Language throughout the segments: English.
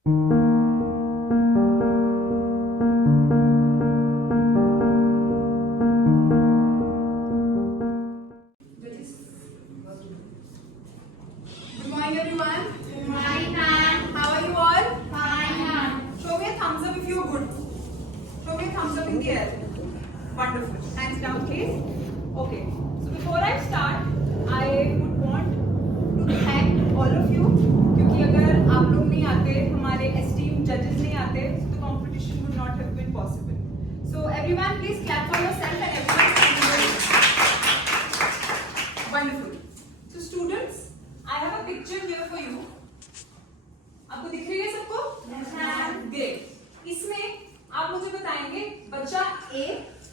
आपको दिख रही है सबको? ग्रेट। इसमें आप मुझे बताएंगे बच्चा ए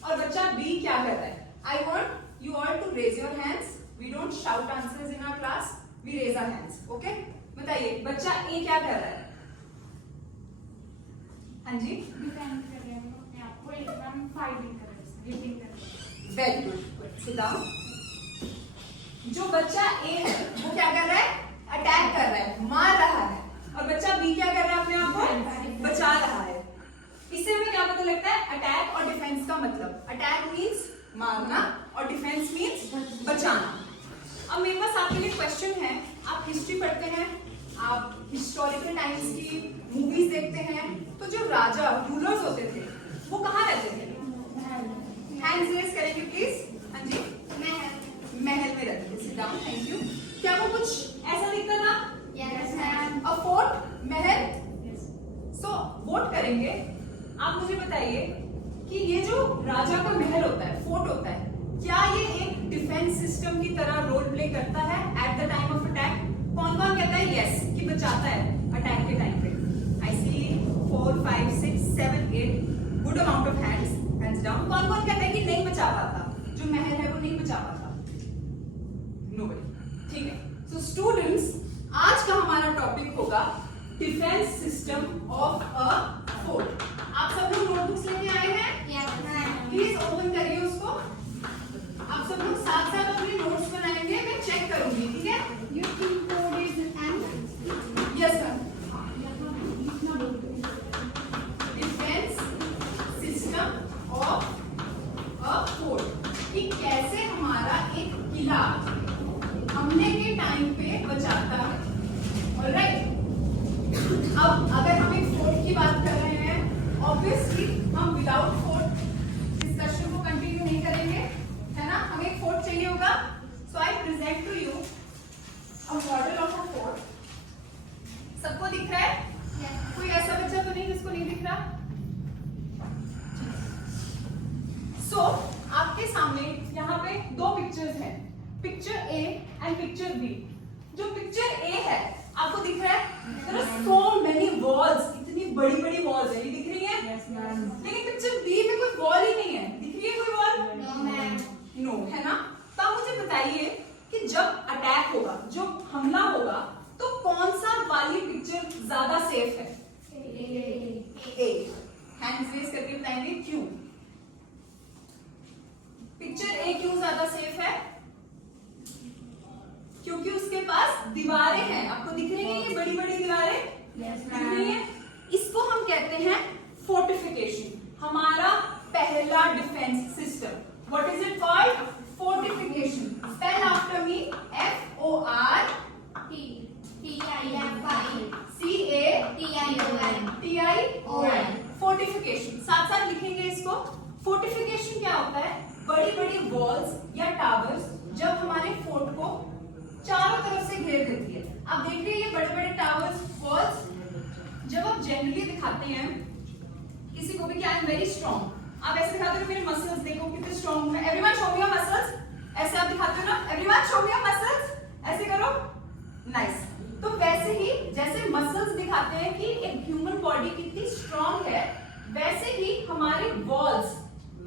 और बच्चा बी क्या कर रहा है। I want you all to raise your hands. We don't shout answers in our class, we raise our hands. Okay, बताइए बच्चा ए क्या कर रहा है? हाँ जी, डिफेंड कर रहे हैं अपने आप को, एकदम फाइटिंग कर रहे हैं, डिफेंड कर रहे हैं। Very good, sit down. जो बच्चा ए है वो क्या कर रहा है? अटैक कर रहा है, मार रहा है। और बच्चा बी क्या कर रहा है? अपने आप को बचा रहा है। इससे हमें क्या पता लगता है? अटैक और डिफेंस का मतलब। अटैक मीन्स मारना और डिफेंस मीन्स बचाना। अब मेरे पास आपके लिए क्वेश्चन है। आप हिस्ट्री पढ़ते हैं, आप हिस्टोरिकल टाइम्स की मूवीज देखते हैं, तो जो राजा रूलर्स होते थे वो कहाँ रहते थे? हैंड्स रेज करेंगे प्लीज। हाँ जी, महल में रहते थे। Sit down, thank you. क्या वो कुछ ऐसा दिखता था? Yes ma'am. अ फोर्ट, महल। सो वोट करेंगे। आप मुझे बताइए कि ये जो राजा का महल होता है, फोर्ट होता है, क्या ये एक डिफेंस सिस्टम की तरह रोल प्ले करता है at the time of attack? कौन कौन कहता है यस कि बचाता है अटैक के टाइम पे? आई सी 4 5 6 7 8 good amount of hands down. कौन कौन कहता है कि नहीं बचा पाता, जो महल है वो नहीं बचा पाता? नोबडी। ठीक है, सो स्टूडेंट्स, आज का हमारा टॉपिक होगा defence system of a fort. आप सब लोग नोटबुक्स लेके आए हैं? Yes ma'am. प्लीज ओपन करिए उसको। आप सब लोग साथ साथ अपने नोट्स बनाएंगे, मैं चेक करूंगी, ठीक है? Your team code is M. Yes ma'am. Defence system of a fort, कि कैसे हमारा एक किला हमले के टाइम पे बचाता है। ऑलराइट, अब अगर हम एक फोर्ट की बात कर रहे हैं, ऑब्वियसली हम विदाउट फोर्ट डिस्कशन को कंटिन्यू नहीं करेंगे, है ना? हमें एक फोर्ट चाहिए होगा। So I present to you a model of a fort. सबको दिख रहा है? कोई ऐसा बच्चा तो नहीं जिसको नहीं दिख रहा? सो आपके सामने यहाँ पे दो पिक्चर्स हैं, picture A and picture B. जो पिक्चर ए है आपको दिख रहा है? There are so many walls, इतनी बड़ी बड़ी वॉल्स है, ये दिख रही है? Yes ma'am. लेकिन पिक्चर बी में कोई वॉल ही नहीं है। दिख रही है कोई वॉल? No ma'am. नो, है ना? तो आप मुझे बताइए कि जब अटैक होगा, जब हमला होगा, तो कौन सा वाली पिक्चर ज्यादा सेफ है? ए। हैंड्स रेज करके बताएंगे क्यों। पिक्चर ए क्यों ज्यादा सेफ है? क्योंकि उसके पास दीवारें हैं। आपको दिख रही है ये बड़ी बड़ी दीवारें? Yes, दिख रही है? इसको हम कहते हैं फोर्टिफिकेशन, हमारा पहला defence system. What is it called? Fortification. Spell after me, FORTIFI CATION, fortification. साथ साथ लिखेंगे इसको। फोर्टिफिकेशन क्या होता है? बड़ी बड़ी वॉल्स या टावर्स जब हमारे फोर्ट को चारों तरफ से घेर देती है। आप देख रहे हैं ये बड़े बड़े टावर्स, वॉल्स, जब आप जनरली दिखाते हैं किसी को भी कि आई एम वेरी स्ट्रॉन्ग, आप ऐसे दिखाते हो मेरे मसल्स देखो कितने स्ट्रॉन्ग है। Everyone show me your muscles. ऐसे आप दिखाते हो ना, everyone show me your muscles, ऐसे करो। नाइस। तो वैसे ही जैसे मसल्स दिखाते हैं कि एक ह्यूमन बॉडी कितनी स्ट्रॉन्ग है, वैसे ही हमारे वॉल्स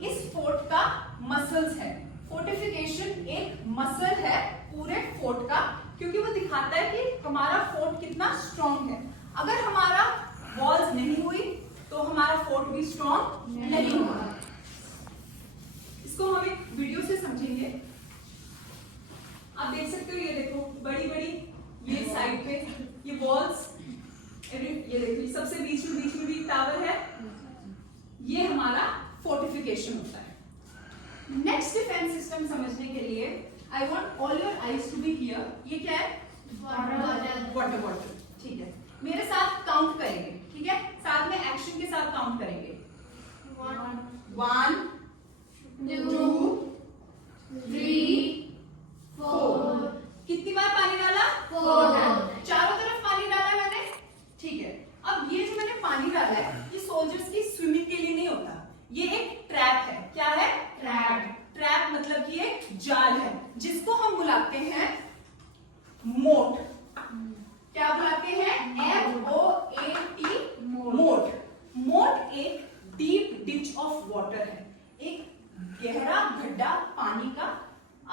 इस फोर्ट का मसल्स है। फोर्टिफिकेशन एक मसल है पूरे फोर्ट का, क्योंकि वो दिखाता है कि हमारा फोर्ट कितना स्ट्रॉन्ग है। अगर हमारा वॉल्स नहीं हुई तो हमारा फोर्ट भी स्ट्रॉन्ग नहीं होगा। इसको हम एक वीडियो से समझेंगे। आप देख सकते हो, ये देखो बड़ी बड़ी ये साइड पे ये वॉल्स, ये देखिए सबसे बीच में भी टावर है, ये हमारा फोर्टिफिकेशन होता है। नेक्स्ट डिफेंस सिस्टम समझने के लिए I want all your eyes to be here. ये क्या है? Water bottle. ठीक है, मेरे साथ काउंट करेंगे, ठीक है, साथ में एक्शन के साथ काउंट करेंगे। 1 2 3 4। कितनी बार पानी डाला? 4। चारों तरफ पानी डाला मैंने, ठीक है। अब ये जो मैंने पानी डाला है ये सोल्जर्स की स्विमिंग के लिए नहीं होता, ये एक ट्रैप है। क्या है? ट्रैप। ट्रैप मतलब कि एक जाल है जिसको हम बुलाते हैं मोट। क्या बुलाते हैं? MOAT, मोट। मोट एक डीप डिच ऑफ वाटर है, एक गहरा गड्ढा पानी का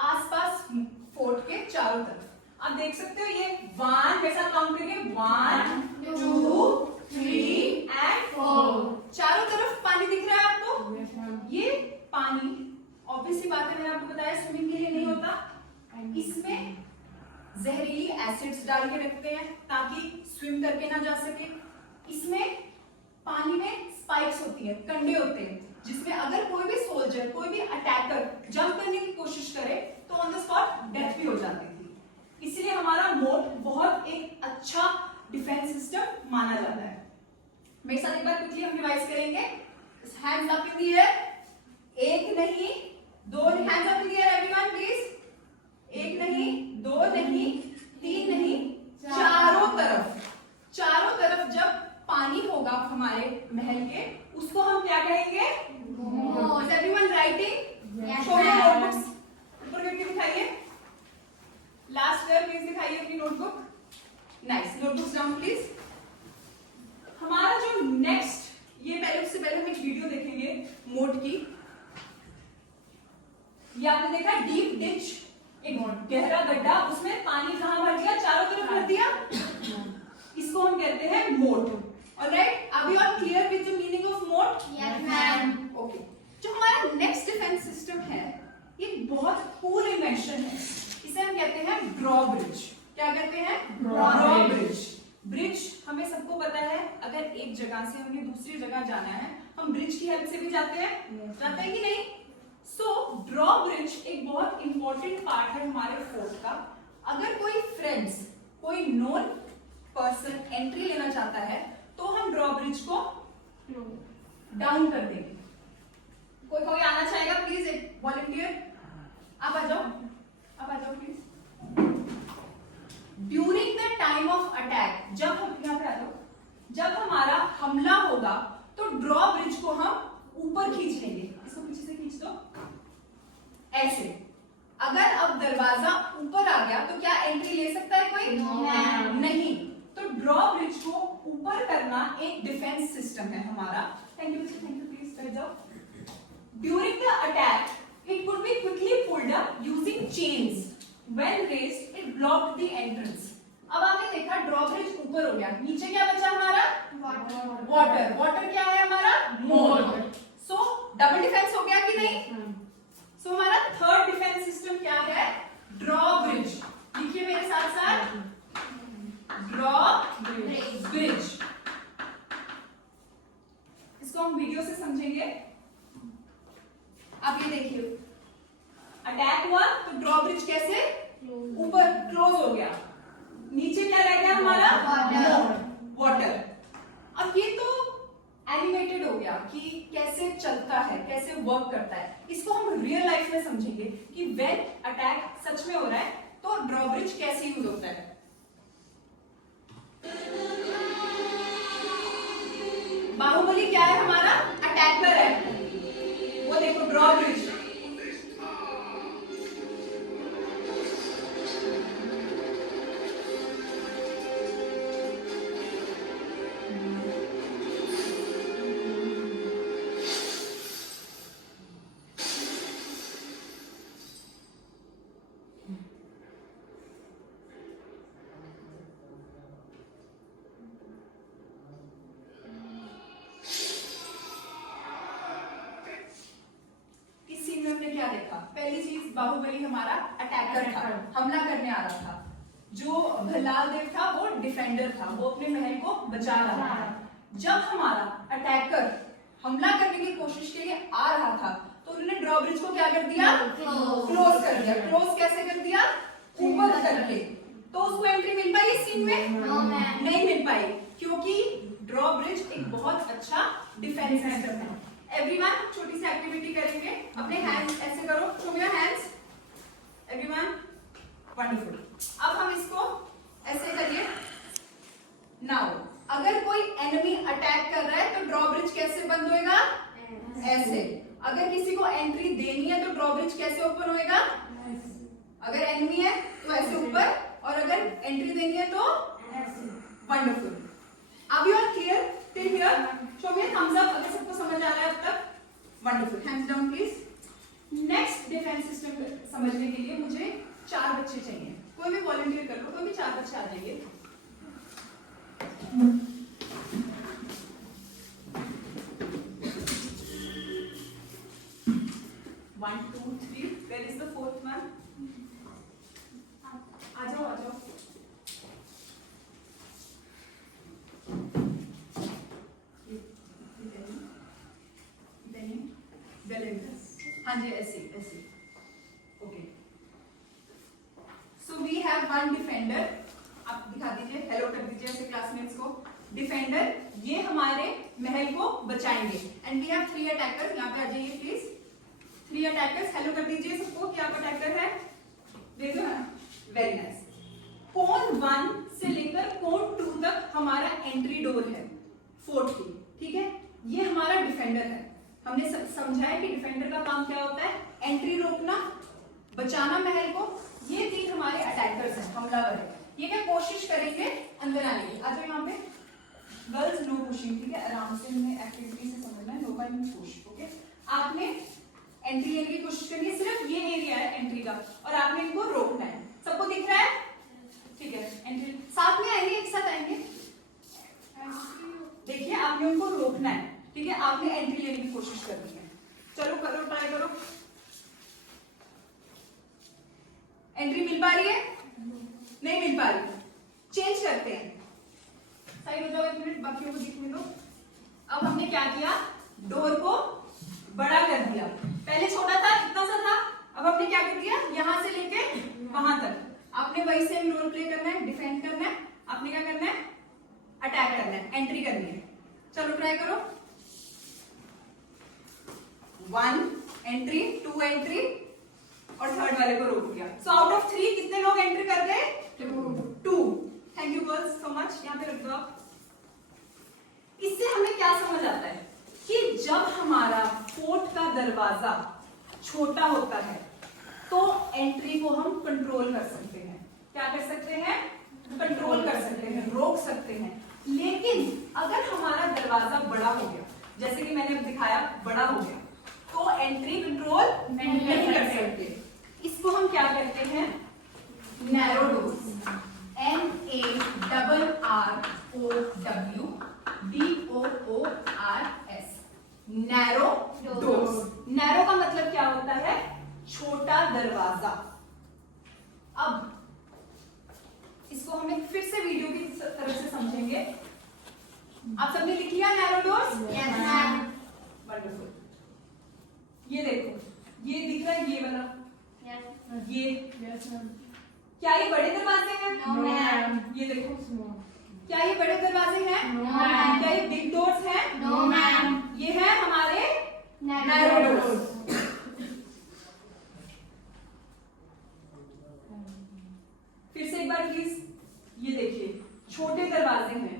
आसपास फोर्ट के चारों तरफ। आप देख सकते हो ये 1 के साथ काउंट करेंगे, 1 2 3 एंड 4। चारों तरफ पानी दिख रहा है आपको? ये पानी ऑब्वियसली बात है, मैंने आपको बताया स्विमिंग के लिए नहीं होता। इसमें जहरीली एसिड्स डाल के रखते हैं ताकि स्विम करके ना जा सके। इसमें पानी में स्पाइक्स होती है, कंडे होते हैं, जिसमें अगर कोई भी सोल्जर, कोई भी अटैकर जंप करने की कोशिश करे तो ऑन द स्पॉट डेथ भी हो जाती थी। इसलिए हमारा मोट बहुत एक अच्छा डिफेंस सिस्टम माना जाता है। मेरे साथ एक बार क्विकली हम रिवाइज करेंगे। Hands up in the air. एक नहीं, दो, hands up in the air everyone please. एक नहीं, दो नहीं, तीन नहीं, चारों तरफ। चारों तरफ जब पानी होगा हमारे महल के, उसको हम क्या कहेंगे? मोट। Everyone writing? Show your notebooks. ऊपर करके दिखाइए। लास्ट ईयर प्लीज दिखाइए अपनी notebook. Nice, notebooks down please. हमारा जो नेक्स्ट, ये पहले उससे पहले हम एक वीडियो देखेंगे मोट की। ये आपने देखा डीप डिच, एक गहरा गड्ढा, उसमें पानी कहां भर दिया? चारों तरफ भर दिया। इसको हम कहते हैं moat. Alright, are you all clear with the meaning of moat? Yes ma'am. Okay, जो हमारा नेक्स्ट डिफेंस सिस्टम है ये बहुत कूल इन्वेंशन है। इसे हम कहते हैं ड्रॉब्रिज। क्या कहते हैं? ड्रॉब्रिज। ब्रिज हमें सबको पता है, अगर एक जगह से हमने दूसरी जगह जाना है हम ब्रिज की हेल्प से भी जाते हैं, जाते हैं कि नहीं? सो ड्रॉब्रिज एक बहुत इंपॉर्टेंट पार्ट है हमारे फोर्ट का। अगर कोई फ्रेंड्स, कोई नोन पर्सन एंट्री लेना चाहता है तो हम ड्रॉब्रिज को डाउन कर देंगे। कोई आना चाहेगा प्लीज? एक वॉलंटियर, आप आ जाओ, आप आ जाओ please. During the time of attack, जब हम यहाँ पे आ जाओ, जब हमारा हमला होगा तो ड्रॉब्रिज को हम ऊपर खींच लेंगे। इसको पीछे से खींच दो ऐसे। अगर अब दरवाजा ऊपर आ गया तो क्या एंट्री ले सकता है कोई? नहीं। तो ड्रॉब्रिज को ऊपर करना एक डिफेंस सिस्टम है हमारा। थैंक यू प्लीज बैठ जाओ। During the attack it could be quickly pulled up using chains. When raised, it blocked the entrance. अब आपने देखा ड्रॉब्रिज ऊपर हो गया, नीचे क्या बचा हमारा? वाटर। वाटर क्या है हमारा? मोट। सो डबल डिफेंस हो गया कि नहीं? सो हमारा थर्ड डिफेंस सिस्टम क्या है? ड्रॉब्रिज। लिखिए मेरे साथ साथ, ड्रॉब्रिज। इसको हम वीडियो से समझेंगे। आप ये देखिए, अटैक हुआ तो ड्रॉब्रिज कैसे? ऊपर क्लोज हो गया, नीचे क्या रह गया हमारा? वाटर। अब ये तो एनिमेटेड हो गया कि कैसे चलता है, कैसे वर्क करता है। इसको हम रियल लाइफ में समझेंगे कि व्हेन अटैक सच में हो रहा है तो ड्रॉब्रिज कैसे यूज होता है। बाहुबली क्या है हमारा? अटैकर है। वो देखो ड्रॉब्रिज। क्या देखा? पहली चीज, बाहुबली हमारा अटैकर था, हमला करने आ रहा था। जो भल्लाल देव था वो डिफेंडर था, वो अपने महल को बचा रहा था। जब हमारा अटैकर हमला करने की कोशिश के लिए आ रहा था तो उन्होंने ड्रॉब्रिज को क्या कर दिया, क्लोज कर दिया। क्लोज कैसे कर दिया, ऊपर करके। तो उसको एंट्री मिल पाई इस सीन में? नहीं मिल पाई, क्योंकि ड्रॉब्रिज एक बहुत अच्छा डिफेंस सिस्टम है। एवरीवन छोटी सी एक्टिविटी करेंगे, अपने हैंड्स ऐसे करो, show me your hands everyone, wonderful. अब हम इसको ऐसे करिए। नाउ अगर कोई एनिमी अटैक कर रहा है तो ड्रॉब्रिज कैसे बंद होएगा, ऐसे। अगर किसी को एंट्री देनी है तो ड्रॉब्रिज कैसे ओपन होएगा, अगर एनिमी है तो ऐसे ऊपर, और अगर एंट्री देनी है तो वंडरफुल। अब you are clear till here? Show me thumbs up अगर सबको समझ आ रहा है अब तक। Wonderful, hands down please. Next defence system समझने के लिए मुझे 4 बच्चे चाहिए। कोई भी वॉलंटियर कर लो, कोई भी 4 बच्चे आ जाइए। One, two, three. Where is the 4th one? आ जाओ आ जाओ। हाँ जी, ऐसे ऐसे। Okay, so we have one defender. आप दिखा दीजिए, हेलो कर दीजिए ऐसे क्लासमेट्स को। डिफेंडर ये हमारे महल को बचाएंगे। And we have 3 attackers. यहाँ पे आ जाइए प्लीज। 3 अटैकर्स, हेलो कर दीजिए सबको। क्या अटैकर है, देखो ना, वेरी नाइस। कोन 1 से लेकर कोन 2 तक हमारा एंट्री डोर है फोर्ट की, ठीक है। ये हमारा डिफेंडर है। हमने समझा है कि डिफेंडर का काम क्या होता है, एंट्री रोकना, बचाना महल को। ये 3 हमारे अटैकर्स हैं, हमलावर है। ये क्या कोशिश करेंगे अंदर आने की। आ जाओ यहाँ पे। गर्ल्स नो पुशिंग, ठीक है, आराम से हमें एक्टिविटी से समझना है। No by push, okay. आपने एंट्री लेने की कोशिश करनी है, सिर्फ ये एरिया है एंट्री का, और आपने इनको रोकना है। सबको दिख रहा है, ठीक है। एंट्री साथ में आएंगे, एक साथ आएंगे। देखिए आपने उनको रोकना है, ठीक है। आपने एंट्री लेने की कोशिश करनी है। चलो करो, ट्राई करो। एंट्री मिल पा रही है, नहीं मिल पा रही, चेंज करते हैं। साइड हो जाओ 1 मिनट, बाकियों को दिखने दो। अब हमने क्या किया, डोर को बड़ा कर दिया। पहले छोटा था, इतना सा था, अब हमने क्या कर दिया, यहां से लेके वहां तक। आपने वही सेम रोल प्ले करना है, डिफेंड करना है। आपने क्या करना है, अटैक करना है, एंट्री करनी है। चलो ट्राई करो। 1 एंट्री, 2 एंट्री, और 3rd वाले को रोक दिया। सो आउट ऑफ 3 कितने लोग एंट्री कर गए, 2। Thank you girls so much. यहाँ पे रख दो आप। इससे हमें क्या समझ आता है कि जब हमारा फोर्ट का दरवाजा छोटा होता है तो एंट्री को हम कंट्रोल कर सकते हैं। क्या कर सकते हैं, कंट्रोल कर सकते हैं, रोक सकते हैं। लेकिन अगर हमारा दरवाजा बड़ा हो गया, जैसे कि मैंने अब दिखाया, बड़ा हो गया, तो एंट्री कंट्रोल नहीं कर सकते। इसको हम क्या कहते हैं, narrow doors. NARROWDOORS, narrow doors. Narrow का मतलब क्या होता है, छोटा दरवाजा। अब इसको हमें फिर से वीडियो की तरफ से समझेंगे। आप सबने लिख लिया narrow doors? Yes ma'am. Wonderful. ये देखो, ये दिख रहा है, ये वाला, ये क्या ये बड़े दरवाजे हैं? No ma'am. ये देखो, क्या ये बड़े दरवाजे हैं? No ma'am. क्या ये बिग डोर्स हैं? No ma'am. ये है हमारे नैरो डोर्स। फिर से एक बार प्लीज, ये देखिए, छोटे दरवाजे हैं,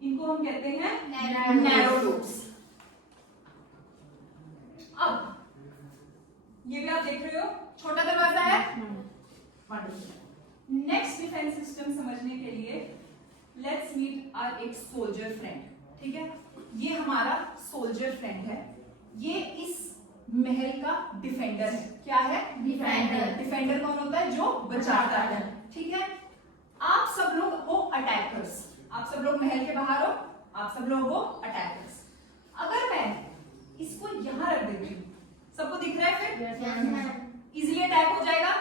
इनको हम कहते हैं नैरो डोर्स। अब ये भी आप देख रहे हो, छोटा दरवाजा है। नेक्स्ट डिफेंस सिस्टम समझने के लिए लेट्स मीट आवर एक सोल्जर फ्रेंड, ठीक है। ये हमारा सोल्जर फ्रेंड है, ये इस महल का डिफेंडर है। क्या है, डिफेंडर। डिफेंडर कौन होता है, जो बचाता है, ठीक है। आप सब लोग हो अटैकर्स, आप सब लोग महल के बाहर हो, आप सब लोग हो अटैकर्स। अगर मैं इसको यहां रख देती हूँ, सबको दिख रहा है, फिर इजीली अटैक हो जाएगा।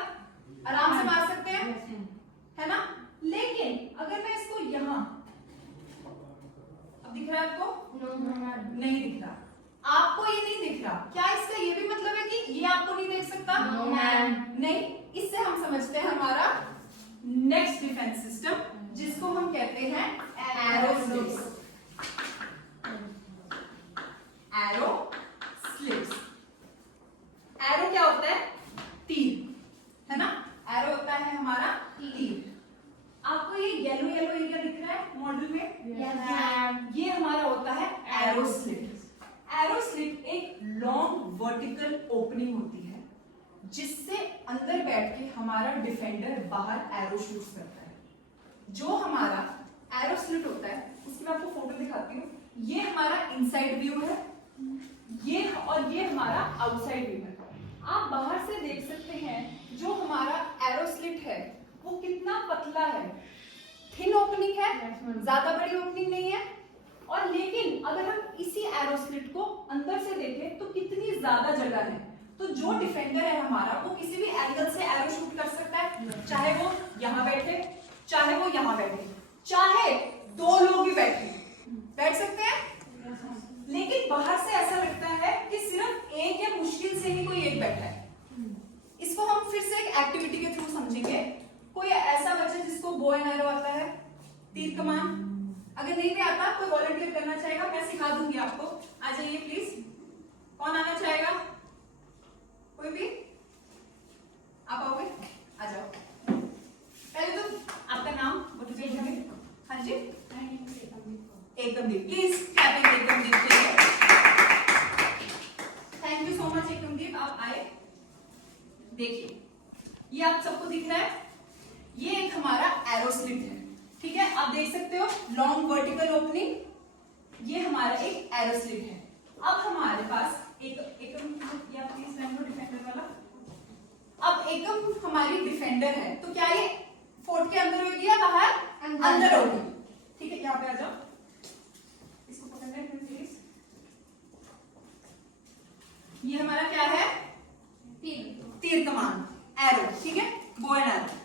आराम से मार सकते हैं, है ना। लेकिन अगर मैं इसको यहाँ, अब दिख रहा है आपको? नहीं दिख रहा। आपको ये नहीं दिख रहा, क्या इसका ये भी मतलब है कि ये आपको नहीं देख सकता? नहीं। इससे हम समझते हैं हमारा नेक्स्ट डिफेंस सिस्टम, जिसको हम कहते हैं arrow slits. Arrow slits. Arrow क्या होता है? तीर, है ना। एरो होता है हमारा तीर। आपको ये येलो येलो एरिया दिख रहा है मॉडल में? ये हमारा होता है एरो स्लिट। एरो स्लिट एक लॉन्ग वर्टिकल ओपनिंग होती है, जिससे अंदर बैठ के हमारा डिफेंडर बाहर एरो शूट करता है। जो हमारा एरो स्लिट होता है, उसकी मैं आपको फोटो दिखाती हूँ। ये हमारा इनसाइड व्यू है, ये और ये हमारा आउटसाइड व्यू है। आप बाहर से देख सकते हैं जो हमारा एरो स्लिट है वो कितना पतला है, थिन ओपनिंग है, ज्यादा बड़ी ओपनिंग नहीं है। और लेकिन अगर हम इसी एरो स्लिट को अंदर से देखें तो कितनी ज्यादा जगह है। तो जो डिफेंडर है हमारा, वो किसी भी एंगल से एरो शूट कर सकता है, चाहे वो यहाँ बैठे, चाहे वो यहाँ बैठे, चाहे दो लोग भी बैठ सकते हैं। लेकिन बाहर से ऐसा लगता है कि सिर्फ एक या मुश्किल से ही कोई एक बैठा है। इसको हम फिर से एक एक्टिविटी के थ्रू समझेंगे। कोई ऐसा बच्चा जिसको बो एंड एरो आता है, तीर कमान, अगर नहीं भी आता कोई वॉलंटियर करना चाहेगा, मैं सिखा दूंगी आपको। आ जाइए प्लीज। कौन आना चाहेगा? कोई भी? आप आओगे? आ जाओ। पहले तो आपका नाम बताइए। हाँ जी, एकमदीप। प्लीज क्लैपिंग एकमदीप के लिए। थैंक यू सो मच एकमदीप, आप आए। देखिए, ये आप सबको दिख रहा है, ये एक हमारा एरो स्लिट है, ठीक है। आप देख सकते हो लॉन्ग वर्टिकल ओपनिंग, ये हमारा एक एरो स्लिट है। अब हमारे पास एकम या प्लीज रैंबो डिफेंडर वाला। अब एकम हमारी डिफेंडर है, तो क्या ये फोर्ट के अंदर होगी या बाहर? अंदर होगी, ठीक है। यहाँ पे आ जाओ, इसको पकड़ना है प्लीज। ये हमारा क्या है? तीर कमान, एरो, ठीक है, बो एंड एरो।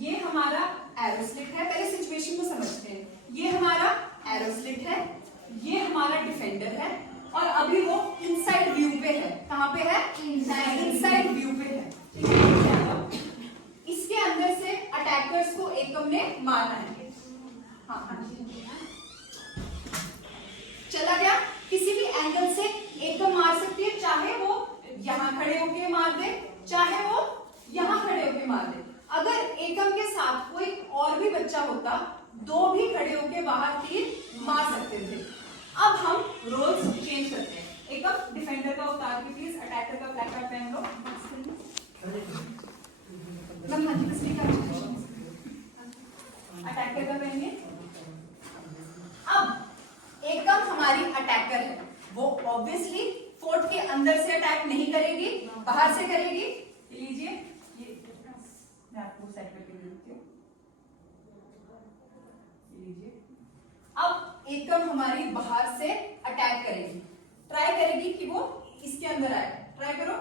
ये हमारा एरो स्लिट है। पहले सिचुएशन को समझते हैं। ये हमारा एरो स्लिट है, ये हमारा डिफेंडर है, और अभी वो इनसाइड व्यू पे है। कहाँ पे है? इनसाइड व्यू पे है, ठीक है। इसके अंदर से अटैकर्स को एकम ने मारना है। हाँ, चला गया। किसी भी एंगल से एकम मार सकती है, चाहे वो यहाँ खड़े होके मार दे, चाहे वो यहाँ खड़े होके मार दे। अगर एकम के साथ कोई और भी बच्चा होता, दो भी खड़े होके बाहर तीर मार सकते थे। अब हम रोल्स चेंज करते हैं। एकम डिफेंडर का उतार के प्लीज अटैकर का ब्लैक कार्ड पहन लो। अटैकर का पहनिए। अब एकम हमारी अटैकर है, वो ऑब्वियसली फोर्ट के अंदर से अटैक नहीं करेगी, बाहर से करेगी। लीजिए, ये मैं आपको सेट करके देती हूँ। लीजिए, अब एकम हमारी बाहर से अटैक करेगी, ट्राई करेगी कि वो इसके अंदर आए। ट्राई करो।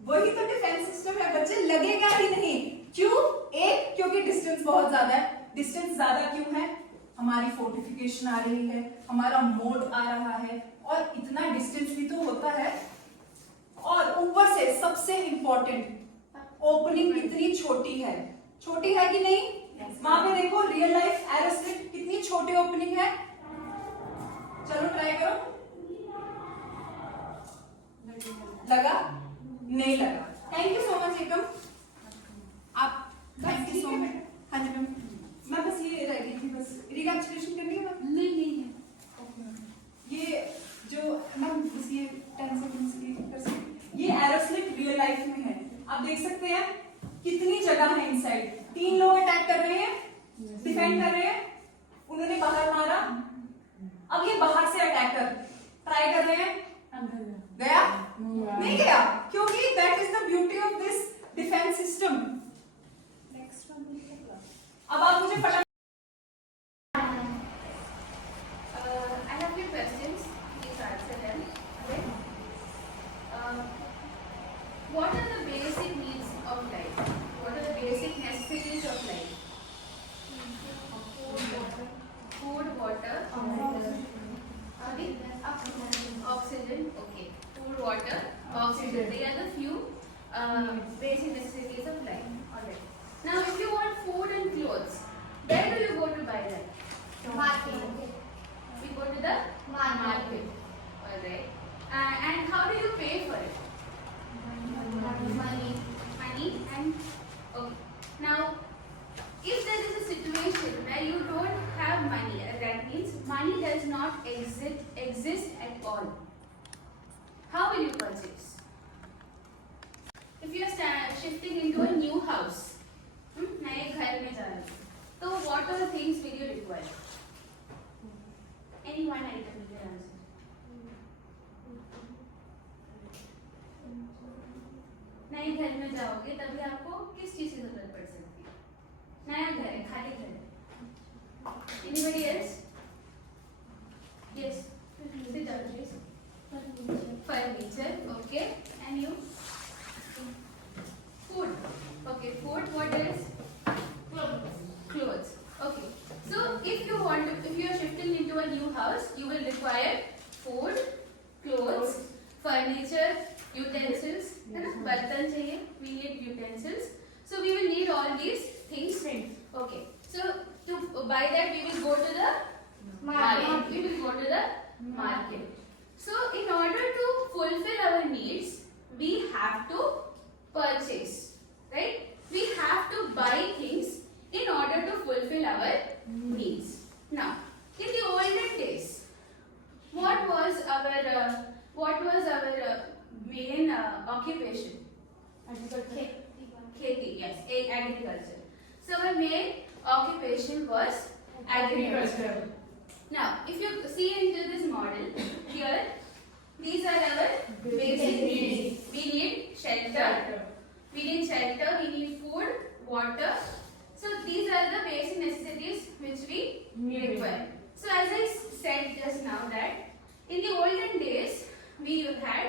वही तो डिफेंस सिस्टम है बच्चे, लगेगा ही नहीं। क्यों? एक, क्योंकि डिस्टेंस बहुत ज्यादा है। डिस्टेंस ज्यादा क्यों है? हमारी फोर्टिफिकेशन आ रही है, हमारा मोड आ रहा है, और इतना डिस्टेंस भी तो होता है। और ऊपर से सबसे इंपॉर्टेंट, ओपनिंग कितनी छोटी है। छोटी है कि नहीं? वहां पे देखो, रियल लाइफ एरो स्लिट कितनी छोटी ओपनिंग है। चलो ट्राई करो। लगा? नहीं लगा। थैंक यू सो मच एकम, आप थैंक यू सो मच। हाँ जी मैम, मैं बस ये रह गई थी, बस रिकैपिचुलेशन करनी है मैम? नहीं है। ये जो मैम बस ये 10 सेकंड्स की कर सकते। ये एरो स्लिट रियल लाइफ में है, आप देख सकते हैं कितनी जगह है इनसाइड। 3 लोग अटैक कर रहे हैं, डिफेंड कर रहे हैं, उन्होंने बाहर मारा। अब ये बाहर से अटैकर ट्राई कर रहे हैं, गया? नहीं गया, क्योंकि that is the beauty of this defence system. अब आप मुझे Oxygen, okay. Food, water, oxygen. They are the few basic necessities of life. Alright. Now, if you want food and clothes, where do you go to buy that? We go to the market. Alright. And how do you pay for it? Money and okay. Now, if there is a situation where you don't have money, that means money does not exist at all. How will you purchase? If you are shifting into a new house, नए घर में जा रहे हो, तो what are the things will you require? Any one item you can answer. नए घर में जाओगे तभी आपको किस चीज की जरूरत पड़ सकती है? नया घर है, खाली घर है. Anybody else? Yes. Sit down, please. Furniture. Okay. And you? Food. Okay. Food. What else? Clothes. Okay. So if you are shifting into a new house, you will require food, clothes, furniture, utensils. है ना? बर्तन चाहिए. We need utensils. So we will need all these things. Okay. So to buy that we will go to the market. We will go to the market. So in order to fulfill our needs, we have to purchase, right? We have to buy things in order to fulfill our needs. Now, in the olden days, what was our main occupation? Kheti, yes, agriculture. So our main occupation was agriculture. Now, if you see into this model, here, these are our basic needs. We need shelter. We need food, water. So these are the basic necessities which we require. So as I said just now that in the olden days, we had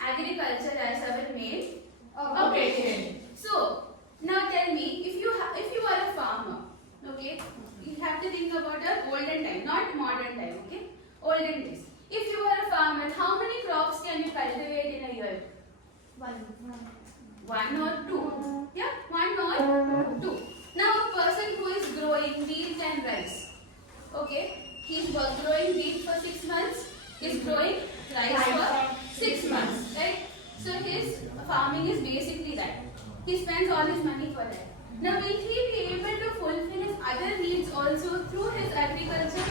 agriculture as our main occupation. So now tell me, if you are a farmer, okay, you have to think about the olden time, not modern time, okay? Olden days. If you are a farmer, how many crops can you cultivate in a year? One or two. Yeah, one or two. Now a person who is growing wheat and rice, okay, he is growing wheat for 6 months, is growing rice for 6 months, right? So his farming is basically that. He spends all his money for that. Now will he be able to fulfill his other needs also through his agriculture?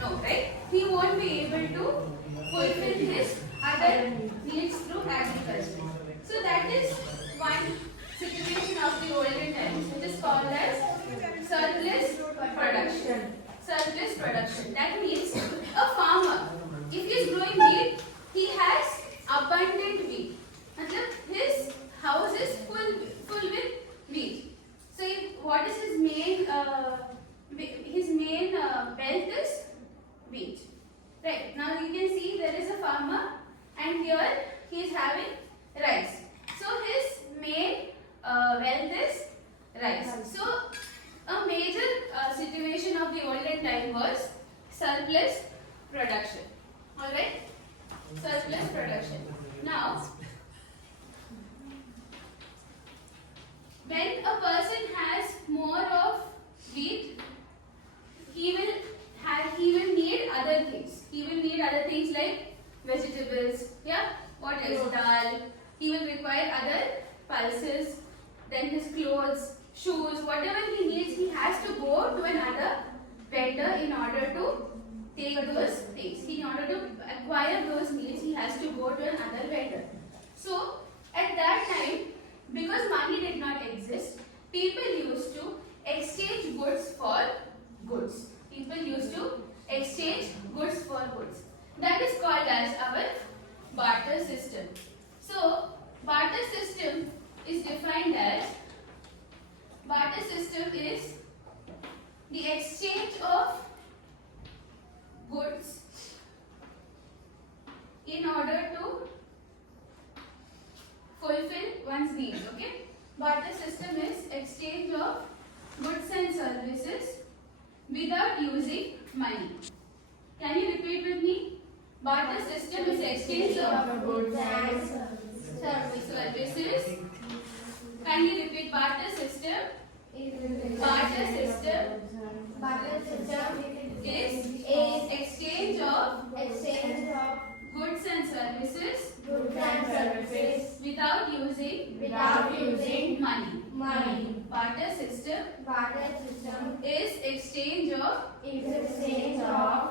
No, right? He won't be able to fulfill his other needs through agriculture. So that is one situation of the olden times, which is called as surplus production. Surplus production. That means a farmer, if he is growing wheat, he has abundant wheat. His house is full with wheat. So what is his main wealth is wheat. Right. Now you can see there is a farmer and here he is having rice. So his main wealth is rice. So a major situation of the olden time was surplus production. Alright? Surplus production. Now, when a person has more of wheat, he will need other things. He will need other things like vegetables. Yeah? What else? Dal. He will require other pulses. Then his clothes, shoes, whatever he needs, he has to go to another vendor in order to take those things. In order to acquire those needs, he has to go to another vendor. So, at that time, because money did not exist, people used to exchange goods for goods. People used to exchange goods for goods. That is called as our barter system. So, barter system is defined as, barter system is the exchange of goods in order to fulfill one's needs. Okay? Barter system is exchange of goods and services without using money. Can you repeat with Barter system is exchange of goods and services. services. Kindly repeat barter system. Barter system Barter system is exchange of exchange of goods and services goods and services without using without using money. money. Barter system Barter system is exchange of is exchange of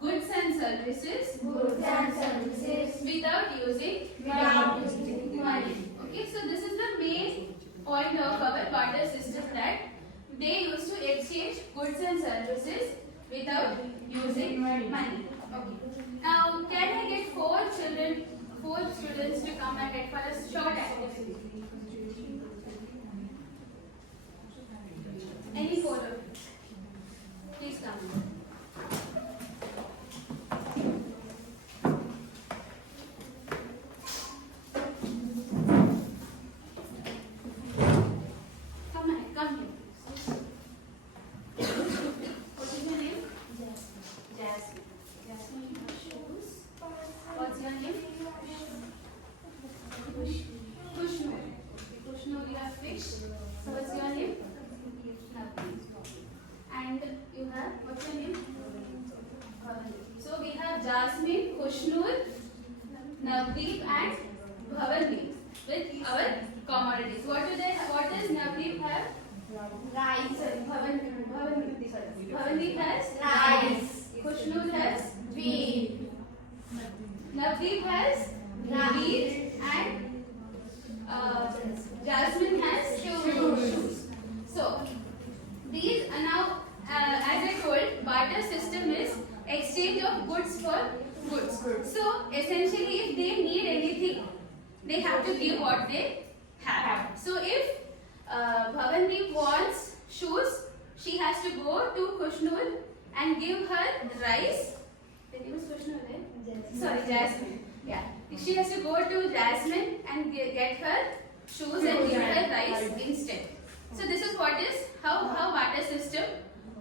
goods and services goods and services without using without using money. Okay, so this is the main point of our barter system, that they used to exchange goods and services without using money. Okay. Now, can I get four students to come ahead for a short activity? Any four of you? Please come. Come ahead, come here. What is your name? Jasmine. Jasmine, you have shoes. What's your name? Kushnur. Kushnur, you have fish. What's your name? Navneet. And you have, what's your name? Bhavandeep. So we have Jasmine, Kushnur, Navdeep and Bhavandeep with our commodities. What does Navdeep have? rice. Bhavandeep has Rice. Kushnur has Wheat. Navdeep has wheat and Jasmine has shoes. So these are now, as I told, barter system is exchange of goods for goods. So essentially, if they need anything, they have to give what they have. So if Bhavandeep wants shoes, she has to go to Kushnur and give her rice. The name is Kushnur, right? Sorry, Jasmine. Yeah. She has to go to Jasmine and get her shoes and give her rice instead. So this is how barter system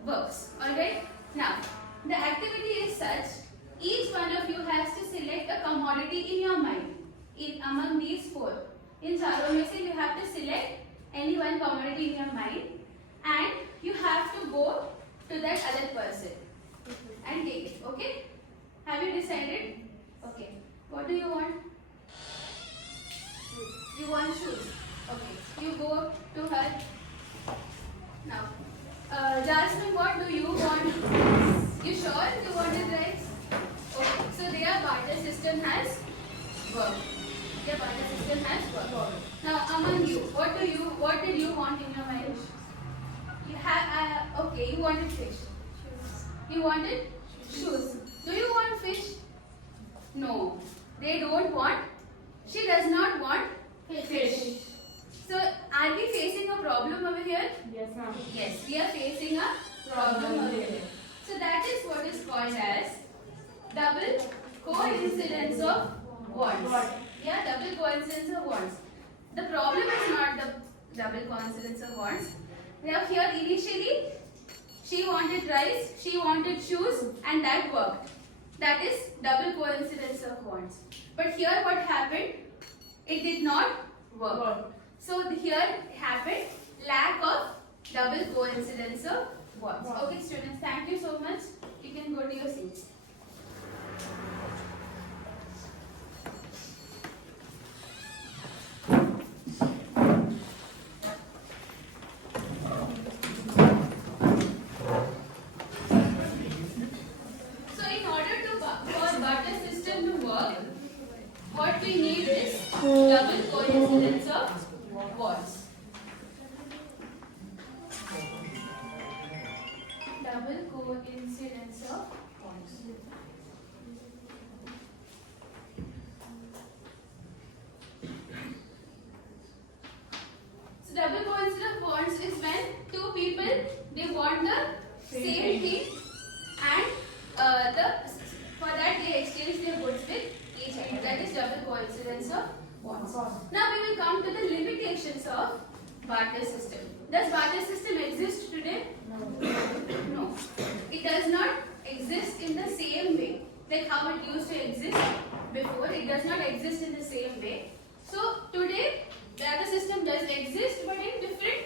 works. Alright? Now, the activity is such, each one of you has to select a commodity in your mind among these four. In चारों में से you have to select any one commodity in your mind and you have to go to that other person and take it. Okay? Have you decided? Okay. What do you want? You want shoes. Okay. You go to her. Now, Jasmine, what do you want? You sure you wanted rice? Okay. So their barter system has worked. Their barter system has worked. Now, among you, what did you want in your mind? You have okay. You wanted fish. You wanted shoes. Do you want fish? No, they don't want. She does not want fish. So, are we facing a problem over here? Yes, ma'am. Yes, we are facing a problem over here. So, that is what is called as double coincidence of wants. Yeah, double coincidence of wants. The problem is not the double coincidence of wants. Now, here initially, she wanted rice, she wanted shoes, and that worked. That is double coincidence of wants. But here what happened? It did not work. So here happened lack of double coincidence of wants. Okay students, thank you so much. You can go to your seats. What we need is double coincidence of wants. Double coincidence of wants. So double coincidence of wants is when two people they want the same thing and for that they exchange their goods with each other. That is double coincidence of wants. Now we will come to the limitations of like how it used to exist before. It does not exist in the same way. So today barter system does exist, but in different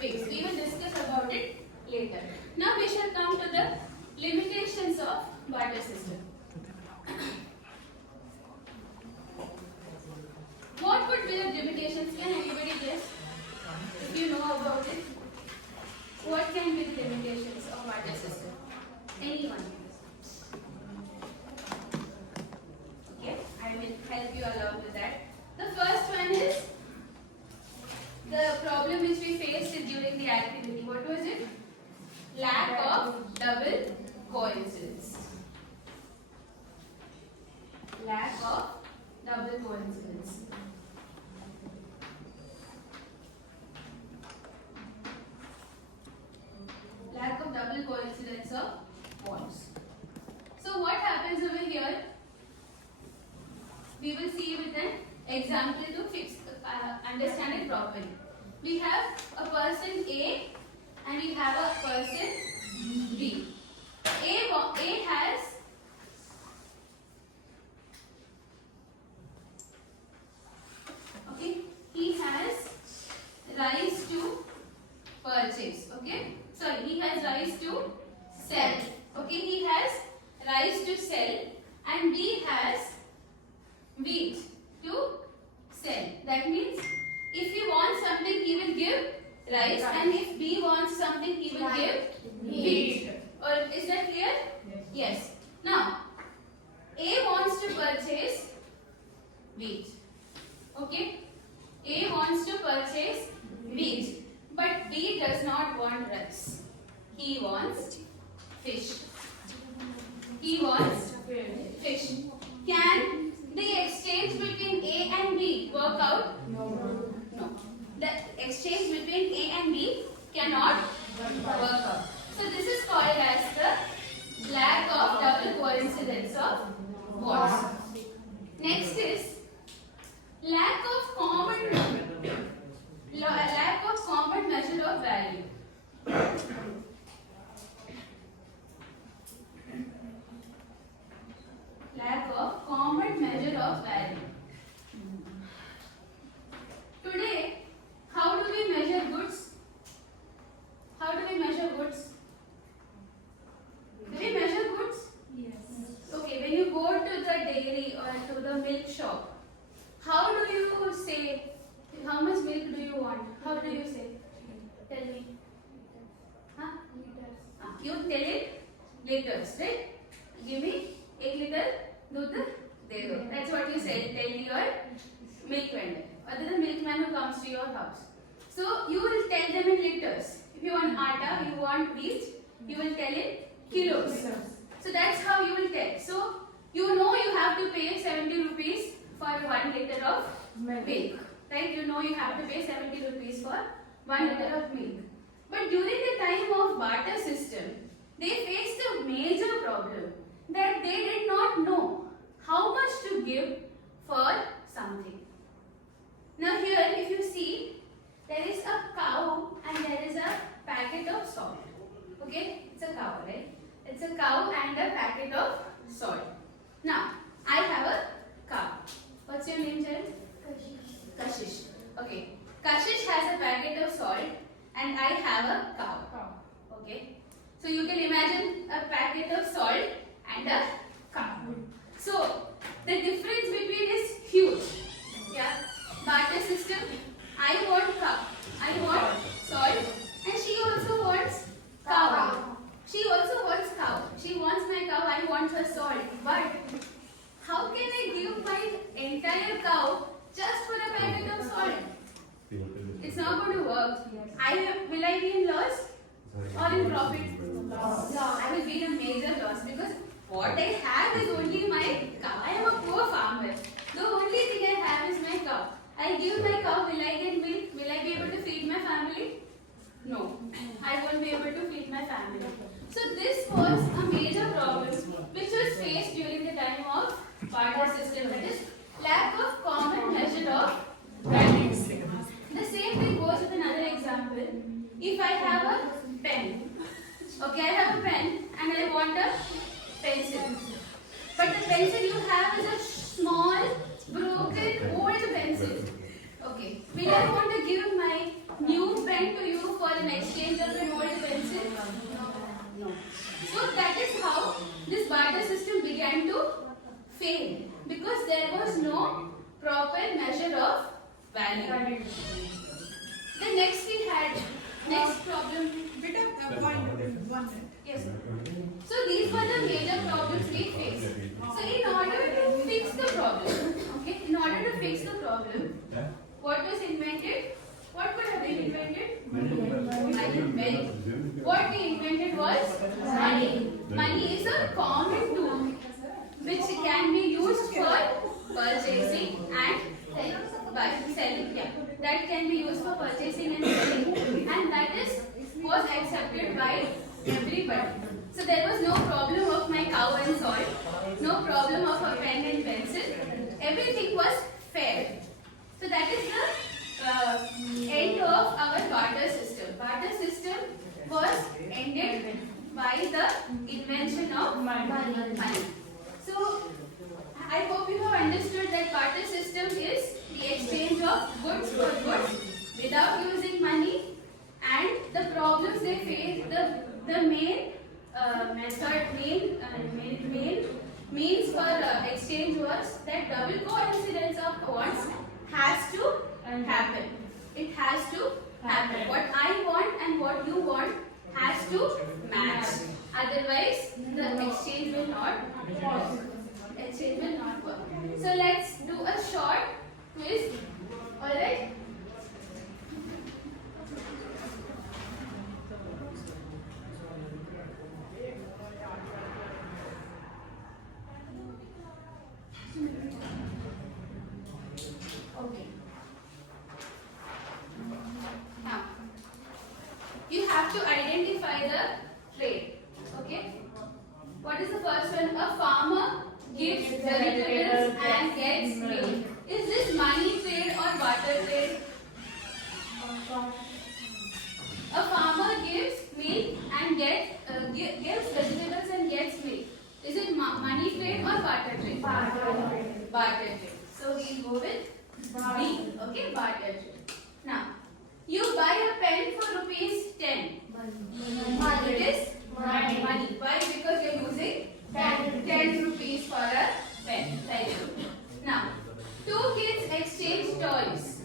ways. We will discuss about it later. Now we shall come to the limitations of barter system. What would be the limitations? Can anybody guess? If you know about it, what can be the limitations of barter system? Anyone? Okay, I will help you along with that. The first one is the problem which we faced during the activity. What was it? Lack of double coincidence. Lack of double coincidence. Lack of double coincidence of bonds. So what happens over here? We will see with an example to understand it properly. We have a person A and we have a person B. A has he has rights to purchase. He has rights to sell. He has rights to sell, and B has wheat to sell. That means if he wants something, he will give rice, and if B wants something, he will give wheat. Or is that clear? Yes. Now, A wants to purchase wheat. A wants to purchase wheat, but B does not want rice. He wants fish. He wants fish. Can the exchange between A and B work out? No. The exchange between A and B cannot work out. So this is called as the lack of double coincidence of bonds. Next is lack of common measure of value. Lack of common measure of value. Today, how do we measure goods? How do we measure goods? Do we measure goods? Yes. Okay, when you go to the dairy or to the milk shop, how do you say, how much milk do you want? How do you say? Tell me. Huh? You tell it liters, right? Give me 1 liter दूध दे दो. That's what you say. Tell your milk vendor or the milkman who comes to your house. So you will tell them in liters. If you want atta, you want wheat, you will tell it kilos. So that's how you will tell. So you know you have to pay 70 rupees for 1 liter of milk. Right? You know you have to pay 70 rupees for 1 liter of milk. But during the time of barter system, they faced a major problem that they did not know how much to give for something. Now here if you see, there is a cow and there is a packet of salt. Okay, it's a cow, right? It's a cow and a packet of salt. Now, I have a cow. What's your name, child? Kashish. Okay. Kashish has a packet of salt and I have a cow. Okay. So you can imagine a packet of salt and a cow. So the difference between is huge. Yeah. Barter system. I want cow. I want salt and she also wants cow. She also wants cow. She wants my cow. I want her salt. But how can I give my entire cow just for a packet of salt? It's not going to work. Will I be in loss or in profit? I will be in a major loss because what I have is only my cow. I am a poor farmer. The only thing I have is my cow. I give my cow. Will I get milk? Will I be able to feed my family? No. I won't be able to feed my family. So this was a major problem which was faced during the time of barter system. That is lack of common measure of values. The same thing goes with another example. If I have a pen, okay, I have a pen and I want a pencil, but pencil you have is a small, broken, old pencil. Okay. Will I want to give my new pen to you for an exchange of an old pencil? No. So that is how this barter system began to fail, because there was no proper measure of value. The next we had next problem. Bit of one minute. Yes. So these were the major problems we faced. So in order to fix the problem, okay, in order to fix the problem, what was invented? What could have been invented? Money. What we invented was money. Money is a common tool which can be used for purchasing and selling. Yeah, that can be used for purchasing and selling, and that was accepted by everybody. So there was no problem of my cow and soil, no problem of a pen and pencil. Everything was fair. So that is the end of our barter system. Barter system was ended by the invention of money. So I hope you have understood that barter system is the exchange of goods for goods without using money, and the problems they face, the main means for exchange was that double coincidence of bonds has to happen. It has to happen. What I want and what you want has to match. Otherwise, the exchange will not work. Exchange will not work. So let's do a short quiz. Alright? Okay. Now, you have to identify the trade. Okay? What is the first one? A farmer gives vegetables and gets milk. Is this money trade or barter trade? A farmer gives milk and gives vegetables and gets milk. Is it money trade or barter trade? Barter trade. So we'll go with B. Okay, barter trade. Now, you buy a pen for rupees 10. It is money. Why? Because you're using 10 rupees for a pen. Very good. Now, two kids exchange toys.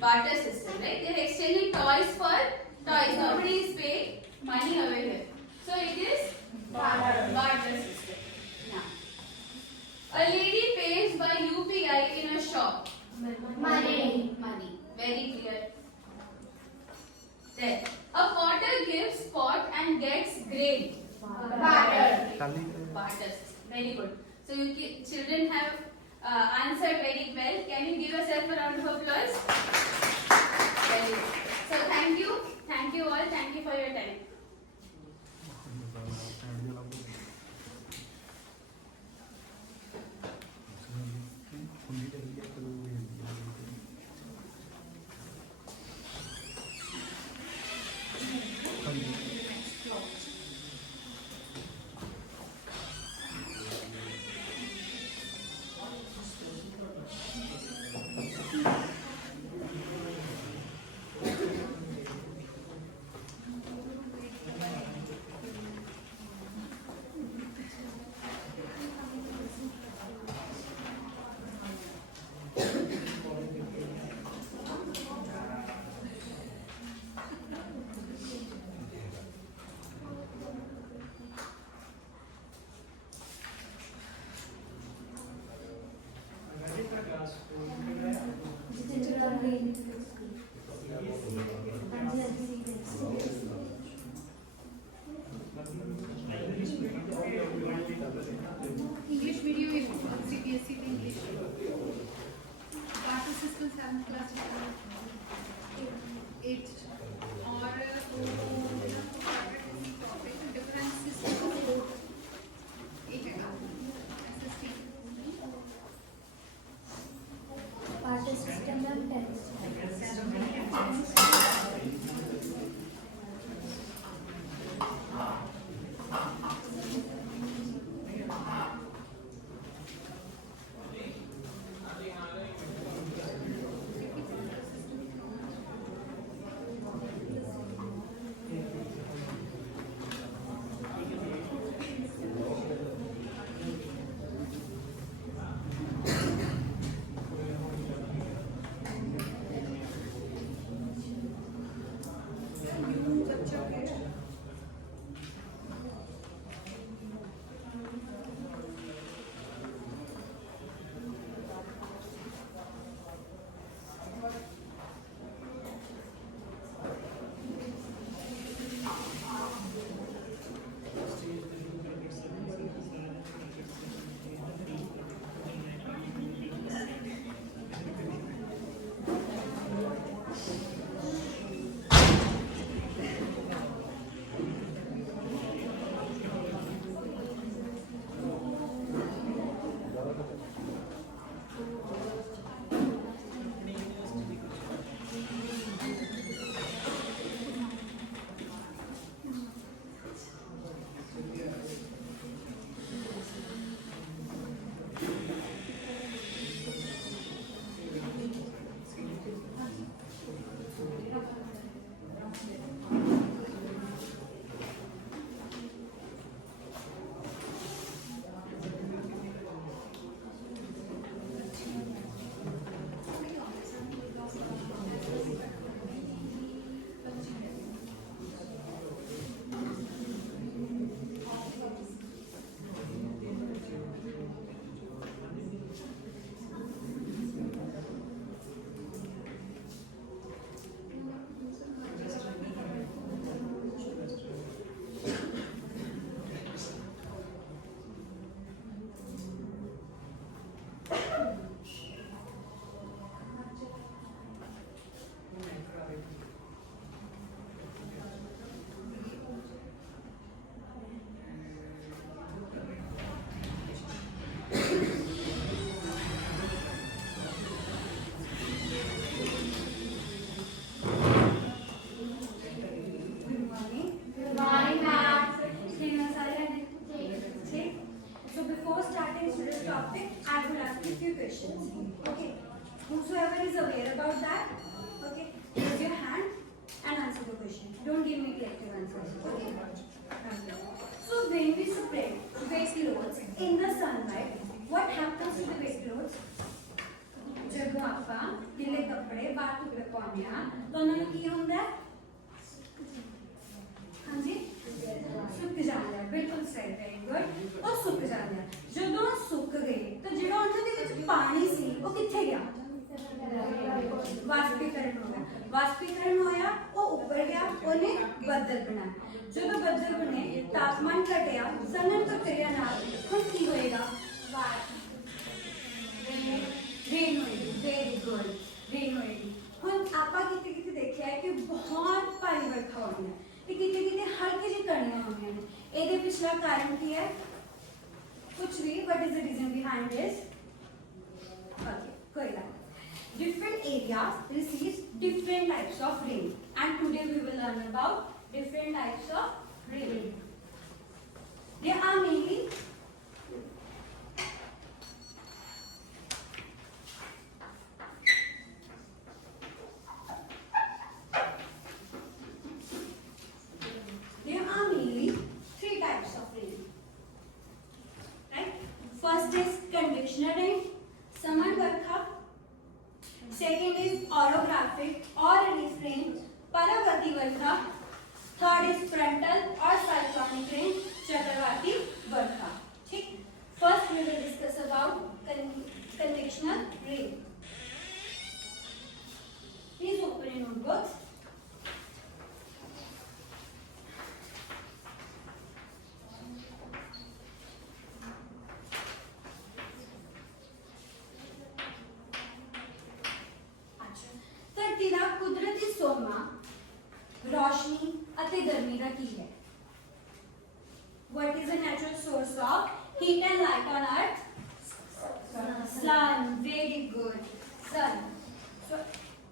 Barter system, right? They're exchanging toys for toys. Nobody is paying money over here. So it is barter system. Now, a lady pays by UPI in a shop. Money. Very clear. Then, a potter gives pot and gets grain. Barter system. Very good. So you children have answered very well. Can you give yourself a round of applause? Very good. So thank you. Thank you all. Thank you for your time. English medium is CBSE English. Barter system 7th class 8 और different system एक है Barter system and test. starting today's topic, I will ask you a few questions. Okay. Whosoever is aware about that, okay, raise your hand and answer the question. Don't give me collective answers. Okay. So when we spread wet clothes in the sunlight, what happens to the wet clothes? ਜਦੋਂ ਆਪਾਂ ਗਿੱਲੇ ਕੱਪੜੇ ਬਾਹਰ ਧੁੱਪੇ ਪਾਉਂਦੇ ਆ ਤਾਂ ਉਹਨਾਂ ਨੂੰ ਕੀ ਹੁੰਦਾ ਹੈ? ਹਾਂਜੀ ਸੁੱਕ ਜਾਂਦੇ ਆ। ਬਿਲਕੁਲ ਸਹੀ, ਵੈਰੀ ਗੁੱਡ। ਉਹ ਸੁੱਕ ਜਾਂਦੇ ਆ। ਜਦੋਂ ਉਹ ਸੁੱਕ ਗਏ ਤਾਂ ਜਿਹੜਾ ਉਹਨਾਂ ਦੇ ਵਿੱਚ ਪਾਣੀ ਸੀ ਉਹ ਕਿੱਥੇ ਗਿਆ? ਵਾਸ਼ਪੀਕਰਨ ਹੋ ਗਿਆ। ਵਾਸ਼ਪੀਕਰਨ ਹੋਇਆ, ਉਹ ਉੱਪਰ ਗਿਆ, ਉਹਨੇ ਬੱਦਲ ਬਣਾਇਆ। ਜਦੋਂ ਬੱਦਲ ਬਣੇ, ਤਾਪਮਾਨ ਘਟਿਆ, ਸਨਨ ਪ੍ਰਕਿਰਿਆ ਨਾਲ ਹੁਣ ਕੀ ਹੋਏਗਾ? रेन होएगी। वेरी गुड, रेन होएगी। ਹੁਣ ਆਪਾਂ ਕਿਤੇ ਕਿਤੇ ਦੇਖਿਆ ਹੈ ਕਿ ਬਹੁਤ ਭਾਰੀ ਵਰਖਾ ਹੋਣੀ ਹੈ ਤੇ ਕਿਤੇ ਕਿਤੇ ਹਲਕੀ ਜਿਹੀ ਕਣੀਆਂ ਹੋਣੀਆਂ ਨੇ। ਇਹਦੇ ਪਿਛਲਾ ਕਾਰਨ ਕੀ ਹੈ? ਕੁਝ ਵੀ, what is the reason behind this? Okay, कोई बात नहीं। Different areas receive different types of rain, and today we will learn about different types of rain. There are mainly three types of rain. Right? First is convectional rain, saman varkha. Second is orographic or relief rain, paravati varkha. Third is frontal or cyclonic rain, chakravarti varkha. ठीक? First we will discuss about convectional rain. Please open your notebooks. ਧਰਤੀ ਦਾ ਕੁਦਰਤੀ ਸੋਮਾ ਰੋਸ਼ਨੀ ਅਤੇ ਗਰਮੀ ਦਾ ਕੀ ਹੈ? What is the natural source of heat and light on earth? Sun. Very good. Sun. So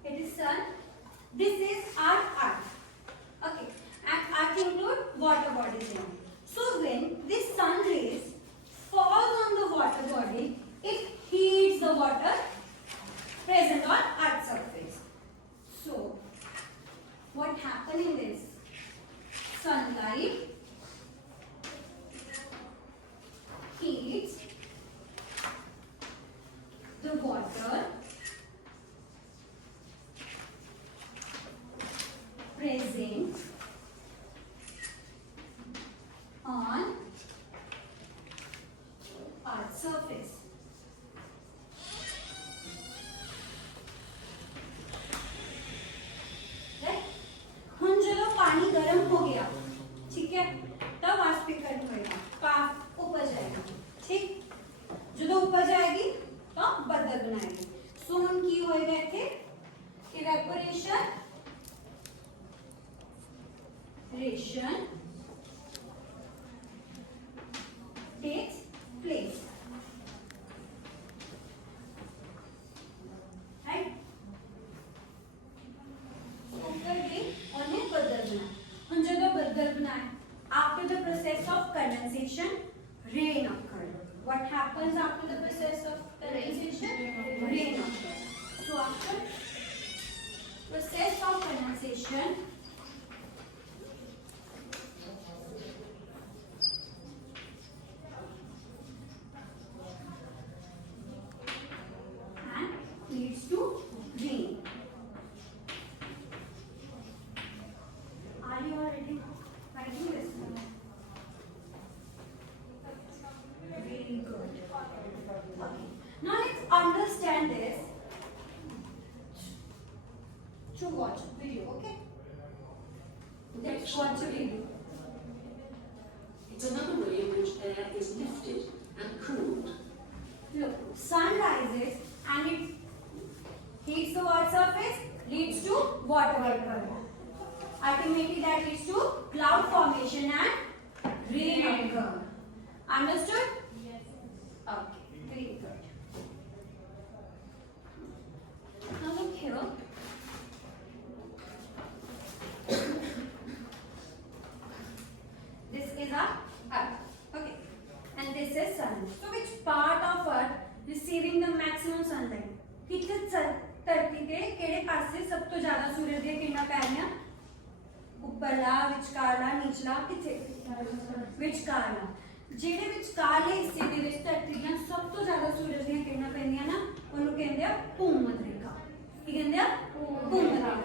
it is sun. This is our earth. Okay. And earth include water bodies in it. So when this sun rays falls on the water body, it heats the water present on earth's surface. So, what happens in this? Sunlight heats the water present on Earth's surface. ਹੁਣ ਜਦੋਂ ਪਾਣੀ ਗਰਮ ਹੋ ਗਿਆ, ਠੀਕ ਹੈ, ਤਾਂ ਵਾਸ਼ਪੀਕਰਨ ਹੋਏਗਾ, ਭਾਪ ਉੱਪਰ ਜਾਏਗਾ। ਠੀਕ, ਜਦੋਂ ਉੱਪਰ ਜਾਏਗੀ ਤਾਂ ਬੱਦਲ ਬਣਾਏਗੀ। ਸੋ ਹੁਣ ਕੀ ਹੋਏਗਾ ਇੱਥੇ? Evaporation takes place. Right? ऊपर गई और ने बदल बनाया। हम जब बदल बनाए, after the process of condensation, rain occurred. What happens after the process of condensation? Rain occurred. So after process of condensation, and leads to rain. Are you already writing this? Very good. Okay. Now let's understand this. To watch a video, okay? Let's watch a video. It's another way in which air is lifted and cooled. Look, sun rises and it heats the water surface, leads to water vapor. Ultimately, that leads to cloud formation and rain occur. Understood? Yes. Okay, very good. Now look here. This is our earth. Okay, and this is sun. So which part receiving the maximum sunlight किथे धरती ते किहड़े पासे सब तो ज्यादा सूरज दी किरणां पै रहीआं उपरला विचकारला नीचला किथे विचकारला ਜਿਹੜੇ ਵਿਚਕਾਰਲੇ ਹਿੱਸੇ ਦੇ ਵਿੱਚ ਧਰਤੀ ਦੀਆਂ ਸਭ ਤੋਂ ਜ਼ਿਆਦਾ ਸੂਰਜ ਦੀਆਂ ਕਿਰਨਾਂ ਪੈਂਦੀਆਂ ਨਾ ਉਹਨੂੰ ਕਹਿੰਦੇ ਆ ਭੂਮਧ ਰੇਖਾ ਕੀ ਕਹਿੰਦੇ ਆ ਭੂਮਧ ਰੇਖਾ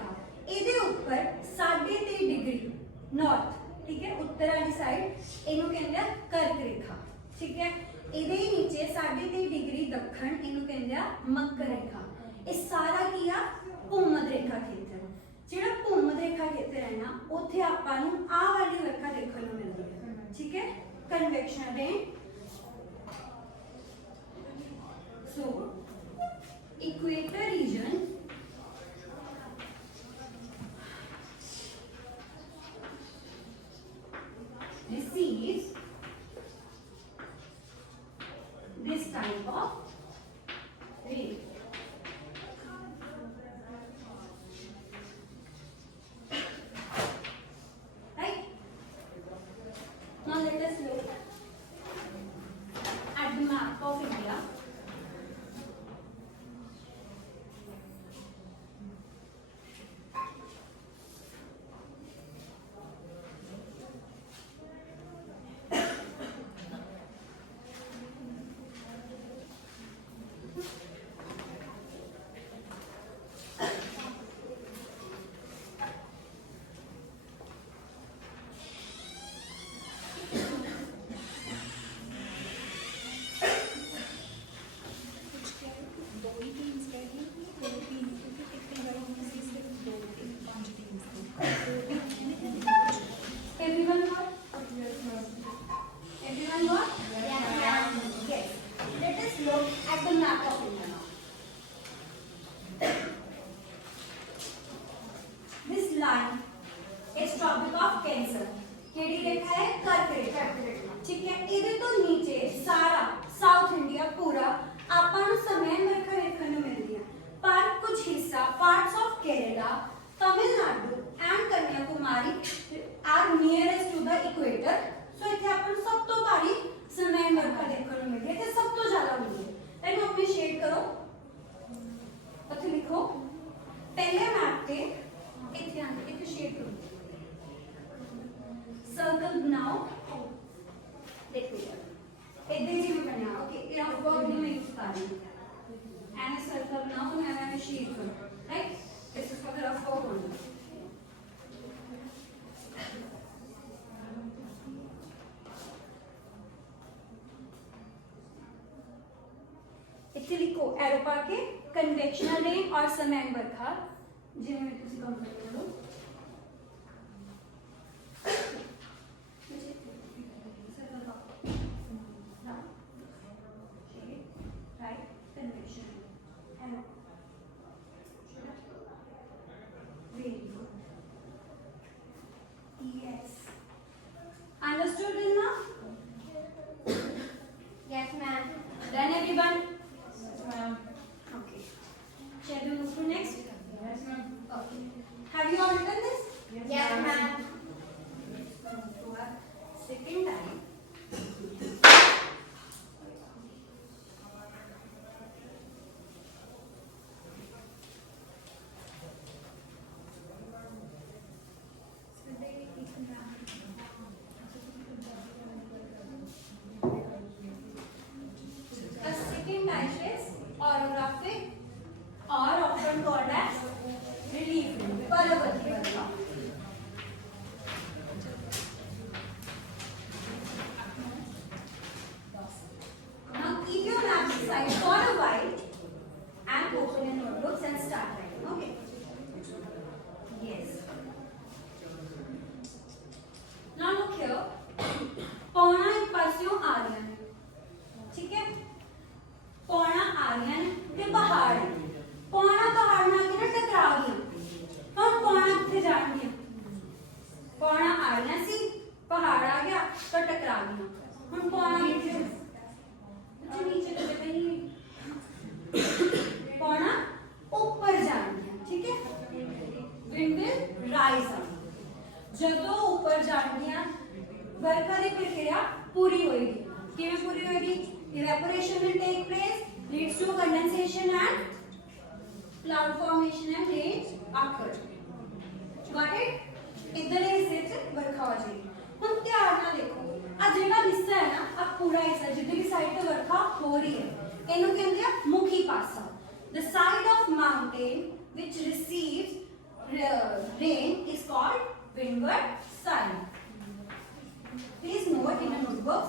ਇਹਦੇ ਉੱਪਰ 23.5 ਡਿਗਰੀ ਨਾਰਥ ਠੀਕ ਹੈ ਉੱਤਰ ਵਾਲੀ ਸਾਈਡ ਇਹਨੂੰ ਕਹਿੰਦੇ ਆ ਕਰਕ ਰੇਖਾ ਠੀਕ ਹੈ ਇਹਦੇ ਹੀ ਨੀਚੇ 23.5 ਡਿਗਰੀ ਦੱਖਣ ਇਹਨੂੰ ਕਹਿੰਦੇ ਆ ਮਕਰ ਰੇਖਾ ਇਹ ਸਾਰਾ ਕੀ ਆ ਭੂਮਧ ਰੇਖਾ ਖੇਤਰ ਜਿਹੜਾ ਭੂਮਧ ਰੇਖਾ ਖੇਤਰ ਹੈ ਨਾ ਉੱਥੇ ਆਪਾਂ ਨੂੰ ਆਹ ਵਾਲੀ ਰੇਖਾ ਦੇਖਣ ਨੂੰ ਮਿਲਦੀ ਹੈ ਠੀਕ ਹੈ convection ray so equator region receives this type of ray right now let us look at the map of India. Everyone got? Everyone got? Yes. Let us look at the map of India now. This line is Tropic of Cancer. केड़ी रेखा है कर्क रेखा ठीक है ਇਹਦੇ ਤੋਂ ਨੀਚੇ ਸਾਰਾ south India ਪੂਰਾ ਆਪਾਂ ਨੂੰ ਸਮੇਂ ਰੇਖਾ ਵੇਖਣ ਨੂੰ ਮਿਲਦੀ ਹੈ ਪਰ ਕੁਝ ਹਿੱਸਾ parts of Kerala Tamil Nadu and Kanyakumari are nearest to the equator so इथे अपन सब तो भारी समय रेखा देखने को मिलती है इथे सब तो ज्यादा मिलती है एंड अपने शेड करो इथे लिखो पहले मैप पे इथे आके इथे शेड करो सर्कल बनाओ देखो इधर जी में बनया ओके ये वर्ड में यूज कर रही हूं एंड सर्कल बनाओ मैं शेड करो right This is for the rough work only. इथे लिखो एरो पा के कन्वेक्शनल रे और समय बरखा जिन्हें मैं तुसी कंपेयर करो right convection arrow Very good. Yes. Understood, Rilma? Yes, ma'am. Done, everyone? Yes, ma'am. Okay. Shall we move to next? Yes, ma'am. Okay. Have you all written this? Yes, ma'am. To our second time. The second type is orographic or often called as relief, Parvati Varga. will take place, leads to condensation and cloud formation and rain occur. Got it? इधर हिस्से से वर्खा हो जाएगी। हम ध्यान ना देखो आ जेड़ा हिस्सा है ना आ पूरा हिस्सा जिधर साइड पे वर्खा हो रही है इन्हों कहते हैं मुखी पासा। The side of mountain which receives rain is called windward side. Please note in a notebook.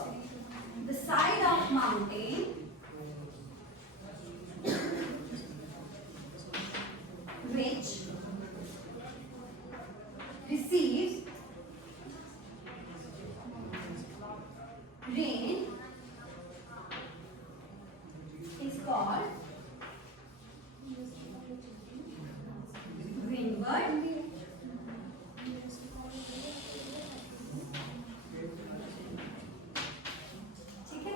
The side of mountain which receives rain is called windward ठीक है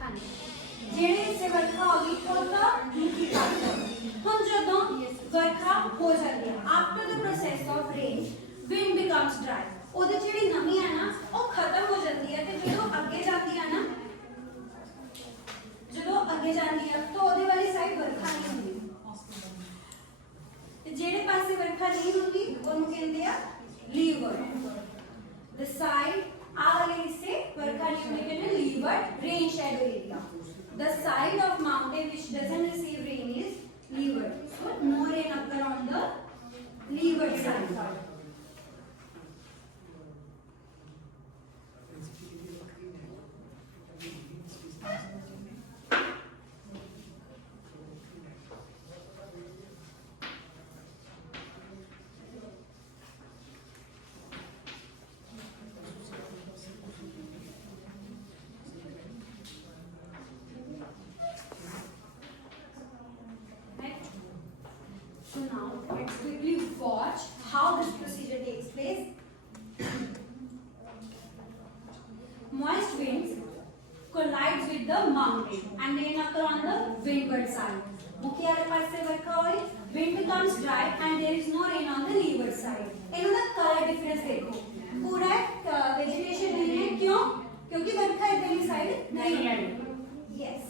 हाँ ਜਿਹੜੇ ਹਿੱਸੇ ਵਰਖਾ ਹੋ ਗਈ ਉਹਦਾ ਮੁਖੀ ਪਾਸਾ ਹੁਣ ਜਦੋਂ ਵਰਖਾ ਹੋ ਜਾਂਦੀ ਹੈ after the process of rain wind becomes dry ਉਹਦੀ ਜਿਹੜੀ ਨਮੀ ਹੈ ਨਾ ਉਹ ਖਤਮ ਹੋ ਜਾਂਦੀ ਹੈ ਤੇ ਜਦੋਂ ਅੱਗੇ ਜਾਂਦੀ ਹੈ ਨਾ ਜਦੋਂ ਅੱਗੇ ਜਾਂਦੀ ਹੈ ਤਾਂ ਉਹਦੇ ਵਾਲੀ ਸਾਈਡ ਵਰਖਾ ਨਹੀਂ ਹੁੰਦੀ ਤੇ ਜਿਹੜੇ ਪਾਸੇ ਵਰਖਾ ਨਹੀਂ ਹੁੰਦੀ ਉਹਨੂੰ ਕਹਿੰਦੇ ਆ ਲੀਵਰਡ ਦ ਸਾਈਡ आ वाले हिस्से वर्खा नहीं होने के लिए leeward rain shadow area. The side of mountain which doesn't receive rain is leeward. So no rain occur on the leeward side. So now let's quickly watch how this procedure takes place. Moist winds collides with the mountain and rain occur on the windward side. मुख्य वाले पास से वर्खा हुई, wind becomes dry and there is no rain on the leeward side. इन्हों का color difference देखो, पूरा vegetation नहीं है क्यों? क्योंकि वर्खा इधरली side नहीं है. Yes.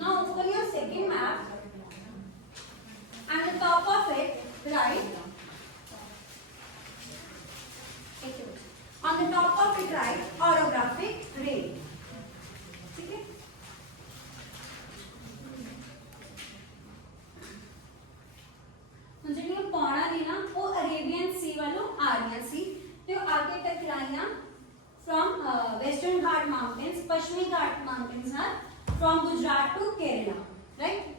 Now open your second map. And the top of it, write. On the top of it, write orographic rain. ठीक है? ਜਿਹੜੀਆਂ ਪੌਣਾ ਦੀ ਨਾ ਉਹ ਅਰੇਬੀਅਨ ਸੀ ਵੱਲੋਂ ਆ ਰਹੀਆਂ ਸੀ ਤੇ ਉਹ ਆਗੇ ਟਕਰਾਈਆਂ from western Ghat mountains, ਪੱਛਮੀ ਘਾਟ mountains ਨਾਲ from Gujarat to Kerala, right?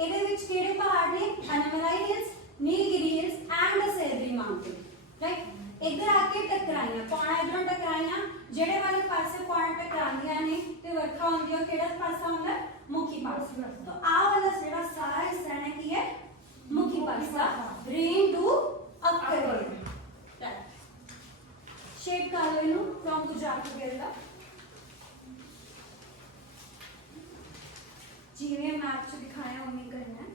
ਇਹਦੇ ਵਿੱਚ ਕਿਹੜੇ ਪਹਾੜ ਨੇ Anamalai hills Nilgiri hills and the Sahyadri mountain right ਇੱਧਰ ਆ ਕੇ ਟਕਰਾਈਆਂ ਪੌਣਾ ਇਧਰੋਂ ਟਕਰਾਈਆਂ ਜਿਹੜੇ ਵਾਲੇ ਪਾਸੇ ਪੌਣਾ ਟਕਰਾਉਂਦੀਆਂ ਨੇ ਤੇ ਵਰਖਾ ਹੁੰਦੀ ਹੈ ਕਿਹੜਾ ਪਾਸਾ ਹੁੰਦਾ ਮੁਖੀ ਪਾਸਾ ਤਾਂ ਆਹ ਵਾਲਾ ਜਿਹੜਾ ਸਾਰਾ ਹਿੱਸਾ ਹੈ ਕੀ ਹੈ ਮੁਖੀ ਪਾਸਾ ਰੇਨ ਟੂ ਅਕਰ ਰਾਈਟ ਸ਼ੇਡ ਕਰ ਲਓ ਇਹਨੂੰ ਫਰਮ ਗੁਜਰਾਤ ਟੂ ਕੇਰਲਾ जिन्हें मैप से दिखाया उन्हें करना है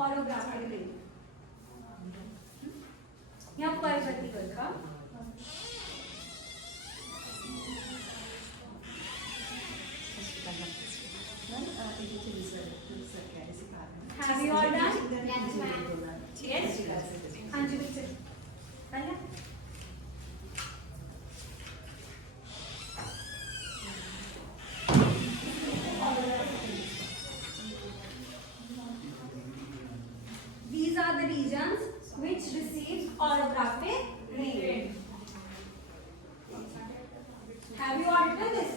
orographic rain यहाँ पर्वतीय वर्षा Have you all done? Yes, ma'am. Yes? हाँ जी बच्चे पहले These are the regions which receives orographic rain. Have you all done this?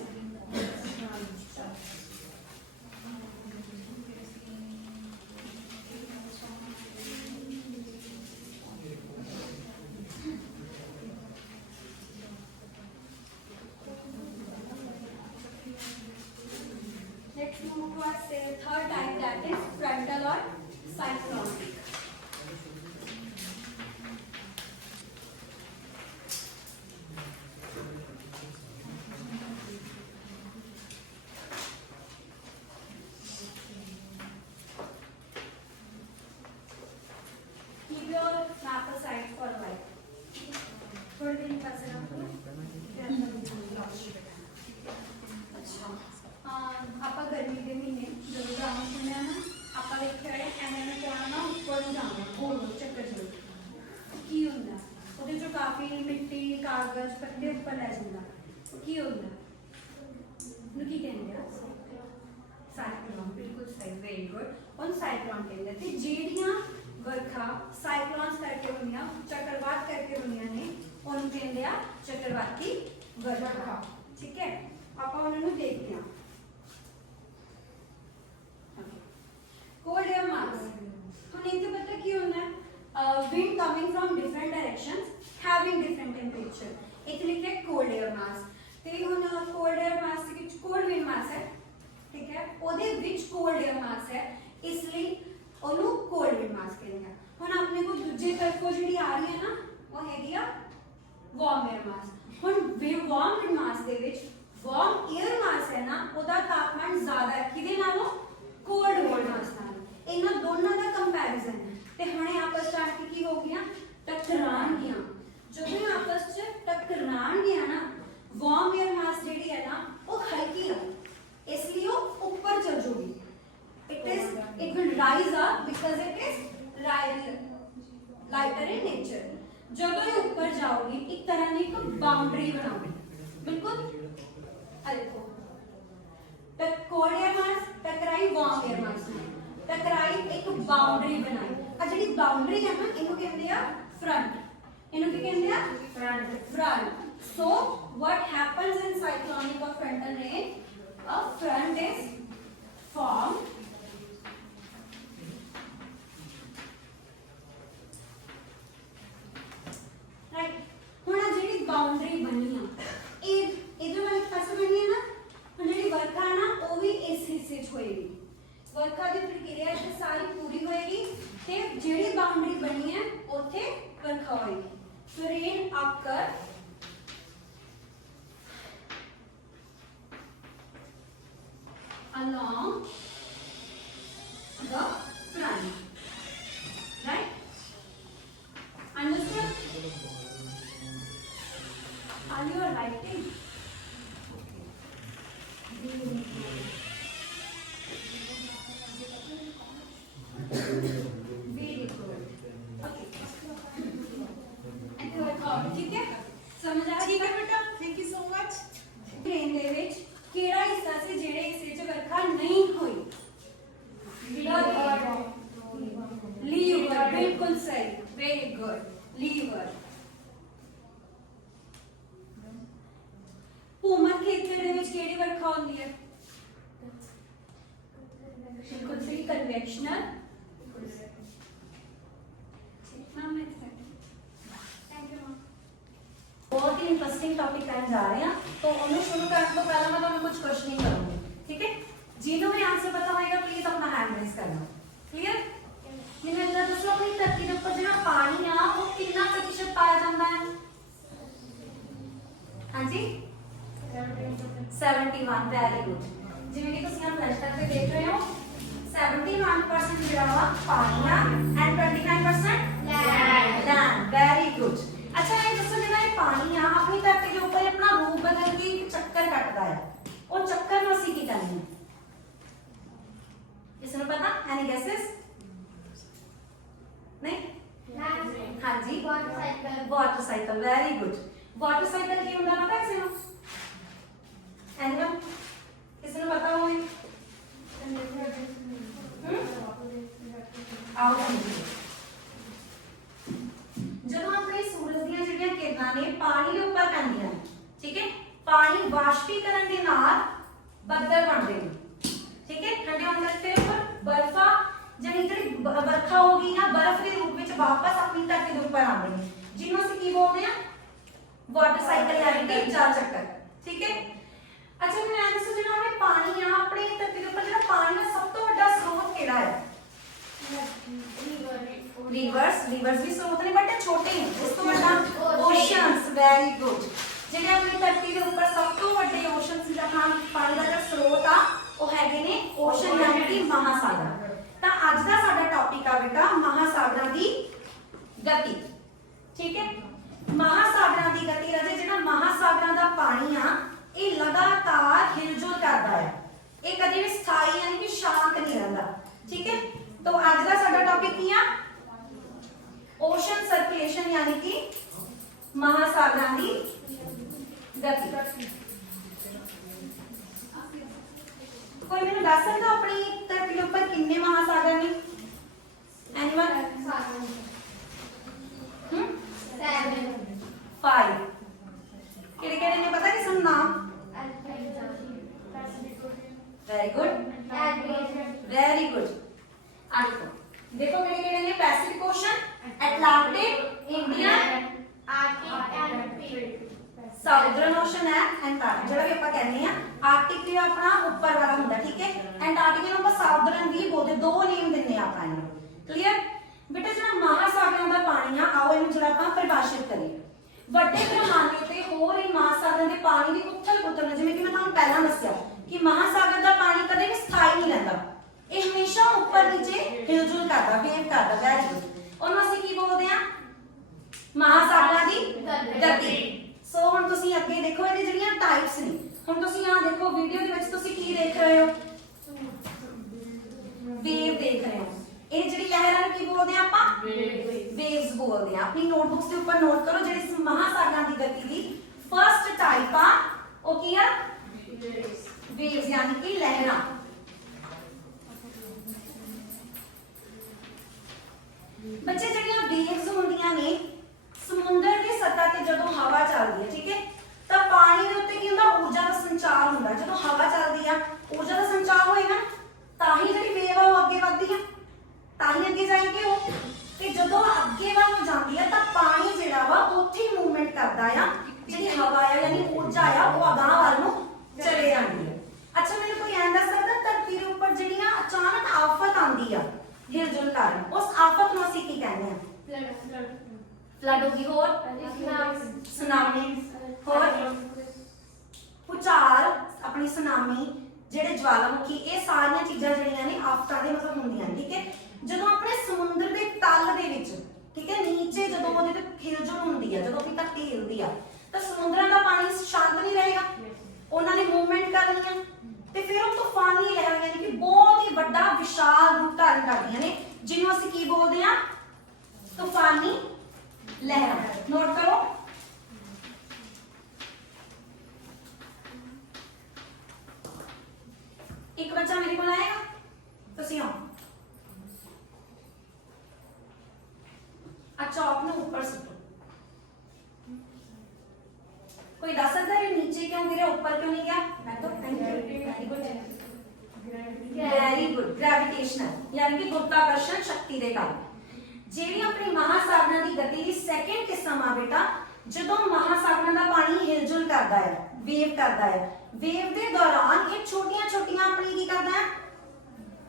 Let's move to our third type, that is frontal or cyclonic. Keep your map aside for a while. थोड़े दिन पास रखो। अच्छा, ਆਪਾਂ ਗਰਮੀ ਦੇ ਮਹੀਨੇ ਜਦੋਂ ਜਾਣਾ ਹੁੰਦਾ ਨਾ ਆਪਾਂ ਵੇਖਿਆ ਹੈ ਐਵੇਂ ਕਿਹਾ ਨਾ ਉੱਪਰ ਨੂੰ ਜਾਣਾ ਗੋਲ ਚੱਕਰ ਚ ਕੀ ਹੁੰਦਾ ਉਹਦੇ ਚੋਂ ਕਾਫੀ ਮਿੱਟੀ ਕਾਗਜ਼ ਪੱਤੇ ਉੱਪਰ ਲੈ ਜਾਂਦਾ ਕੀ ਹੁੰਦਾ ਉਹਨੂੰ ਕੀ ਕਹਿੰਦੇ ਆ ਸਾਈਕਲੋਨ ਬਿਲਕੁਲ ਸਹੀ ਵੈਰੀ ਗੁੱਡ ਉਹਨੂੰ ਸਾਈਕਲੋਨ ਕਹਿੰਦੇ ਤੇ ਜਿਹੜੀਆਂ ਵਰਖਾ ਸਾਈਕਲੋਨਸ ਕਰਕੇ ਹੁੰਦੀਆਂ ਚੱਕਰਵਾਤ ਕਰਕੇ ਹੁੰਦੀਆਂ ਨੇ ਉਹਨੂੰ ਕਹਿੰਦੇ ਆ ਚੱਕਰਵਾਤੀ ਵਰਖਾ ਠੀਕ ਹੈ ਆਪਾਂ ਉਹਨਾਂ ਨੂੰ ਦੇਖਦੇ ਹਾਂ cold air mass ਹੁਣ ਇਹਦੇ ਪਤਾ ਕੀ ਹੁੰਦਾ ਹੈ wind coming from different directions having different temperature ਇੱਥੇ ਲਿਖਿਆ cold air mass ਤੇ ਹੁਣ cold air mass ਦੇ ਵਿੱਚ cold wind mass ਹੈ ਠੀਕ ਹੈ ਉਹਦੇ ਵਿੱਚ cold air mass ਹੈ ਇਸ ਲਈ ਉਹਨੂੰ cold wind mass ਕਹਿੰਦੇ ਆ ਹੁਣ ਆਪਣੇ ਕੋਲ ਦੂਜੇ ਤਰਫੋਂ ਜਿਹੜੀ ਆ ਰਹੀ ਹੈ ਨਾ ਉਹ ਹੈਗੀ ਆ warm air mass ਹੁਣ warm wind mass ਦੇ ਵਿੱਚ warm air mass ਹੈ ਨਾ ਉਹਦਾ ਤਾਪਮਾਨ ਜ਼ਿਆਦਾ ਹੈ ਕਿਹਦੇ ਨਾਲੋਂ cold wind mass ਨਾਲ ਇਹਨਾਂ ਦੋਨਾਂ ਦਾ ਕੰਪੈਰੀਜ਼ਨ ਹੈ ਤੇ ਹੁਣੇ ਆਪਸ ਚ ਆ ਕੇ ਕੀ ਹੋ ਗਿਆ ਟਕਰਾਣਗੀਆਂ ਜਦੋਂ ਇਹ ਆਪਸ ਚ ਟਕਰਾਣਗੀਆਂ ਨਾ ਵਾਰਮ 에ਅਰ ਮਾਸ ਜਿਹੜੀ ਹੈ ਨਾ ਉਹ ਹਲਕੀ ਹੈ ਇਸ ਲਈ ਉਹ ਉੱਪਰ ਚਲ ਜੂਗੀ it will rise up because it is lighter in nature ਜਦੋਂ ਇਹ ਉੱਪਰ ਜਾਊਗੀ ਇੱਕ ਤਰ੍ਹਾਂ ਦੀ ਇੱਕ ਬਾਉਂਡਰੀ ਬਣਾਉਗੀ ਬਿਲਕੁਲ ਆ ਦੇਖੋ cold air mass ਟਕਰਾਈ warm air mass ਨਾਲ टकराई एक बाउंड्री बनाई आ जी बाउंड्री है ना इनको कहते हैं फ्रंट इनको क्या कहते हैं front so what happens in cyclonic और frontal rain a front is form right हुन आ जी बाउंड्री बनी है इधर वाले पासे बनी है ना हुन जी वर्खा है ना वो भी इस हिस्से च होएगी वर्खा की प्रक्रिया इतने सारी पूरी होएगी ते जेडी बाउंड्री बनी है उथे वर्खा होएगी सो rain occur along the front right understood are you writing very good okay ठीक है समझ आ ठीक है बेटा thank you so much train ਦੇ ਵਿੱਚ ਕਿਹੜਾ ਹਿੱਸਾ ਸੀ ਜਿਹੜੇ ਹਿੱਸੇ 'ਚ ਵਰਖਾ ਨਹੀਂ ਹੋਈ ਲੀਵਰ ਬਿਲਕੁਲ ਸਹੀ वेरी गुड ਲੀਵਰ ਭੂਮਧ ਖੇਤਰ ਦੇ ਵਿੱਚ ਕਿਹੜੀ ਵਰਖਾ ਹੁੰਦੀ ਹੈ बिल्कुल सही कन्वेक्शनल बहुत ही इंटरेस्टिंग टॉपिक करने जा रहे हैं तो उन्हें शुरू करने तो पहले मैं तुम्हें कुछ क्वेश्चनिंग करूंगी ठीक है जिन्हों में आंसर पता होगा प्लीज अपना हैंड रेज करना क्लियर मैंने इतना दसो अपनी धरती के ऊपर जो पानी आ वो कितना प्रतिशत पाया जाता है हाँ जी 71 वेरी गुड जिवें कि तुसीं फ्लैश करके देख रहे हो 71% ਜਿਹੜਾ ਵਾ ਪਾਣੀ ਆ and 29% land very good अच्छा ये दोस्तों ਜਿਹੜਾ ਇਹ ਪਾਣੀ ਆ ਆਪਣੀ ਧਰਤੀ ਦੇ ਉੱਪਰ ਆਪਣਾ ਰੂਪ ਬਦਲ ਕੇ ਇੱਕ ਚੱਕਰ ਕੱਟਦਾ ਹੈ ਉਹ ਚੱਕਰ ਨੂੰ ਅਸੀਂ ਕੀ ਕਹਿੰਦੇ ਹਾਂ ਕਿਸ ਨੂੰ ਪਤਾ ਐਨੀ ਗੈਸਸ ਨਹੀਂ हाँ जी water cycle very good water cycle की ਹੁੰਦਾ ਪਤਾ ਕਿਸੇ ਨੂੰ ਐਨੀਵਨ ਕਿਸੇ ਨੂੰ ਪਤਾ ਹੋਵੇ ਜਦੋਂ ਆਪਣੇ ਸੂਰਜ ਦੀਆਂ ਜਿਹੜੀਆਂ ਕਿਰਨਾਂ ਨੇ ਪਾਣੀ ਦੇ ਉੱਪਰ ਪੈਂਦੀਆਂ ਨੇ ਠੀਕ ਹੈ ਪਾਣੀ ਵਾਸ਼ਪੀਕਰਨ ਦੇ ਨਾਲ ਬੱਦਲ ਬਣਦੇ ਨੇ ਠੀਕ ਹੈ ਠੰਡੇ ਹੋਣ ਦੇ ਉੱਪਰ ਬਰਫਾ ਜਿਹੜੀ ਵਰਖਾ ਹੋ ਗਈ ਨਾ ਬਰਫ਼ ਦੇ ਰੂਪ ਵਿੱਚ ਵਾਪਸ ਆਪਣੀ ਧਰਤੀ ਦੇ ਉੱਪਰ ਆਉਂਦੇ ਨੇ ਜਿਹਨੂੰ ਅਸੀਂ ਕੀ ਬੋਲਦੇ ਆ ਵਾਟਰ ਸਾਈਕਲ ਯਾਨੀ ਕਿ ਜਲ ਚੱਕਰ ਠੀਕ ਹੈ अच्छा मैं आंसर ਜਿਹੜਾ ਹੈ ਪਾਣੀ ਆ ਆਪਣੀ ਧਰਤੀ ਦੇ ਉੱਪਰ ਜਿਹੜਾ ਪਾਣੀ ਦਾ ਸਭ ਤੋਂ ਵੱਡਾ ਸਰੋਤ ਕਿਹੜਾ ਹੈ रिवर्स भी स्रोत ने बट छोटे हैं उस तो बड़ा ओशंस वेरी गुड ਜਿਹੜੇ ਆਪਣੀ ਧਰਤੀ ਦੇ ਉੱਪਰ ਸਭ ਤੋਂ ਵੱਡੇ ਓਸ਼ਨਸ ਜਿਹੜਾ ਪਾਣੀ ਦਾ स्रोत ਆ ਉਹ ਹੈਗੇ ਨੇ ਓਸ਼ਨ ਯਾਨੀ ਕਿ ਮਹਾਸਾਗਰ। ਤਾਂ ਅੱਜ ਦਾ ਸਾਡਾ ਟੌਪਿਕ ਆ ਬੇਟਾ ਮਹਾਸਾਗਰਾਂ ਦੀ ਗਤੀ। ਠੀਕ ਹੈ, ਮਹਾਸਾਗਰਾਂ ਦੀ ਗਤੀ ਰਾਜੇ ਜਿਹੜਾ ਮਹਾਸਾਗਰਾਂ ਦਾ ਪਾਣੀ ਆ ਇਹ ਲਗਾਤਾਰ ਹਿਲਜੁਲ ਕਰਦਾ ਹੈ, ਇਹ ਕਦੇ ਵੀ ਸਥਾਈ ਯਾਨੀ ਕਿ ਸ਼ਾਂਤ ਨਹੀਂ ਰਹਿੰਦਾ। ਠੀਕ ਹੈ, तो आज का साडा टॉपिक की है ओशन सर्कुलेशन यानी कि महासागरां दी गति। कोई मैंने दस सकता अपनी धरती के ऊपर कितने महासागर ने? एनीवन? 5 केड़े-केड़े ने पता किसम नाम? Very good very good. देखो मेरे केड़े ने Pacific ocean, Atlantic, Indian, southern ocean है एंटार्कटिक जेड़ा भी ਆਪਾਂ ਕਹਿੰਦੇ ਆ आर्टिक भी अपना ऊपर वाला ਹੁੰਦਾ। ठीक है, एंटार्कटिक ਨੂੰ ਆਪਾਂ साउदर्न भी बोलते, दो नेम ਦਿੰਨੇ ਆ ਆਪਾਂ ਇਹਨੂੰ। क्लियर बेटा ਜਿਹੜਾ ਮਹਾਸਾਗਰਾਂ ਦਾ ਪਾਣੀ ਆ ਆਓ ਇਹਨੂੰ ਜਿਹੜਾ ਆਪਾਂ ਪਰਿਭਾਸ਼ਿਤ ਕਰੀਏ। ਵੱਡੇ ਪੈਮਾਨੇ ਤੇ ਹੋਰ ਹੀ ਮਹਾਸਾਗਰਾਂ ਦੇ ਪਾਣੀ ਦੀ ਉਥਲ-ਪੁਥਲ ਨੇ, ਜਿਵੇਂ ਕਿ ਮੈਂ ਤੁਹਾਨੂੰ ਪਹਿਲਾਂ ਦੱਸਿਆ ਕਿ ਮਹਾਸਾਗਰ ਦਾ ਪਾਣੀ ਕਦੇ ਵੀ ਸਥਾਈ ਨਹੀਂ ਰਹਿੰਦਾ, ਇਹ ਹਮੇਸ਼ਾ ਉੱਪਰ ਨੀਚੇ ਹਿਲਜੁਲ ਕਰਦਾ, ਵੇਵ ਕਰਦਾ। ਵੈਰੀ ਗੁੱਡ, ਉਹਨੂੰ ਅਸੀਂ ਕੀ ਬੋਲਦੇ ਆ? ਮਹਾਸਾਗਰਾਂ ਦੀ ਗਤੀ। ਸੋ ਹੁਣ ਤੁਸੀਂ ਅੱਗੇ ਦੇਖੋ ਇਹਦੇ ਜਿਹੜੀਆਂ ਟਾਈਪਸ ਨੇ। ਹੁਣ ਤੁਸੀਂ ਆਹ ਦੇਖੋ ਵੀਡੀਓ ਦੇ ਵਿੱਚ ਤੁਸੀਂ ਕੀ ਦੇਖ ਰਹੇ ਹੋ? ਵੇਵ ਦੇਖ ਰਹੇ ਹੋ। ਇਹ ਜਿਹੜੀ ਲਹਿਰਾਂ ਨੂੰ ਕੀ ਬੋਲਦੇ ਆ ਆਪਾਂ? ਵੇਵਸ ਬੋਲਦੇ ਆ। ਆਪਣੀ ਨੋਟਬੁੱਕਸ ਦੇ ਉੱਪਰ ਨੋਟ ਕਰੋ ਜਿਹੜੀ ਇਸ ਮਹਾਸਾਗਰਾਂ ਦੀ ਗਤੀ ਦੀ ਫਰਸਟ ਟਾਈਪ ਆ ਉਹ ਕੀ ਆ? ਵੇਵਸ यानी कि लहरां। बच्चे ਜਿਹੜੀਆਂ ਵੇਵਸ ਹੁੰਦੀਆਂ ਨੇ ਸਮੁੰਦਰ ਦੀ ਸਤਹ ਤੇ ਜਦੋਂ ਹਵਾ ਚੱਲਦੀ ਹੈ, ਠੀਕ ਹੈ, ਤਾਂ ਪਾਣੀ ਦੇ ਉੱਤੇ ਕੀ ਹੁੰਦਾ? ਊਰਜਾ ਦਾ ਸੰਚਾਰ ਹੁੰਦਾ। ਜਦੋਂ ਹਵਾ ਚੱਲਦੀ ਆ ਊਰਜਾ ਦਾ ਸੰਚਾਰ ਹੋਏਗਾ ਤਾਂ ਹੀ ਜਿਹੜੀ ਵੇਵ ਆ ਉਹ ਅੱਗੇ ਵਧਦੀ ਆ, ਤਾਂ ਹੀ ਅੱਗੇ ਜਾਏਗੀ ਉਹ। ਤੇ ਜਦੋਂ ਅੱਗੇ ਵੱਲ ਨੂੰ ਜਾਂਦੀ ਆ ਤਾਂ ਪਾਣੀ ਜਿਹੜਾ ਵਾ ਉੱਥੇ ਹੀ ਮੂਵਮੈਂਟ ਕਰਦਾ ਆ, ਜਿਹੜੀ ਹਵਾ ਆ ਯਾਨੀ ਊਰਜਾ ਆ ਉਹ ਅਗਾਂਹ ਵੱਲ ਨੂੰ ਚਲੇ ਜਾਂਦੀ ਹੈ। ਅੱਛਾ ਮੈਨੂੰ ਕੋਈ ਐਂ ਦੱਸ ਸਕਦਾ ਧਰਤੀ ਦੇ ਉੱਪਰ ਜਿਹੜੀਆਂ ਅਚਾਨਕ ਆਫਤ ਆਉਂਦੀ ਆ ਹਿਲਜੁਲ ਕਾਰਨ, ਉਸ ਆਫਤ ਨੂੰ ਅਸੀਂ ਕੀ ਕਹਿੰਦੇ ਆ? ਫਲੱਡ ਹੋ ਗਈ, ਹੋਰ ਸੁਨਾਮੀ, ਹੋਰ ਭੂਚਾਲ, ਆਪਣੀ ਸੁਨਾਮੀ, ਜਿਹੜੇ ਜਵਾਲਾਮੁਖੀ, ਇਹ ਸਾਰੀਆਂ ਚੀਜ਼ਾਂ ਜਿਹੜੀਆਂ ਨੇ ਆਫਤਾਂ ਦੇ ਮਤਲਬ ਹੁੰਦੀਆਂ ਨੇ। ਠੀਕ ਹੈ, ਜਦੋਂ ਆਪਣੇ ਸਮੁੰਦਰ ਦੇ ਤਲ ਦੇ ਵਿੱਚ, ਠੀਕ ਹੈ, ਨੀਚੇ ਜਦੋਂ ਉਹਦੇ ਤੇ ਹਿਲਜੁਲ ਹੁੰਦੀ ਆ, ਜਦੋਂ ਆਪਣੀ ਧਰਤੀ ਹਿਲਦੀ ਆ ਤਾਂ ਸਮੁੰਦਰਾਂ ਦਾ ਪਾਣੀ ਸ਼ਾਂਤ ਨਹੀਂ ਰਹੇਗਾ, ਉਹਨਾਂ ਨੇ ਮੂਵਮੈਂਟ ਕਰਨੀ ਆ ਤੇ ਫਿਰ ਉਹ ਤੂਫਾਨੀ ਲਹਿਰਾਂ ਯਾਨੀ ਕਿ ਬਹੁਤ ਹੀ ਵੱਡਾ ਵਿਸ਼ਾਲ ਰੂਪ ਧਾਰਨ ਕਰਦੀਆਂ ਨੇ, ਜਿਹਨੂੰ ਅਸੀਂ ਕੀ ਬੋਲਦੇ ਆ? ਤੂਫਾਨੀ ਲਹਿਰਾਂ। ਨੋਟ ਕਰੋ। ਇੱਕ ਬੱਚਾ ਮੇਰੇ ਕੋਲ ਆਏਗਾ, ਤੁਸੀਂ ਆਓ। ਆ ਚੌਕ ਨੂੰ ਉੱਪਰ ਸੁੱਟੋ। कोई दस सकता है नीचे क्यों गिरा ऊपर क्यों नहीं गया? मैं तो thank you very good gravitational यानी कि गुरुत्वाकर्षण शक्ति दे कारण ਜਿਹੜੀ ਆਪਣੀ ਮਹਾਸਾਗਰਾਂ ਦੀ ਗਤੀ ਦੀ ਸੈਕੰਡ ਕਿਸਮ ਆ ਬੇਟਾ ਜਦੋਂ ਮਹਾਸਾਗਰਾਂ ਦਾ ਪਾਣੀ ਹਿਲਜੁਲ ਕਰਦਾ ਹੈ, ਵੇਵ ਕਰਦਾ ਹੈ। ਵੇਵ ਦੇ ਦੌਰਾਨ ਇਹ ਛੋਟੀਆਂ ਛੋਟੀਆਂ ਆਪਣੀ ਕੀ ਕਰਦਾ ਹੈ?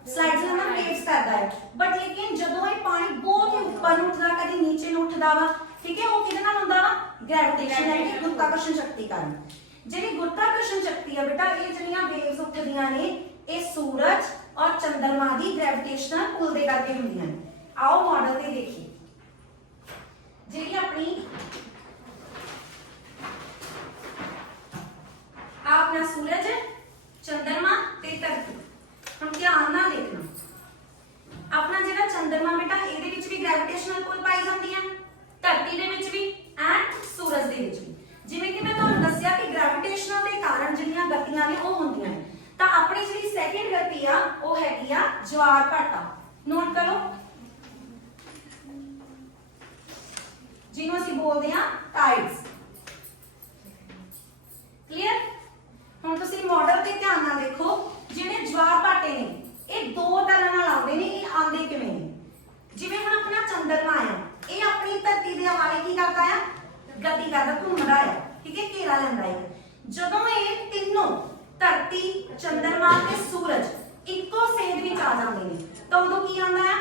ਸਲਾਈਡਸ ਨਾਲ ਵੇਵਸ ਕਰਦਾ ਹੈ। ਬਟ ਲੇਕਿਨ ਜਦੋਂ ਇਹ ਪਾਣੀ ਬਹੁਤ ਹੀ ਉੱਪਰ ਨੂੰ ਉੱਠਦਾ, ਕਦੇ ਨੀਚੇ ਨੂੰ ਉੱਠਦਾ ਵਾ, ठीक है, वो किहदे नाल हुंदा वा? ग्रेविटेशन यानी कि गुरुत्वाकर्षण शक्ति कारण। ਜਿਹੜੀ ਗੁਰਤਾਕਰਸ਼ਣ ਸ਼ਕਤੀ ਆ ਬੇਟਾ ਇਹ ਜਿਹੜੀਆਂ ਵੇਵਸ ਉੱਠਦੀਆਂ ਨੇ ਇਹ ਸੂਰਜ ਔਰ ਚੰਦਰਮਾ ਦੀ ਗ੍ਰੈਵਿਟੇਸ਼ਨਲ ਪੁੱਲ ਦੇ ਕਰਕੇ ਹੁੰਦੀਆਂ ਨੇ। ਆਓ ਮਾਡਲ ਤੇ ਦੇਖੀਏ। ਜਿਹੜੀ ਆਪਣੀ ਆਪਣਾ ਸੂਰਜ, ਚੰਦਰਮਾ ਤੇ ਧਰਤੀ, ਹੁਣ ਧਿਆਨ ਨਾਲ ਦੇਖਣਾ। ਆਪਣਾ ਜਿਹੜਾ ਚੰਦਰਮਾ ਬੇਟਾ ਇਹਦੇ ਵਿੱਚ ਵੀ ਗ੍ਰੈਵਿਟੇਸ਼ਨਲ ਪੁੱਲ ਪਾਈ ਜਾਂਦੀ ਹੈ, ਧਰਤੀ ਦੇ ਵਿੱਚ ਵੀ ਐਂਡ ਸੂਰਜ ਦੇ ਵਿੱਚ ਵੀ। ਜਿਵੇਂ ਕਿ ਮੈਂ ਤੁਹਾਨੂੰ ਦੱਸਿਆ ਕਿ ਗ੍ਰੈਵਿਟੇਸ਼ਨਲ ਦੇ ਕਾਰਨ ਜਿਹੜੀਆਂ ਗਤੀਆਂ ਨੇ ਉਹ ਹੁੰਦੀਆਂ ਨੇ, ਤਾਂ ਆਪਣੀ ਜਿਹੜੀ ਸੈਕੰਡ ਗਤੀ ਆ ਉਹ ਹੈਗੀ ਆ ਜਵਾਰ ਭਾਟਾ। ਨੋਟ ਕਰੋ, ਜਿਹਨੂੰ ਅਸੀਂ ਬੋਲਦੇ ਆ ਟਾਈਡਸ। ਕਲੀਅਰ? ਹੁਣ ਤੁਸੀਂ ਮਾਡਲ ਤੇ ਧਿਆਨ ਨਾਲ ਦੇਖੋ। ਜਿਹੜੇ ਜਵਾਰ ਭਾਟੇ ਨੇ ਇਹ ਦੋ ਤਰ੍ਹਾਂ ਨਾਲ ਆਉਂਦੇ ਨੇ। ਇਹ ਆਉਂਦੇ ਕਿਵੇਂ ਨੇ? ਜਿਵੇਂ ਹੁਣ ਆਪਣਾ ਚੰਦਰਮਾ ਆ, ਇਹ ਆਪਣੀ ਧਰਤੀ ਦੇ ਹਵਾਲੇ ਕੀ ਕਰਦਾ ਆ? ਗਤੀ ਕਰਦਾ, ਘੁੰਮਦਾ ਆ, ਠੀਕ ਹੈ, ਘੇਰਾ ਲੈਂਦਾ ਹੈ। ਜਦੋਂ ਇਹ ਤਿੰਨੋਂ ਧਰਤੀ, ਚੰਦਰਮਾ ਤੇ ਸੂਰਜ ਇੱਕੋ ਸੇਧ ਵਿੱਚ ਆ ਜਾਂਦੇ ਨੇ ਤਾਂ ਉਦੋਂ ਕੀ ਆਉਂਦਾ ਆ?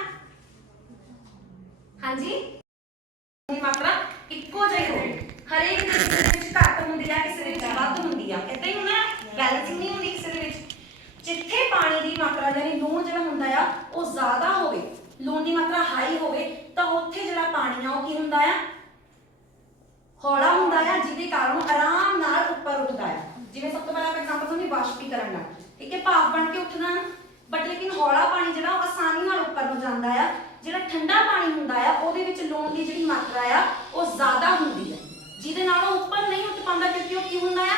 ਹਾਂਜੀ ਦੀ ਮਾਤਰਾ ਇੱਕੋ ਜਿਹੀ ਹੋਵੇ, ਹਰੇਕ ਦੇ ਵਿੱਚ ਘੱਟ ਹੁੰਦੀ ਆ, ਕਿਸੇ ਦੇ ਵਿੱਚ ਵੱਧ ਹੁੰਦੀ ਆ, ਏਦਾਂ ਹੀ ਹੁੰਦਾ, ਬੈਲੈਂਸਿੰਗ ਨਹੀਂ ਹੁੰਦੀ ਕਿਸੇ ਦੇ ਵਿੱਚ। ਜਿੱਥੇ ਪਾਣੀ ਦੀ ਮਾਤਰਾ ਯਾਨੀ ਲੂਣ ਜਿਹੜਾ ਹੁੰਦਾ ਆ ਉਹ ਜ਼ਿਆਦਾ ਹੋਵੇ, ਲੂਣ ਦੀ ਮਾਤਰਾ ਹਾਈ ਹੋਵੇ, ਤਾਂ ਉੱਥੇ ਜਿਹੜਾ ਪਾਣੀ ਆ ਉਹ ਕੀ ਹੁੰਦਾ ਆ, ਹੌਲਾ ਹੁੰਦਾ ਆ, ਜਿਹਦੇ ਕਾਰਨ ਉਹ ਆਰਾਮ ਨਾਲ ਉੱਪਰ ਉੱਠਦਾ ਆ। ਜਿਵੇਂ ਸਭ ਤੋਂ ਪਹਿਲਾਂ ਆਪਾਂ ਐਗਜ਼ਾਮਪਲ ਹੁੰਦੀ ਵਾਸ਼ਪੀਕਰਨ ਦਾ, ਠੀਕ ਹੈ, ਭਾਫ ਬਣ ਕੇ ਉੱਠਣਾ ਨਾ, ਬਟ ਲੇਕਿਨ ਹੌਲਾ ਪਾਣੀ ਜਿਹੜਾ ਉਹ ਆਸਾਨੀ ਨਾਲ ਉੱਪਰ ਨੂੰ ਜਾਂਦਾ ਆ। ਜਿਹੜਾ ਠੰਡਾ ਪਾਣੀ ਹੁੰਦਾ ਆ ਉਹਦੇ ਵਿੱਚ ਲੂਣ ਦੀ ਜਿਹੜੀ ਮਾਤਰਾ ਆ ਉਹ ਜ਼ਿਆਦਾ ਹੁੰਦੀ ਹੈ, ਜਿਹਦੇ ਨਾਲ ਉਹ ਉੱਪਰ ਨਹੀਂ ਉੱਠ ਪਾਉਂਦਾ, ਕਿਉਂਕਿ ਉਹ ਕੀ ਹੁੰਦਾ ਆ,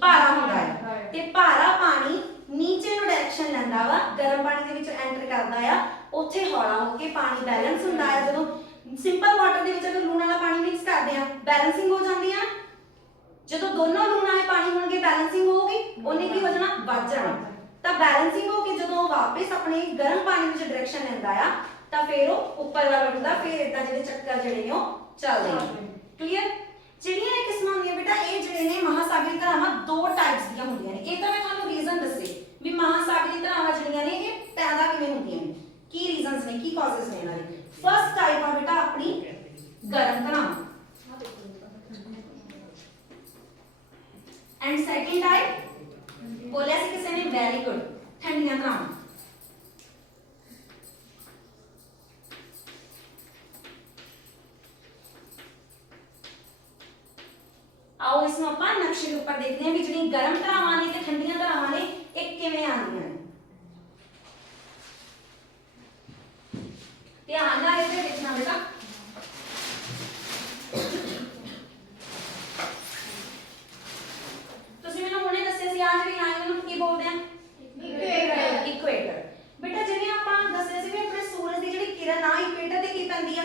ਭਾਰਾ ਹੁੰਦਾ ਹੈ। ਤੇ ਭਾਰਾ ਪਾਣੀ ਨੀਚੇ ਨੂੰ ਡਾਇਰੈਕਸ਼ਨ ਲੈਂਦਾ ਵਾ, ਗਰਮ ਪਾਣੀ ਦੇ ਵਿੱਚ ਐਂਟਰ ਕਰਦਾ ਆ, ਉੱਥੇ ਹੌਲਾ ਹੋ ਕੇ ਪਾਣੀ ਬੈਲੈਂਸ ਹੁੰਦਾ ਹੈ। ਜਦੋਂ ਸਿੰਪਲ ਵਾਟਰ ਦੇ ਵਿੱਚ ਅਗਰ ਲੂਣ ਵਾਲਾ ਪਾਣੀ ਮਿਕਸ ਕਰਦੇ ਆ, ਬੈਲੈਂਸਿੰਗ ਹੋ ਜਾਂਦੀ ਆ। ਜਦੋਂ ਦੋਨੋਂ ਲੂਣ ਵਾਲੇ ਪਾਣੀ ਹੋਣਗੇ ਬੈਲੈਂਸਿੰਗ ਹੋਊਗੀ, ਉਹਨੇ ਕੀ ਹੋ ਜਾਣਾ, ਵੱਧ ਜਾਣਾ। ਤਾਂ ਬੈਲੈਂਸਿੰਗ ਹੋ ਕੇ ਜਦੋਂ ਉਹ ਵਾਪਸ ਆਪਣੇ ਗਰਮ ਪਾਣੀ ਵਿੱਚ ਡਾਇਰੈਕਸ਼ਨ ਲੈਂਦਾ ਆ, ਤਾਂ ਫਿਰ ਉਹ ਉੱਪਰ ਵੱਲ ਉੱਠਦਾ, ਫਿਰ ਇਦਾਂ ਜਿਹੜੇ ਚੱਕਰ ਜਿਹੜੇ ਨੇ ਉਹ ਚੱਲਦੇ ਨੇ। ਕਲੀਅਰ? ਜਿਹੜੀਆਂ ਇਹ ਕਿਸਮਾਂ ਹੁੰਦੀਆਂ ਬੇਟਾ, ਇਹ ਜਿਹੜੇ ਨੇ ਮਹਾਸਾਗਰੀ ਧਾਰਾਵਾਂ ਦੋ ਟਾਈਪਸ ਦੀਆਂ ਹੁੰਦੀਆਂ ਨੇ। ਇਹ ਤਾਂ ਮੈਂ ਤੁਹਾਨੂੰ ਰੀਜ਼ਨ ਦੱਸੇ ਵੀ ਮਹਾਸਾਗਰੀ ਧਾਰਾਵਾਂ ਜਿਹੜੀਆਂ ਨੇ ਇਹ ਪੈਦਾ ਕਿਵੇਂ ਹੁੰਦੀਆਂ ਨੇ, ਕੀ ਰੀਜ਼ਨਸ ਨੇ, ਕੀ ਕਾਜ਼ਸ ਨੇ ਇਹਨਾਂ ਦੇ। ਫਸਟ ਟਾਈਪ ਆ ਬੇਟਾ ਆਪਣੀ ਗਰਮ ਧਾਰਾਵਾਂ, ਐਂਡ ਸੈਕਿੰਡ ਟਾਈਪ ਬੋਲਿਆ ਸੀ ਕਿਸੇ ਨੇ, ਵੈਰੀ ਗੁੱਡ, ਠੰਡੀਆਂ ਧਾਰਾਵਾਂ। आओ इसमें ਆਪਾਂ ਨਕਸ਼ੇ ਦੇ ਉੱਪਰ ਦੇਖਦੇ ਹਾਂ ਵੀ ਜਿਹੜੀ ਗਰਮ ਧਾਰਾਵਾਂ ਨੇ ਤੇ ਠੰਡੀਆਂ ਧਾਰਾਵਾਂ ਨੇ ਇਹ ਕਿਵੇਂ ਆਉਂਦੀਆਂ ਨੇ। ਧਿਆਨ ਨਾਲ ਇੱਥੇ ਦੇਖਣਾ ਬੇਟਾ। ਤੁਸੀਂ ਮੈਨੂੰ ਹੁਣੇ ਦੱਸਿਆ ਸੀ ਆ ਜਿਹੜੀ ਲਾਈਨ ਨੂੰ ਕੀ ਬੋਲਦੇ ਆ, ਇਕੁਏਟਰ। ਬੇਟਾ ਜਿਵੇਂ ਆਪਾਂ ਦੱਸਿਆ ਸੀ ਵੀ ਆਪਣੇ ਸੂਰਜ ਦੀ ਜਿਹੜੀ ਕਿਰਨ ਆ ਇਕੁਏਟਰ ਤੇ ਕੀ ਪੈਂਦੀ ਆ,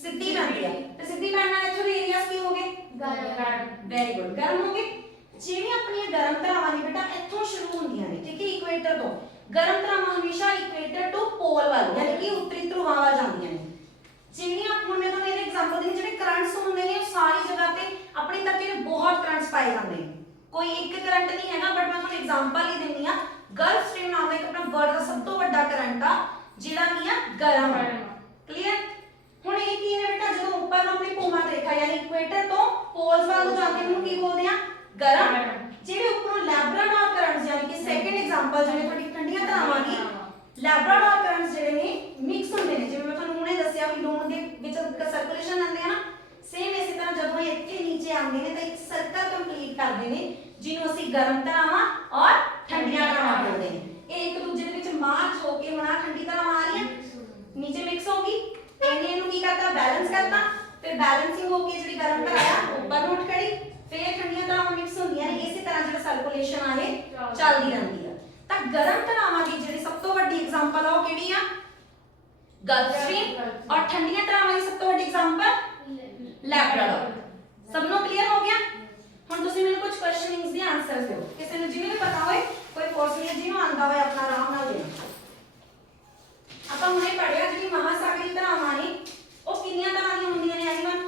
ਸਿੱਧੀ ਪੈਂਦੀ ਆ, ਤੇ ਸਿੱਧੀ ਪੈਣ ਨਾਲ ਇੱਥੋਂ ਦੇ ਏਰੀਆਸ ਕੀ ਹੋ ਗਏ, ਵੈਰੀ ਗੁੱਡ, ਗਰਮ ਹੋ ਗਏ। ਜਿਹੜੀਆਂ ਆਪਣੀਆਂ ਗਰਮ ਧਾਰਾਵਾਂ ਨੇ ਬੇਟਾ ਇੱਥੋਂ ਸ਼ੁਰੂ ਹੁੰਦੀਆਂ ਨੇ, ਠੀਕ ਹੈ, ਇਕੁਏਟਰ ਤੋਂ। ਗਰਮ ਧਾਰਾਵਾਂ ਹਮੇਸ਼ਾ ਇਕੁਏਟਰ ਤੋਂ ਪੋਲ ਵੱਲ ਯਾਨੀ ਕਿ ਉੱਤਰੀ ਧਰੁਵਾਂ ਵੱਲ ਜਾਂਦੀਆਂ ਨੇ। ਜਿਹੜੀਆਂ ਆਪਾਂ ਮੈਂ ਤੁਹਾਨੂੰ ਇਹਦੇ ਐਗਜ਼ਾਮਪਲ ਦੇਣੀ, ਜਿਹੜੇ ਕਰੰਟਸ ਹੁੰਦੇ ਨੇ ਉਹ ਸਾਰੀ ਜਗ੍ਹਾ ਤੇ ਆਪਣੀ ਧਰਤੀ ਤੇ ਬਹੁਤ ਕਰੰਟਸ ਪਾਏ ਜਾਂਦੇ ਨੇ, ਕੋਈ ਇੱਕ ਕਰੰਟ ਨਹੀਂ ਹੈਗਾ, ਬਟ ਮੈਂ ਤੁਹਾਨੂੰ ਐਗਜ਼ਾਮਪਲ ਹੀ ਦਿੰਦੀ ਆ। ਗਲਫ ਸਟ੍ਰੀਮ ਨਾਮ ਦਾ ਇੱਕ ਆਪਣਾ ਵਰਲਡ ਦਾ ਸਭ ਤੋਂ ਵੱਡਾ ਕਰੰਟ ਆ ਜਿਹੜਾ ਕੀ ਆ, ਗਰਮ ਆ। ਕਲੀਅਰ? ਹੁਣ ਇਹ ਕੀ ਹੈ ਬੇਟਾ, ਜਦੋਂ ਉੱਪਰ ਨੂੰ ਆਪਣੀ ਭੂਮਾ ਰੇਖਾ ਯਾਨੀ ਇਕੁਏਟਰ ਤੋਂ ਪੋਲਸ ਵੱਲ ਨੂੰ ਜਾਂਦੇ ਨੂੰ ਕੀ ਬੋਲਦੇ ਆ, ਗਰਮ। ਜਿਹੜੇ ਉੱਪਰੋਂ ਲੈਬਰਾਡੋਰ ਕਰੰਟਸ ਯਾਨੀ ਕਿ ਸੈਕੰਡ ਐਗਜ਼ਾਮਪਲ ਜਿਵੇਂ ਤੁਹਾਡੀ ਠੰਡੀਆਂ ਧਾਰਾਵਾਂ ਦੀ, ਲੈਬਰਾਡੋਰ ਕਰੰਟਸ ਜਿਹੜੇ ਨੇ ਮਿਕਸ ਹੁੰਦੇ ਨੇ, ਜਿਵੇਂ ਮੈਂ ਤੁਹਾਨੂੰ ਹੁਣੇ ਦੱਸਿਆ ਵੀ ਲੂਣ ਦੇ ਵਿੱਚ ਸਰਕੂਲੇਸ਼ਨ ਲੈਂਦੇ ਆ ਨਾ, ਸੇਮ ਇਸੇ ਤਰ੍ਹਾਂ ਜਦੋਂ ਇਹ ਇੱਥੇ ਨੀਚੇ ਆਉਂਦੇ ਨੇ ਤਾਂ ਇੱਕ ਸਰਕਲ ਕੰਪਲੀਟ ਕਰਦੇ ਨੇ, ਜਿਹਨੂੰ ਅਸੀਂ ਗਰਮ ਧਾਰਾਵਾਂ ਔਰ ਠੰਡੀਆਂ ਧਾਰਾਵਾਂ ਬੋਲਦੇ ਨੇ। ਇਹ ਇੱਕ ਦੂਜੇ ਦੇ ਵਿੱਚ ਮਾਰਚ ਹੋ ਕੇ ਹੁਣ ਆ ਠੰਡੀ ਧਾਰਾਵਾਂ ਆ ਰਹੀਆਂ, ਨੀਚੇ ਮਿਕਸ ਹੋ ਗਈ, ਇਹਨੇ ਇਹਨੂੰ ਕੀ ਕਰਤਾ, ਬੈਲੈਂਸ ਕਰਤਾ, ਫਿਰ ਬੈਲੈਂਸਿੰਗ ਹੋ ਕੇ ਜਿਹੜੀ ਗਰਮ ਧਾਰਾ ਆ ਉੱਪਰ ਨੂੰ ਉੱਠ ਖੜੀ, ਫਿਰ ਠੰਡੀਆਂ ਧਾਰਾਵਾਂ ਮਿਕਸ ਹੁੰਦੀਆਂ ਨੇ। ਇਸੇ ਤਰ੍ਹਾਂ ਜਿਹੜਾ ਸਰਕੂਲੇਸ਼ਨ ਆ ਇਹ ਚੱਲਦੀ ਰਹਿੰਦੀ ਆ। ਤਾਂ ਗਰਮ ਧਾਰਾਵਾਂ ਦੀ ਜਿਹੜੀ ਸਭ ਤੋਂ ਵੱਡੀ ਐਗਜ਼ਾਮਪਲ ਆ ਉਹ ਕਿਹੜੀ ਆ, ਗਲਫ ਸਟ੍ਰੀਮ, ਔਰ ਠੰਡੀਆਂ ਧਾਰਾਵਾਂ ਦੀ ਸਭ ਤੋਂ ਵੱਡੀ ਐਗਜ਼ਾਮਪਲ ਲੈਬਰਾਡੋਰ। ਸਭ ਨੂੰ ਕਲੀਅਰ ਹੋ ਗਿਆ? ਹੁਣ ਤੁਸੀਂ ਮੈਨੂੰ ਕੁਝ ਕੁਐਸਚਨਿੰਗਸ ਦੇ ਆਨਸਰਸ ਦਿਓ, ਕਿਸੇ ਨੂੰ ਜਿਹਨੂੰ ਵੀ ਪਤਾ ਹੋਏ, ਕੋਈ ਫੋਰਸ ਨਹੀਂ, ਜਿਹਨੂੰ ਆਂਦਾ ਹੋਏ ਆਪਣਾ ਆਰਾਮ ਨਾਲ ਦੇਣਾ। ਆਪਾਂ ਹੁਣੇ ਪੜਿਆ ਜਿਹੜੀ ਮਹਾਸਾਗਰੀ ਧਾਰਾਵਾਂ ਨੇ ਉਹ ਕਿੰਨੀਆਂ ਤਰ੍ਹਾਂ ਦੀਆਂ ਹੁੰਦੀਆਂ ਨੇ ਐਨੀਮਲ,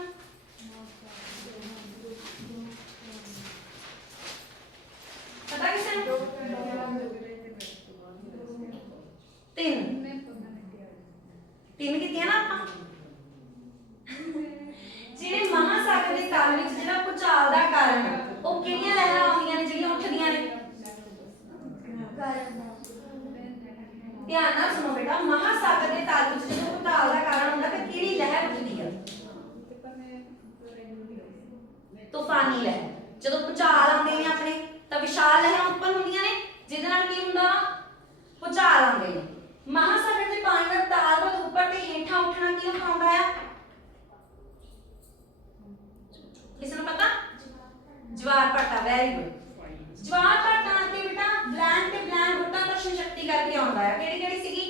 ਪਤਾ ਕਿਸੇ ਨੂੰ? ਤਿੰਨ ਕੀਤੀਆਂ ਨਾ ਆਪਾਂ। ਜਿਹੜੇ ਮਹਾਸਾਗਰ ਦੇ ਤਲ ਵਿੱਚ ਜਿਹੜਾ ਭੂਚਾਲ ਦਾ ਕਾਰਨ ਹੈ ਉਹ ਕਿਹੜੀਆਂ ਲਹਿਰਾਂ ਆਉਂਦੀਆਂ ਨੇ ਜਿਹੜੀਆਂ ਉੱਠਦੀਆਂ ਨੇ, ਧਿਆਨ ਨਾਲ ਸੁਣੋ ਬੇਟਾ। ਮਹਾਸਾਗਰ ਦੇ ਤਲ ਵਿੱਚ ਜਦੋਂ ਭੂਚਾਲ ਦਾ ਕਾਰਨ ਹੁੰਦਾ ਤਾਂ ਕਿਹੜੀ ਲਹਿਰ ਉੱਠਦੀ ਹੈ, ਤੂਫਾਨੀ ਲਹਿਰ। ਜਦੋਂ ਭੂਚਾਲ ਆਉਂਦੇ ਨੇ ਆਪਣੇ ਤਾਂ ਵਿਸ਼ਾਲ ਲਹਿਰਾਂ ਉੱਪਰ ਹੁੰਦੀਆਂ ਨੇ, ਜਿਹਦੇ ਨਾਲ ਕੀ ਹੁੰਦਾ, ਭੂਚਾਲ ਆਉਂਦੇ ਨੇ। ਮਹਾਸਾਗਰ ਦੇ ਪਾਣੀ ਦਾ ਤਾਲ ਵੱਧ ਉੱਪਰ ਤੇ ਹੇਠਾਂ ਉੱਠਣਾ ਕੀ ਹੁੰਦਾ ਆ, ਕਿਸੇ ਨੂੰ ਪਤਾ, ਜਵਾਰ ਭਾਟਾ। Very good. ਜਵਾਰ ਭਾਟਾ ਤੇ ਬੇਟਾ ਬਲੈਂਕ ਤੇ ਬਲੈਂਕ ਗੁਰੂਤਾਕਰਸ਼ਣ ਸ਼ਕਤੀ ਕਰਕੇ ਆਉਂਦਾ ਹੈ। ਕਿਹੜੀ ਕਿਹੜੀ ਸੀਗੀ,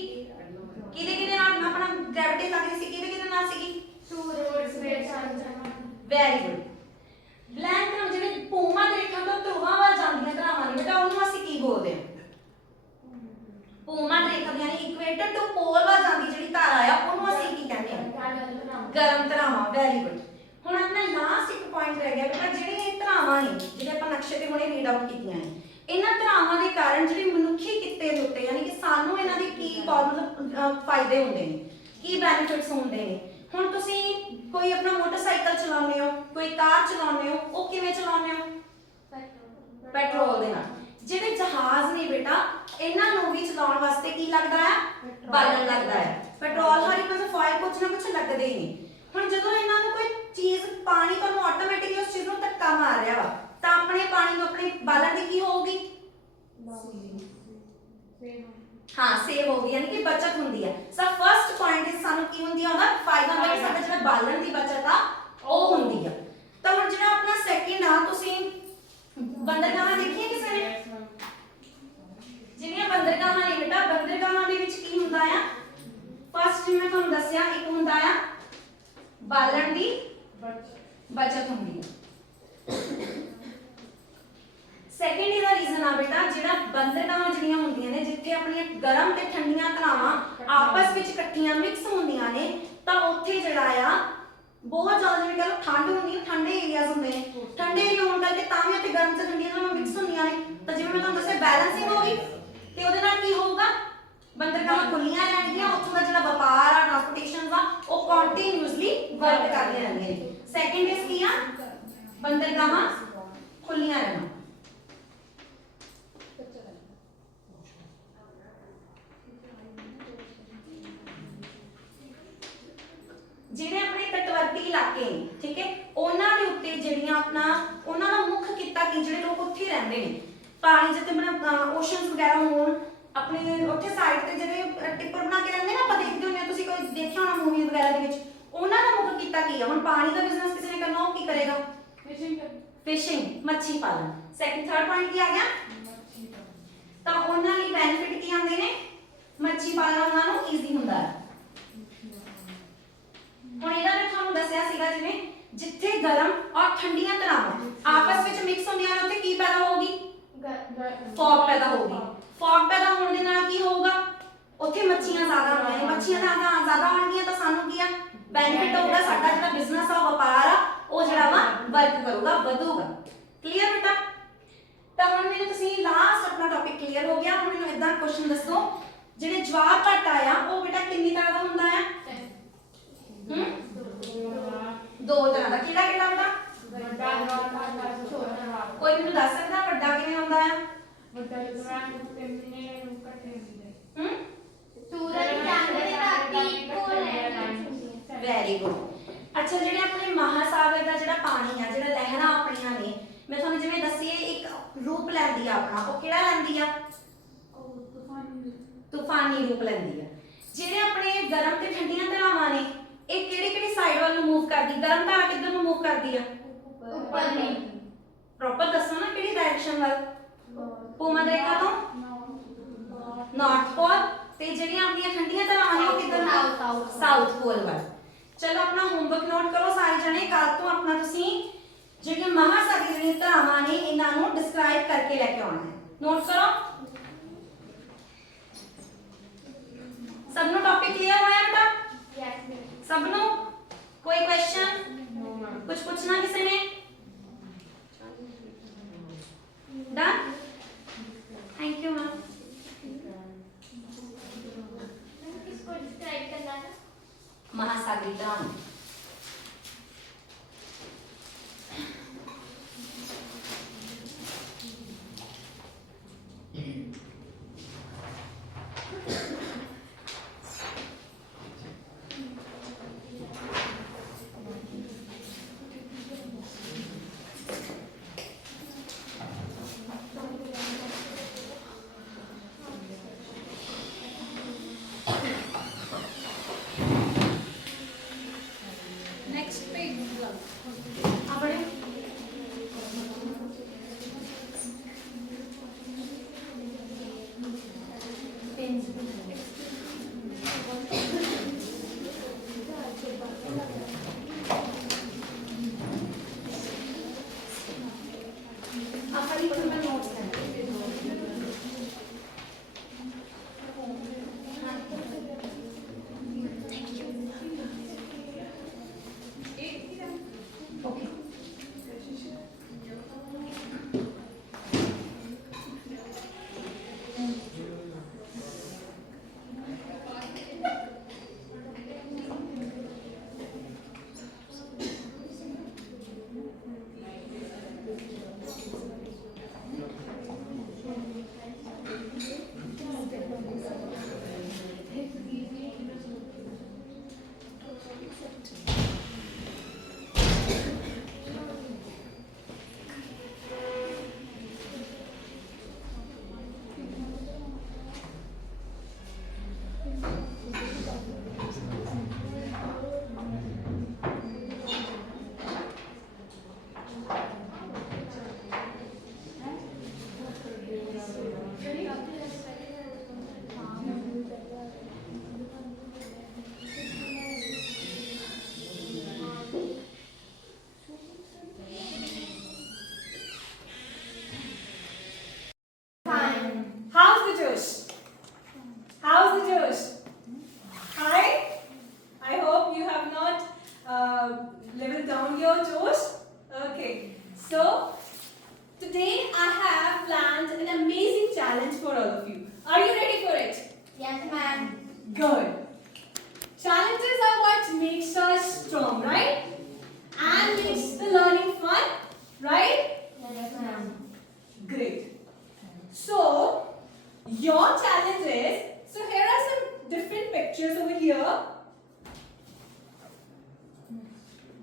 ਕਿਹਦੇ ਨਾਲ ਆਪਣਾ ਗ੍ਰੈਵਿਟੀ ਲੱਗਦੀ ਸੀ, ਕਿਹਦੇ ਨਾਲ ਸੀਗੀ, ਸੂਰਜ ਦੇ ਚੰਦ। Very good. ਬਲੈਂਕ ਧਾਰਾ ਜਿਹੜੇ ਭੂਮਾ ਦੇ ਰੇਖਾ ਤੋਂ ਧਰੁਵਾਂ ਵੱਲ ਜਾਂਦੀਆਂ ਧਾਰਾਵਾਂ ਨੇ ਬੇਟਾ ਉਹਨੂੰ ਅਸੀਂ ਕੀ ਬੋਲਦੇ ਹਾਂ, ਭੂਮਾ ਦੇ ਰੇਖਾ ਯਾਨੀ ਇਕੁਏਟਰ ਤੋਂ ਪੋਲ ਵੱਲ ਜਾਂਦੀ ਜਿਹੜੀ ਧਾਰਾ ਆ ਉਹਨੂੰ ਅਸੀਂ ਕੀ ਕਹਿੰਦੇ ਹਾਂ, ਗਰਮ ਧਾਰਾਵਾਂ। Very good. ਹੁਣ ਆਪਣਾ ਲਾਸਟ ਇੱਕ ਪੁਆਇੰਟ ਰਹਿ ਗਿਆ ਬੇਟਾ, ਜਿਹੜੇ ਇਹ ਧਾਰਾਵਾਂ ਨੇ ਜਿਹੜੇ ਆਪਾਂ ਨਕਸ਼ੇ ਤੇ ਹੁਣੇ ਰੀਡ ਆਊਟ ਕੀਤੀਆਂ ਨੇ, ਇਹਨਾਂ ਧਾਰਾਵਾਂ ਦੇ ਕਾਰਨ ਜਿਹੜੀ ਮਨੁੱਖੀ ਕਿੱਤੇ ਦੇ ਉੱਤੇ ਯਾਨੀ ਕਿ ਸਾਨੂੰ ਇਹਨਾਂ ਦੇ ਕੀ ਫਾਇਦੇ ਹੁੰਦੇ ਨੇ, ਕੀ ਬੈਨੀਫਿਟਸ ਹੁੰਦੇ ਨੇ, ਹੁਣ ਤੁਸੀਂ ਕੋਈ ਆਪਣਾ ਮੋਟਰਸਾਈਕਲ ਚਲਾਉਂਦੇ ਹੋ, ਕੋਈ ਕਾਰ ਚਲਾਉਂਦੇ ਹੋ, ਉਹ ਕਿਵੇਂ ਚਲਾਉਂਦੇ ਹੋ? ਪੈਟਰੋਲ ਦੇ ਨਾਲ। ਜਿਹੜੇ ਜਹਾਜ਼ ਨੇ ਬੇਟਾ, ਇਹਨਾਂ ਨੂੰ ਵੀ ਚਲਾਉਣ ਵਾਸਤੇ ਕੀ ਲੱਗਦਾ ਹੈ? ਬਾਲਣ ਲੱਗਦਾ ਹੈ। ਪੈਟਰੋਲ ਹਰ ਇੱਕ ਵਿੱਚ ਫਾਇਰ ਕੁਝ ਨਾ ਕੁਝ ਲੱਗਦੇ ਹੀ ਨੇ। ਹੁਣ ਜਦੋਂ ਇਹਨਾਂ ਨੂੰ ਕੋਈ ਚੀਜ਼ ਪਾਣੀ ਤੁਹਾਨੂੰ ਆਟੋਮੈਟਿਕਲੀ ਉਸ ਚੀਜ਼ ਨੂੰ ਧੱਕਾ ਮਾਰ ਰਿਹਾ ਵਾ, ਤਾਂ ਆਪਣੇ ਪਾਣੀ ਨੂੰ ਆਪਣੇ ਬਾਲਣ ਦੀ ਕੀ ਹੋਊਗੀ? हाँ सेव होगी, यानी कि बचत हुंदी है। सो फर्स्ट पॉइंट इज सानू की हुंदी है, ओदा फायदा ਹੁੰਦਾ ਕਿ ਸਾਡਾ ਜਿਹੜਾ ਬਾਲਣ ਦੀ ਬਚਤ ਆ ਉਹ ਹੁੰਦੀ ਆ। ਤਾਂ ਹੁਣ ਜਿਹੜਾ ਆਪਣਾ ਸੈਕਿੰਡ ਆ, ਤੁਸੀਂ ਬੰਦਰਗਾਹਾਂ ਦੇਖੀਆਂ ਕਿਸੇ ਨੇ? ਜਿਹੜੀਆਂ ਬੰਦਰਗਾਹਾਂ ਨੇ ਬੇਟਾ, ਬੰਦਰਗਾਹਾਂ ਦੇ ਵਿੱਚ ਕੀ ਹੁੰਦਾ ਆ? ਫਸਟ ਜਿਵੇਂ ਮੈਂ ਤੁਹਾਨੂੰ ਦੱਸਿਆ, ਇੱਕ ਹੁੰਦਾ ਆ ਬਾਲਣ ਦੀ ਬਚਤ ਹੁੰਦੀ ਹੈ। ਸੈਕਿੰਡ ਇਹਦਾ ਰੀਜ਼ਨ ਆ ਬੇਟਾ, ਜਿਹੜਾ ਬੰਦਰਗਾਹਾਂ ਜਿਹੜੀਆਂ ਹੁੰਦੀਆਂ ਨੇ, ਜਿੱਥੇ ਆਪਣੀਆਂ ਗਰਮ ਤੇ ਠੰਡੀਆਂ ਧਰਾਵਾਂ ਆਪਸ ਵਿੱਚ ਇਕੱਠੀਆਂ ਮਿਕਸ ਹੁੰਦੀਆਂ ਨੇ, ਤਾਂ ਉੱਥੇ ਜਿਹੜਾ ਆ ਬਹੁਤ ਜ਼ਿਆਦਾ ਜਿਵੇਂ ਕਹ ਲਓ ਠੰਡ ਹੁੰਦੀ ਹੈ, ਠੰਡੇ ਏਰੀਆਜ਼ ਹੁੰਦੇ ਨੇ। ਠੰਡੇ ਏਰੀਆ ਹੋਣ ਕਰਕੇ ਤਾਂ ਵੀ ਉੱਥੇ ਗਰਮ ਤੇ ਠੰਡੀਆਂ ਧਰਾਵਾਂ ਮਿਕਸ ਹੁੰਦੀਆਂ ਨੇ, ਤਾਂ ਜਿਵੇਂ ਮੈਂ ਤੁਹਾਨੂੰ ਦੱਸਿਆ ਬੈਲੈਂਸਿੰਗ ਹੋ ਗਈ। ਤੇ ਉਹਦੇ ਨਾਲ ਕੀ ਹੋਊਗਾ? ਬੰਦਰਗਾਹਾਂ ਖੁੱਲੀਆਂ ਰਹਿਣਗੀਆਂ, ਉੱਥੋਂ ਦਾ ਜਿਹੜਾ ਵਪਾਰ ਆ, ਟਰਾਂਸਪੋਰਟੇਸ਼ਨ ਆ, ਉਹ ਕੰਟੀਨਿਊਸਲੀ ਵਰਕ ਕਰਦੀਆਂ ਰਹਿੰਦੀਆਂ ਨੇ। ਸੈਕਿੰਡ ਇਸ ਕੀ ਆ? ਬੰਦਰਗਾਹਾਂ ਖੁੱਲੀਆਂ ਰਹਿਣਾ। ਜਿਹੜੇ ਆਪਣੇ ਤਟਵਰਤੀ ਇਲਾਕੇ ਨੇ, ਠੀਕ ਹੈ, ਉਹਨਾਂ ਦੇ ਉੱਤੇ ਜਿਹੜੀਆਂ ਆਪਣਾ ਉਹਨਾਂ ਦਾ ਮੁੱਖ ਕਿੱਤਾ ਕੀ, ਜਿਹੜੇ ਲੋਕ ਉੱਥੇ ਰਹਿੰਦੇ ਨੇ, ਪਾਣੀ ਜਿੱਥੇ ਬਣਾ ਓਸ਼ਨਸ ਵਗੈਰਾ ਹੋਣ, ਆਪਣੇ ਉੱਥੇ ਸਾਈਡ ਤੇ ਜਿਹੜੇ ਟਿੱਪਰ ਬਣਾ ਕੇ ਰਹਿੰਦੇ ਨਾ, ਆਪਾਂ ਦੇਖਦੇ ਹੁੰਦੇ ਆ, ਤੁਸੀਂ ਕੋਈ ਦੇਖਿਆ ਹੋਣਾ ਮੂਵੀ ਵਗੈਰਾ ਦੇ ਵਿੱਚ, ਉਹਨਾਂ ਦਾ ਮੁੱਖ ਕਿੱਤਾ ਕੀ ਆ? ਹੁਣ ਪਾਣੀ ਦਾ ਬਿਜ਼ਨਸ ਕਿਸੇ ਨੇ ਕਰਨਾ, ਉਹ ਕੀ ਕਰੇਗਾ? ਫਿਸ਼ਿੰਗ, ਮੱਛੀ ਪਾਲਣ। ਸੈਕਿੰਡ ਥਰਡ ਪੁਆਇੰਟ ਕੀ ਆ ਗਿਆ? ਤਾਂ ਉਹਨਾਂ ਲਈ ਬੈਨੀਫਿਟ ਕੀ ਆਉਂਦੇ ਨੇ? ਮੱਛੀ ਪਾਲਣ ਉਹਨਾਂ ਨੂੰ ਈਜ਼ੀ ਹੁੰਦਾ ਹੈ। ਹੁਣ ਇਹਦਾ ਮੈਂ ਤੁਹਾਨੂੰ ਦੱਸਿਆ ਸੀਗਾ, ਜਿਵੇਂ ਜਿੱਥੇ ਗਰਮ ਔਰ ਠੰਡੀਆਂ ਧਰਾਵਾਂ ਆਪਸ ਵਿੱਚ ਮਿਕਸ ਹੁੰਦੀਆਂ ਨੇ, ਉੱਥੇ ਕੀ ਪੈਦਾ ਹੋਊਗੀ? ਫੌਗ ਪੈਦਾ ਹੋਊਗੀ। ਫੌਗ ਪੈਦਾ ਹੋਣ ਦੇ ਨਾਲ ਕੀ ਹੋਊਗਾ? ਉੱਥੇ ਮੱਛੀਆਂ ਜ਼ਿਆਦਾ ਆਉਂਦੀਆਂ ਨੇ। ਮੱਛੀਆਂ ਜ਼ਿਆਦਾ ਆਉਣਗੀਆਂ ਤਾਂ ਸਾਨੂੰ ਕੀ ਆ? ਬੈਨੀਫਿਟ ਹੋਊਗਾ। ਸਾਡਾ ਜਿਹੜਾ ਬਿਜ਼ਨਸ ਆ, ਵਪਾਰ ਆ, ਉਹ ਜਿਹੜਾ ਵਾ ਵਰਕ ਕਰੂਗਾ, ਵਧੂਗਾ। ਕਲੀਅਰ ਬੇਟਾ? ਤਾਂ ਹੁਣ ਮੈਨੂੰ ਤੁਸੀਂ ਲਾਸਟ ਆਪਣਾ ਟੌਪਿਕ ਕਲੀਅਰ ਹੋ ਗਿਆ। ਹੁਣ ਮੈਨੂੰ ਇਦਾਂ ਕੁਐਸਚਨ ਦੱਸੋ, ਜਿਹੜੇ ਜਵਾਬ ਘੱਟ ਆਇਆ ਉਹ ਬੇਟਾ ਕਿੰਨੀ ਤਰ੍ਹਾਂ ਦਾ ਹੁੰਦਾ ਆ? ਦੋ ਤਰ੍ਹਾਂ ਦਾ। ਕਿਹੜਾ ਕਿਹੜਾ ਬੇਟਾ? ਕੋਈ ਮੈਨੂੰ ਦੱਸ ਸਕਦਾ ਵੱਡਾ ਕਿਵੇਂ ਹੁੰਦਾ ਆ? Very good. ਅੱਛਾ, ਜਿਹੜੇ ਆਪਣੇ ਮਹਾਸਾਗਰ ਦਾ ਜਿਹੜਾ ਪਾਣੀ ਆ, ਜਿਹੜਾ ਲਹਿਰਾਂ ਆਪਣੀਆਂ ਨੇ, ਮੈਂ ਤੁਹਾਨੂੰ ਜਿਵੇਂ ਦੱਸੀ, ਇੱਕ ਰੂਪ ਲੈਂਦੀ ਆ ਆਪਣਾ, ਉਹ ਕਿਹੜਾ ਲੈਂਦੀ ਆ? ਤੂਫਾਨੀ ਰੂਪ ਲੈਂਦੀ ਆ। ਜਿਹੜੇ ਆਪਣੇ ਗਰਮ ਤੇ ਠੰਡੀਆਂ ਧਰਾਵਾਂ ਨੇ, ਇਹ ਕਿਹੜੀ ਕਿਹੜੀ ਸਾਈਡ ਵੱਲ ਨੂੰ ਮੂਵ ਕਰਦੀ? ਗਰਮ ਧਾਰਾ ਕਿੱਧਰ ਨੂੰ ਮੂਵ ਕਰਦੀ ਆ? ਉੱਪਰ ਨੂੰ। ਪ੍ਰੋਪਰ ਦੱਸੋ ਨਾ, ਕਿਹੜੀ ਡਾਇਰੈਕਸ਼ਨ ਵੱਲ? ਭੂਮੱਧ ਰੇਖਾ ਤੋਂ ਨਾਰਥ ਪੋਲ। ਤੇ ਜਿਹੜੀਆਂ ਆਪਣੀਆਂ ਠੰਡੀਆਂ ਧਾਰਾਵਾਂ ਨੇ, ਉਹ ਕਿੱਧਰ ਨੂੰ? ਸਾਊਥ ਪੋਲ ਵੱਲ। ਚਲੋ ਆਪਣਾ ਹੋਮਵਰਕ ਨੋਟ ਕਰੋ ਸਾਰੇ ਜਣੇ। ਕੱਲ ਤੋਂ ਆਪਣਾ ਤੁਸੀਂ ਜਿਹੜੀਆਂ ਮਹਾਸਾਗਰੀय ਧਾਰਾਵਾਂ ਨੇ, ਇਹਨਾਂ ਨੂੰ ਡਿਸਕ੍ਰਾਈਬ ਕਰਕੇ ਲੈ ਕੇ ਆਉਣਾ ਹੈ। ਨੋਟ ਕਰੋ। ਸਭ ਨੂੰ ਟੌਪਿਕ ਕਲੀਅਰ ਹੋਇਆ ਬੇਟਾ? ਸਭ ਨੂੰ? ਕੋਈ ਕੁਐਸਚਨ? ਕੁਝ ਪੁੱਛਣਾ ਕਿਸੇ ਨੇ? ਡਨ? Thank you ma'am. किसको डिस्क्राइब करना है? महासागरीय धरावां।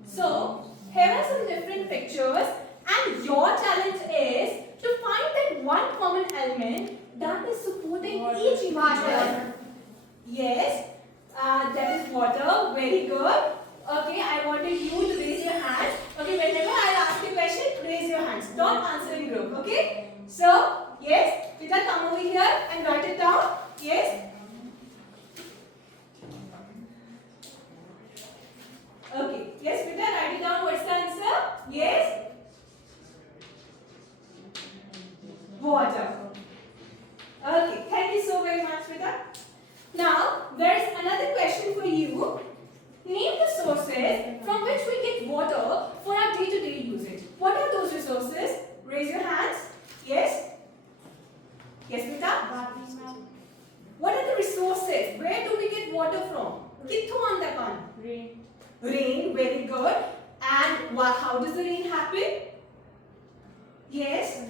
So here are some different pictures, and your challenge is to find that one common element that is supporting each individual. Yes, that is water. Very good. Okay, I wanted you to raise your hands. Okay, whenever I ask you a question, raise your hands. Don't answer in group. Okay. So yes, Peter, come over here and write it down. Yes. Okay. Yes, Peter, write it down. What's the answer? Yes. Water. Okay. Thank you so very much, Peter. Now, there is another question for you. Name the sources from which we get water for our day-to-day usage. What are those resources? Raise your hands. Yes? Yes, Peter? What are the resources? Where do we get water from? Kithu aanda pan? Rain. Rain, very good. And how does the rain happen? Yes?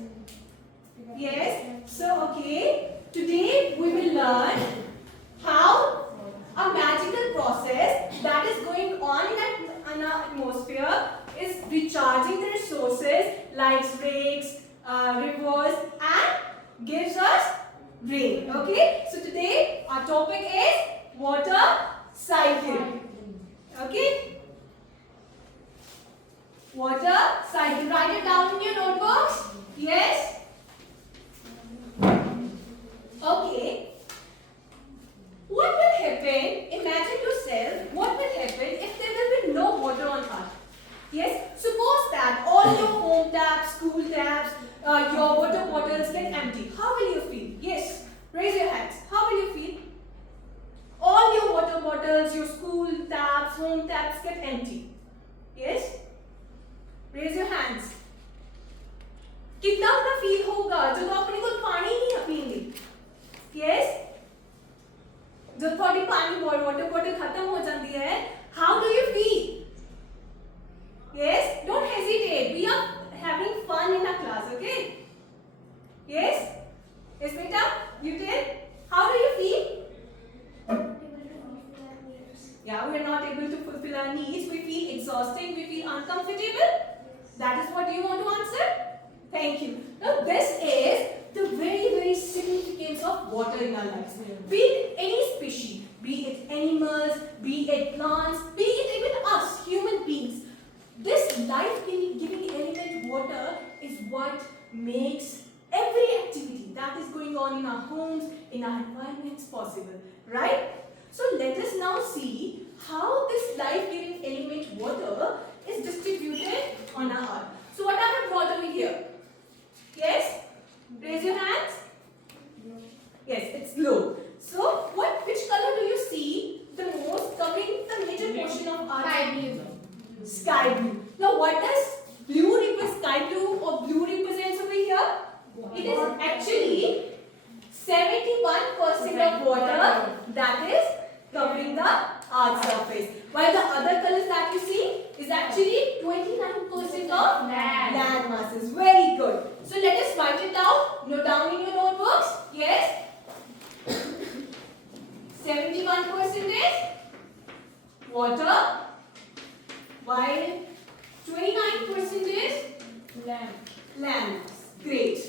Yes? So, okay. Today we will learn how a magical process that is going on in our atmosphere is recharging the resources like lakes, rivers, and gives us rain. Okay? So today our topic is water cycle. Okay? Water cycle. Write it down in your notebooks. Yes? Okay. What will happen? Imagine yourself, what will happen if there will be no water on earth? Yes? Suppose that all your home taps, school taps, your water bottles get empty. How will you feel? Yes? Raise your hands. How will you feel? All your water bottles, your school taps, home taps get empty. Yes? Raise your hands. कितना बुरा feel होगा जब अपने को पानी नहीं पीएंगे? Yes? जब थोड़ी पानी वाटर बॉटल खत्म हो जाती है, how do you feel? Yes? Don't hesitate. We are having fun in our class, okay? Yes? Yes, beta? You did? How do you feel? Yeah, we are not able to fulfill our needs. We feel exhausting. We feel uncomfortable. That is what you want to answer? Thank you. Now, this is the very, very significance of water in our lives. Be it any species, be it animals, be it plants, be it even us, human beings. This life-giving element, water, is what makes every activity that is going on in our homes, in our environments possible. Right? So let us now see how this life-giving element, water, is distributed on our earth. So what I have brought over here? Yes? Raise your hands. Yes, it's blue. So, which color do you see the most covering the major portion of our Sky blue. Sky blue. Now, what does blue represent? Sky blue or blue represents over here? It is actually 71% of water that is covering the earth's surface. While the other colors that you see is actually 29% of land masses. Very good. So let us write it down. Note down in your notebooks. Yes. 71% is water, while 29% is land. Land. Great.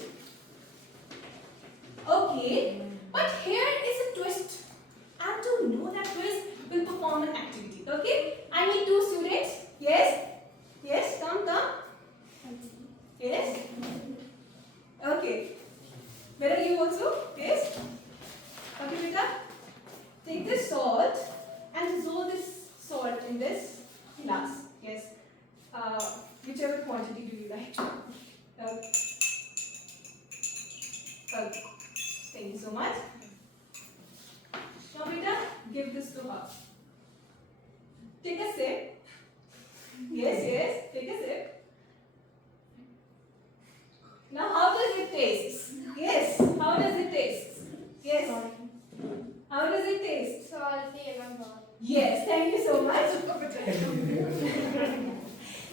Okay. But here is a twist. And to know that twist, we'll perform an activity. Okay? I need 2 students. Yes? Yes? Come. Yes? Okay. Where are you also? Yes? Okay, beta. Take this salt and dissolve this salt in this glass. Yes? Whichever quantity do you like. Okay. Okay. Thank you so much. Now, beta, give this to her. Take a sip. Yes. Take a sip. Now, how does it taste? Yes. How does it taste? Yes. How does it taste? Salty and hot. Yes. Thank you so much.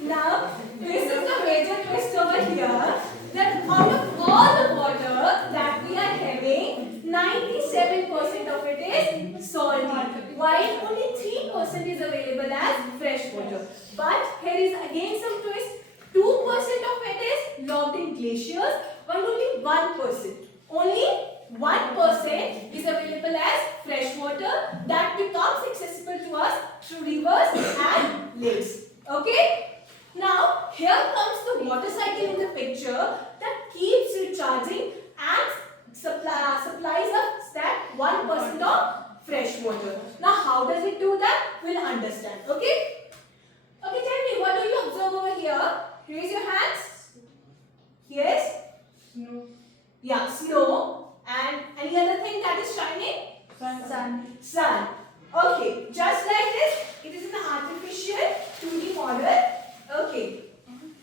Now, this is the major twist over here. That out of all the water that we are having, 97% of it is salty, while only 3% is available as fresh water. But here is again some twist. 2% of it is locked in glaciers, but only 1%. Only 1% is available as fresh water that becomes accessible to us through rivers and lakes. Okay? Now, here comes the water cycle in the picture that keeps recharging and supplies us that 1% of fresh water. Now, how does it do that? We'll understand. Okay? Okay, tell me, what do you observe over here? Raise your hands. Yes? Snow. Yeah, snow. And any other thing that is shining? Sun. Okay, just like this, it is an artificial 2D model. Okay.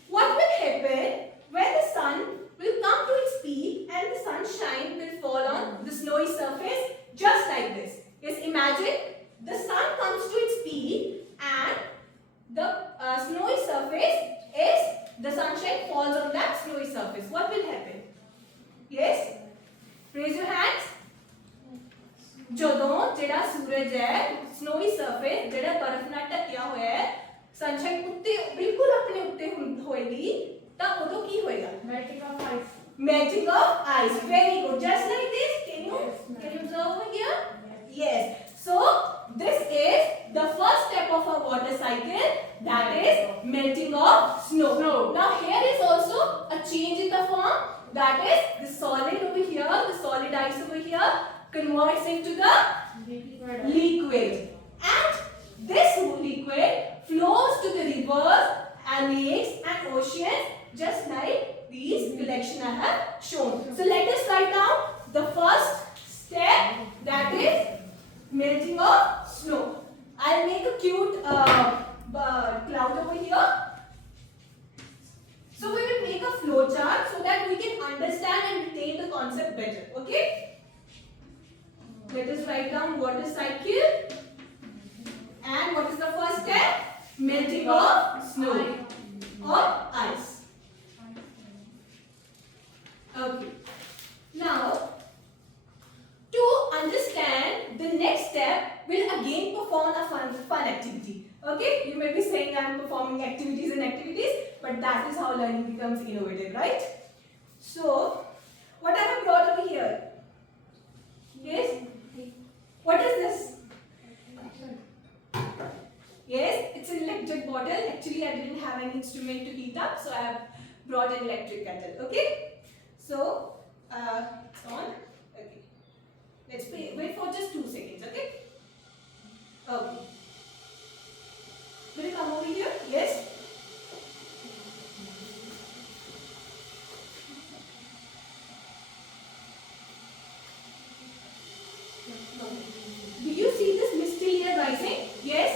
What will happen when the sun will come to its peak and the sunshine will fall on the snowy surface just like this? Yes, imagine the sun comes to its peak and the snowy surface is, the sunshine falls on that snowy surface. What will happen? Yes? Raise your hands. ਜਦੋਂ ਜਿਹੜਾ ਸੂਰਜ ਹੈ ਸਨੋਈ surface ਜਿਹੜਾ ਬਰਫ਼ ਨਾਲ ਢੱਕਿਆ ਹੋਇਆ ਹੈ sunshine ਉੱਤੇ ਬਿਲਕੁਲ ਆਪਣੇ ਉੱਤੇ ਹੋਏਗੀ ਤਾਂ ਉਦੋਂ ਕੀ ਹੋਏਗਾ melting of ice. Very good. Just like this. Can you observe over here? Yes. So this is the first step of our water cycle, that is melting of snow. Now here is also a change in the form, that is the solid over here, the solid ice over here converts into the liquid, and this liquid flows to the rivers and lakes and oceans just like these collection I have shown. So let us write down the first step, that is melting of snow. I'll make a cute cloud over here. So we will make a flow chart so that we can understand and retain the concept better. Okay? Let us write down water cycle. And what is the first step? Melting of snow or ice. Okay. Now, to understand the next step, we'll again perform a fun activity. Okay? You may be saying I'm performing activities, but that is how learning becomes innovative, right? So, what I have brought over here? Yes? What is this? Yes, it's an electric bottle. Actually, I didn't have any instrument to heat up, so I have brought an electric kettle. Okay? So, it's on. Okay. Let's wait for just 2 seconds. Okay? Okay. Will you come over here? Yes? Do you see this misty layer rising? Yes?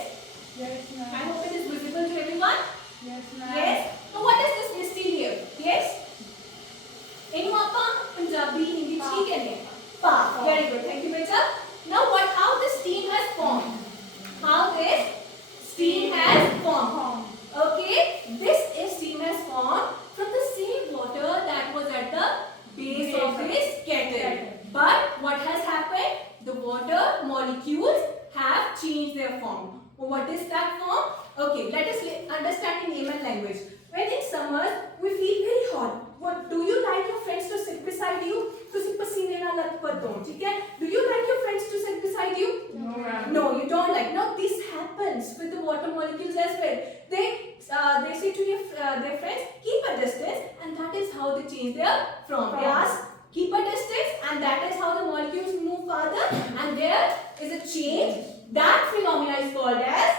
Yes, ma'am. I hope it is visible to everyone. Yes, ma'am. Yes? So what is this misty layer? Yes? Anyone Punjabi, Hindi, ठीक है? Pa. Very good. Thank you, beta. Now how this steam has formed? How this steam has formed? Okay? This steam has formed from the same water that was at the base of this kettle. But what has happened? The water molecules have changed their form. What is that form? Okay, let us understand in layman language. When in summer we feel very hot, what do you like your friends to sit beside you? तुसी पसीने ना लथपथ हो, ठीक है? Do you like your friends to sit beside you? No, ma'am. No, you don't like. Now this happens with the water molecules as well. They say to their friends, keep a distance, and that is how they change their form. They ask, keep a distance, and that is how the molecules move further, and there is a change. That phenomena is called as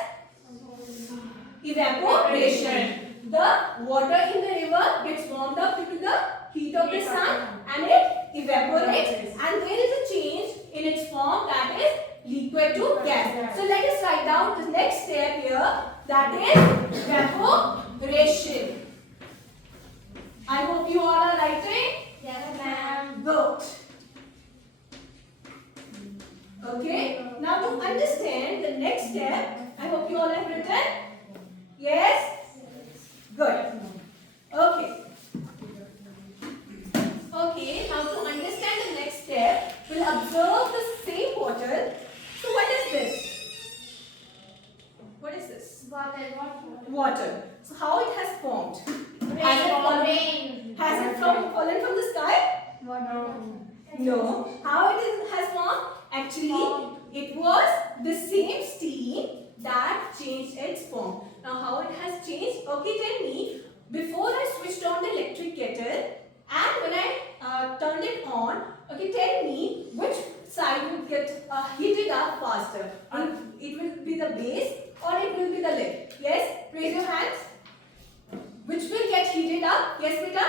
evaporation. The water in the river gets warmed up due to the heat of the sun and it evaporates, and there is a change in its form, that is liquid to gas. So let us write down the next step here, that is evaporation. I hope you all are writing. Yes, ma'am. Good. Okay. Now to understand the next step, I hope you all have written. Yes? Good. Okay. Okay, now to understand the next step, we'll observe the same bottle. So what is this? What is this? Water. So how it has formed? Has it fallen? Has it fallen from the sky? No. How it has formed? Actually, it was the same steam that changed its form. Now, how it has changed? Okay, tell me. Before I switched on the electric kettle and when I turned it on, okay, tell me which side will get heated up faster. It will be the base or it will be the lid. Yes? Raise your hands. Which will get heated up? Yes, beta?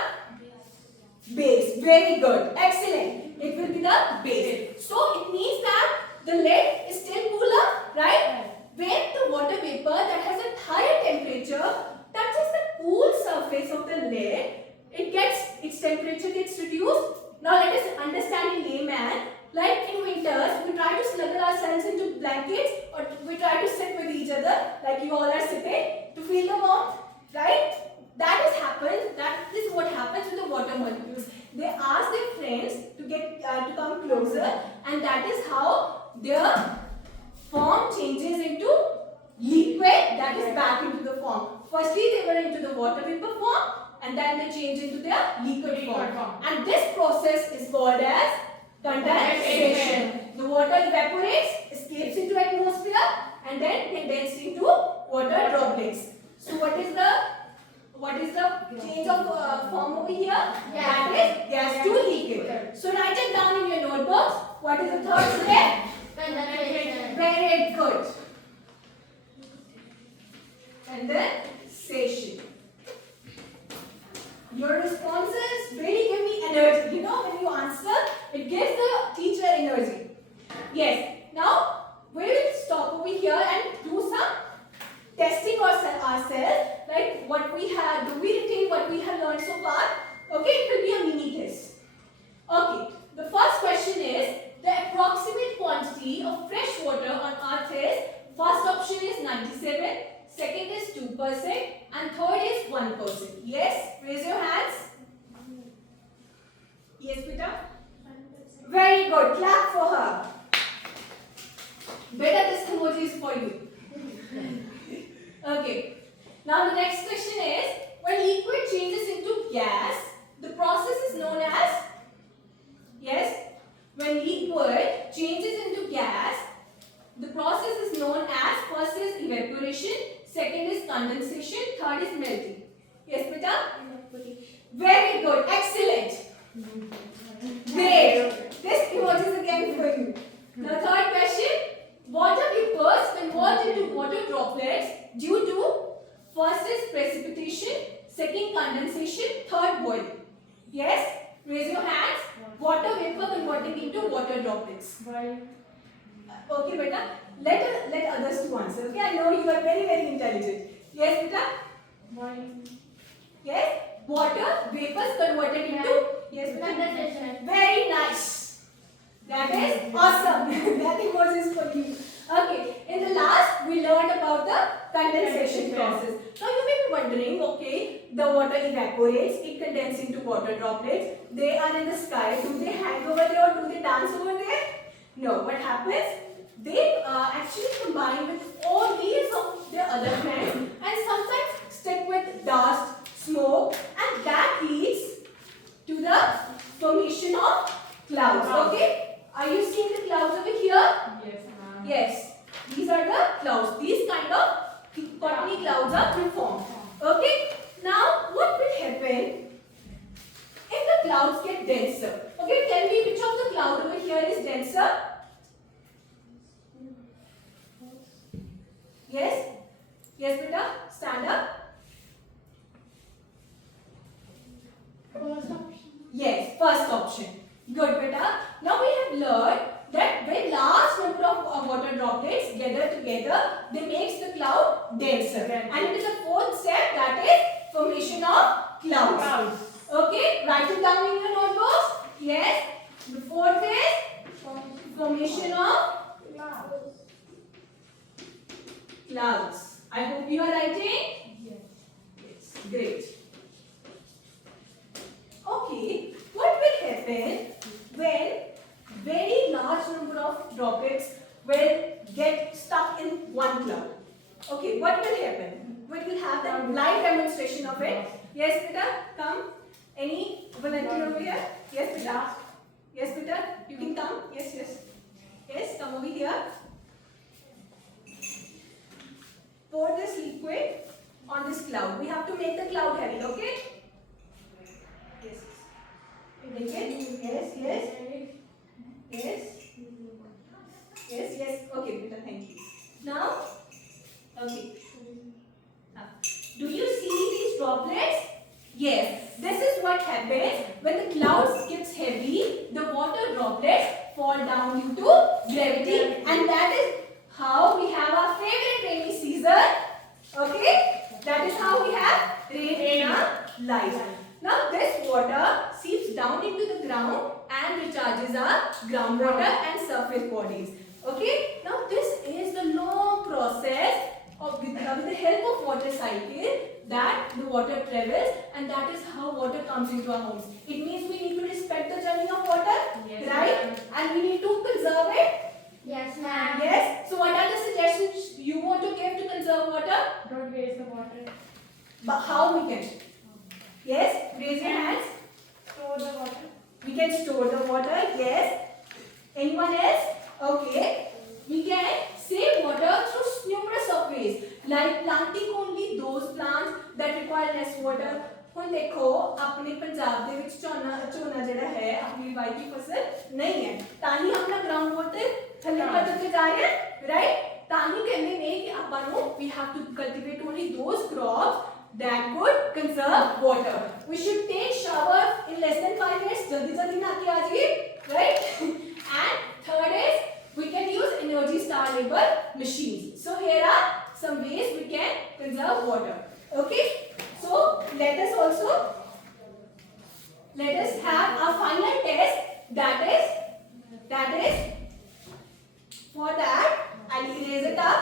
Base. Very good. Excellent. It will be the base. So it means that the lid is still cooler, right? When the water vapor that has a higher temperature touches the cool surface of the lid, its temperature gets reduced. Now let us understand in layman. Like in winters, we try to snuggle ourselves into blankets or we try to sit with each other like you all are sitting to feel the warmth, right? That is what happens with the water molecules. They ask their friends to come closer, and that is how their form changes into liquid, that is back into the form. Firstly, they were into the water vapor form, and then they change into their liquid form. And this process is called as condensation. The water evaporates, escapes into atmosphere, and then condenses into water droplets. So what is the change of form over here? That is gas to liquid. So write it down in your notebooks. What is the third step? Very good. Condensation. Your responses really give me energy. You know, when you answer, it gives the teacher energy. Yes. Now, we will stop over here and do some testing ourselves. Like what we have, do we retain what we have learned so far? Okay, it will be a mini test. Okay, the first question is the approximate quantity of fresh water on earth is, first option is 97, second is 2%, and third is 1%. Yes, raise your hands. Yes, Peter? Very good, clap for her. Better this emoji is for you. Okay. Now the next question is, when liquid changes into gas, the process is known as, yes, when liquid changes into gas, the process is known as, first is evaporation, second is condensation, third is melting. Yes, beta? Very good, excellent. Great. This emoji is again for you. Now third question, water vapors convert into water droplets due to, first is precipitation, second condensation, third boiling. Yes? Raise your hands. Water vapor converting into water droplets. Okay, beta. Let others to answer. Okay, I know you are very, very intelligent. Yes, beta? Yes? Water vapors converted into, yes, beta? Very nice. That is awesome. That emoji is for you. Okay, in the last we learned about the condensation process. Now you may be wondering, okay, the water evaporates, it condenses into water droplets. They are in the sky. Do they hang over there or do they dance over there? No. What happens? They actually combine with all these of their other friends and sometimes stick with dust, smoke, and that leads to the formation of clouds. Okay? Are you seeing the clouds over here? Yes, these are the clouds. These kind of cottony clouds are formed. Okay, now what will happen if the clouds get denser? Okay, tell me which of the cloud over here is denser? Yes? Yes, beta? Stand up. Yes, first option. Good, beta. Now we have learned that when large number of water droplets gather together, they makes the cloud denser. And it is a fourth step, that is formation of clouds. Okay, write it down in your notebooks. Yes. The fourth is formation of clouds. I hope you are writing. Yes. Great. Okay, what will happen when very large number of droplets will get stuck in one cloud? Okay, what will happen? We will have the live demonstration of it. Yes, Peter, come. Any volunteer over here? Yes, Peter. Yes, Peter, you can come. Yes, yes. Yes, come over here. Pour this liquid on this cloud. We have to make the cloud heavy, okay? Yes. Make it. Yes, yes. Yes. Yes, yes. Okay, Peter, thank you. Now, okay. Do you see these droplets? Yes. This is what happens when the cloud gets heavy. The water droplets fall down due to gravity, and that is how we have our favorite rainy season. Okay? That is how we have rain in our life. Now this water seeps down into the ground and recharges our groundwater and surface bodies. Okay? Now this is the long process of with the help of water cycle that the water travels, and that is how water comes into our homes. It means we need to respect the journey of water, right? And we need to conserve it. Yes, ma'am. Yes. So what are the suggestions you want to give to conserve water? Don't waste the water. But how we can? Yes. Raise your hands. Store the water. We can store the water. Yes. Anyone else? Okay. We can save water through numerous of ways, like planting only those plants that require less water. ਹੁਣ देखो अपने पंजाब ਦੇ ਵਿੱਚ ਝੋਨਾ ਜਿਹੜਾ ਹੈ ਆਪਣੀ Y ਦੀ ਫਸਲ ਨਹੀਂ ਹੈ, ਤਾਂ ਹੀ ਆਪਣਾ ਗਰਾਊਂਡ ਵਾਟਰ ਥੱਲੇ ਵੱਧਦੇ ਜਾ ਰਿਹਾ ਹੈ, ਰਾਈਟ? ਤਾਂ ਹੀ ਕਹਿੰਦੇ ਨੇ ਕਿ ਆਪਾਂ ਨੂੰ we have to cultivate only those crops that could conserve water. We should take shower in less than 5 minutes. जल्दी जल्दी नहा के आ जाइए, right? And third is we can use energy star label machines. So here are some ways we can conserve water. Okay? So let us have our final test. That is for that I'll erase it up.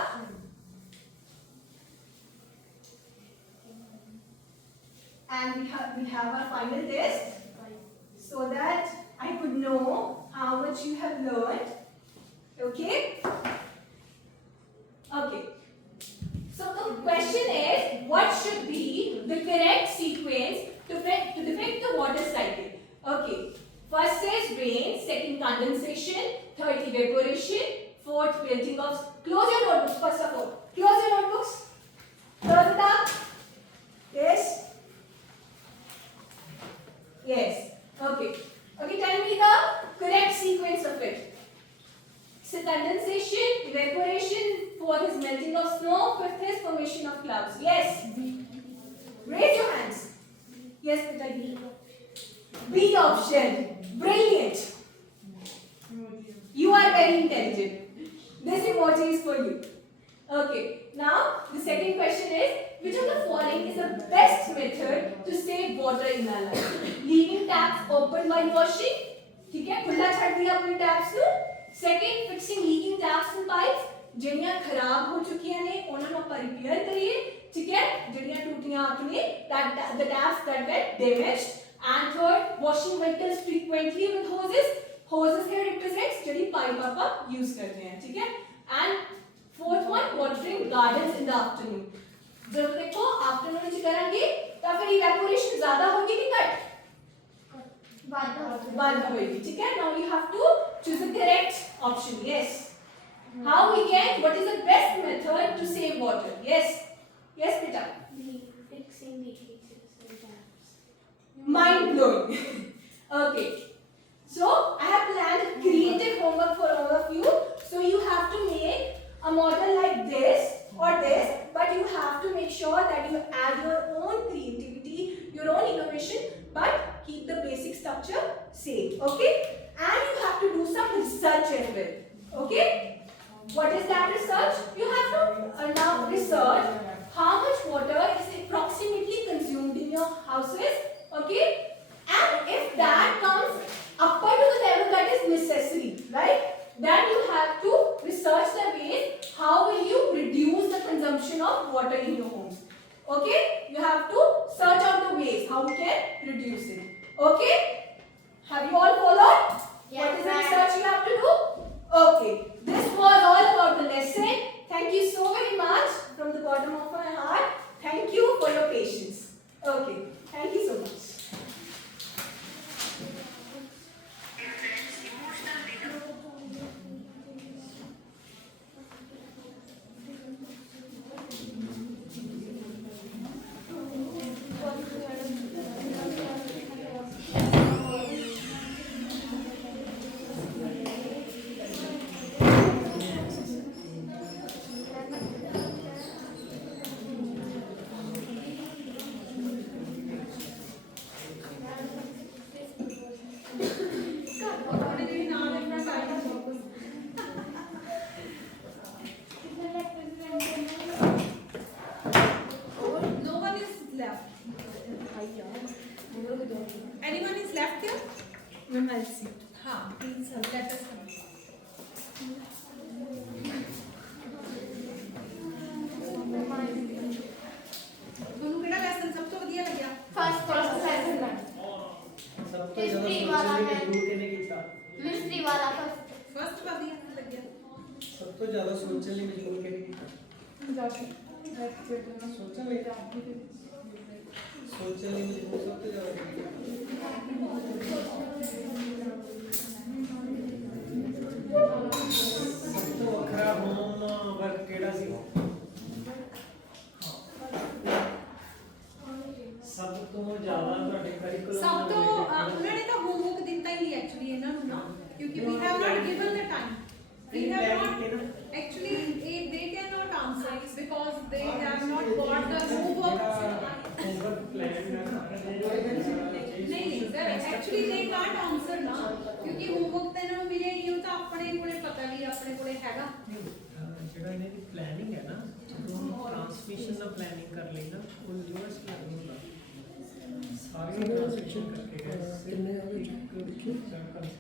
And we have our final test so that I could know how much you have learned. Okay? Okay. So the question is, what should be the correct sequence to depict the water cycle? Okay. First is rain, second condensation, third evaporation, fourth melting of. Close your notebooks first of all. Close your notebooks. Close it up. Yes. Yes. Okay. Okay. Tell me the correct sequence of it. So condensation, evaporation, fourth is melting of snow, fifth is formation of clouds. Yes. Raise your hands. Yes, Peter. B option. Brilliant. You are very intelligent. This emoji is for you. Okay. Now the second question is, which of the following is the best method to save water in our life? Leaving taps open while washing. ठीक है, खुला छड़ दिया अपने taps ਨੂੰ. Second, fixing leaking taps and pipes. ਜਿਹੜੀਆਂ ਖਰਾਬ ਹੋ ਚੁੱਕੀਆਂ ਨੇ ਉਹਨਾਂ ਨੂੰ ਆਪਾਂ ਰਿਪੇਅਰ ਕਰੀਏ, ਠੀਕ ਹੈ? ਜਿਹੜੀਆਂ ਟੂਟੀਆਂ ਆਪਣੀ the taps that get damaged. And third, washing vehicles frequently with hoses. Hoses here represents ਜਿਹੜੀ ਪਾਈਪ ਆਪਾਂ use ਕਰਦੇ ਹਾਂ, ਠੀਕ ਹੈ? And fourth one, watering gardens in the afternoon. ਜਦੋਂ ਦੇਖੋ afternoon ਵਿੱਚ ਕਰਾਂਗੇ ਤਾਂ ਫਿਰ evaporation ਜ਼ਿਆਦਾ ਹੋਗੀ ਕਿ ਘੱਟ? बंद होगी, ठीक है? Now you have to choose the correct option. Yes. How we can? What is the best method to save water? Yes. Yes, Peter. Fixing leakages. Mind blowing. Okay. So I have planned creative homework for all of you. So you have to make a model like this or this, but you have to make sure that you add your own creativity, your own innovation, but keep the basic structure same. Okay? And you have to do some research as well. Okay? What is that research? You have to now research how much water is approximately consumed in your houses. Okay? And if that comes upper to the level that is necessary, right? Then you have to research the ways how will you reduce the consumption of water in your homes. Okay? You have to search out the ways how we can reduce it. Okay? Have you all followed? Yes, what is the ma'am. research you have to do? Okay. This was all about the lesson. Thank you so very much from the bottom of my heart. Thank you for your patience. Okay, thank you so much. No one is left. Anyone is left here? Ma'am, I'll see. हाँ, please let us know. ਤੁਹਾਨੂੰ ਕਿਹੜਾ lesson ਸਭ ਤੋਂ ਵਧੀਆ ਲੱਗਿਆ? First lesson. ਸਭ ਤੋਂ ਜ਼ਿਆਦਾ ਸੋਚਣ ਲਈ ਮਜਬੂਰ ਕਿਹਨੇ ਕੀਤਾ? Mystery wala first. ਫਸਟ ਵਧੀਆ ਲੱਗਿਆ। ਸਭ ਤੋਂ ਜ਼ਿਆਦਾ ਸੋਚਣ ਲਈ ਮਜਬੂਰ ਕਿਹਨੇ ਕੀਤਾ? ਸੋਚਣ ਲਈ ਮਜਬੂਰ ਸਭ ਤੋਂ ਜ਼ਿਆਦਾ ਕਿਹਨੇ ਕੀਤਾ? ਸਭ ਤੋਂ ਵੱਖਰਾ ਹੋਮ ਵਰਕ ਕਿਹੜਾ ਸੀ? ਸਭ ਤੋਂ ਜ਼ਿਆਦਾ ਤੁਹਾਡੇ ਕਰਿਕੂਲਮ ਸਭ ਤੋਂ ਉਹਨਾਂ ਨੇ ਤਾਂ ਹੋਮਵਰਕ ਦਿੱਤਾ ਹੀ ਨਹੀਂ ਐਕਚੁਅਲੀ ਇਹਨਾਂ ਨੂੰ ਨਾ, ਕਿਉਂਕਿ we have not given the time. We have not actually they cannot answer because they have not got the homework. Homework plan ਨਹੀਂ sir actually they can't answer ਨਾ, ਕਿਉਂਕਿ ਹੋਮਵਰਕ ਤਾਂ ਇਹਨਾਂ ਨੂੰ ਮਿਲਿਆ ਹੀ ਨਹੀਂ, ਉਹ ਤਾਂ ਆਪਣੇ ਕੋਲੇ ਪਤਾ ਵੀ ਆਪਣੇ ਕੋਲੇ ਹੈਗਾ। ਜਿਹੜਾ ਇਹਨਾਂ ਦੀ ਪਲੈਨਿੰਗ ਹੈ ਨਾ, ਜਦੋਂ ਟ੍ਰਾਂਸਮਿਸ਼ਨ ਦਾ ਪਲੈਨਿੰਗ ਕਰ ਲਈ ਨਾ, ਉਹ ਯੂਨੀਵਰਸਿਟੀ ਲੱਗਦਾ ਸਾਰੀ ਟ੍ਰਾਂਸਮਿਸ਼ਨ ਕਰਕੇ ਗਏ ਕਿੰਨੇ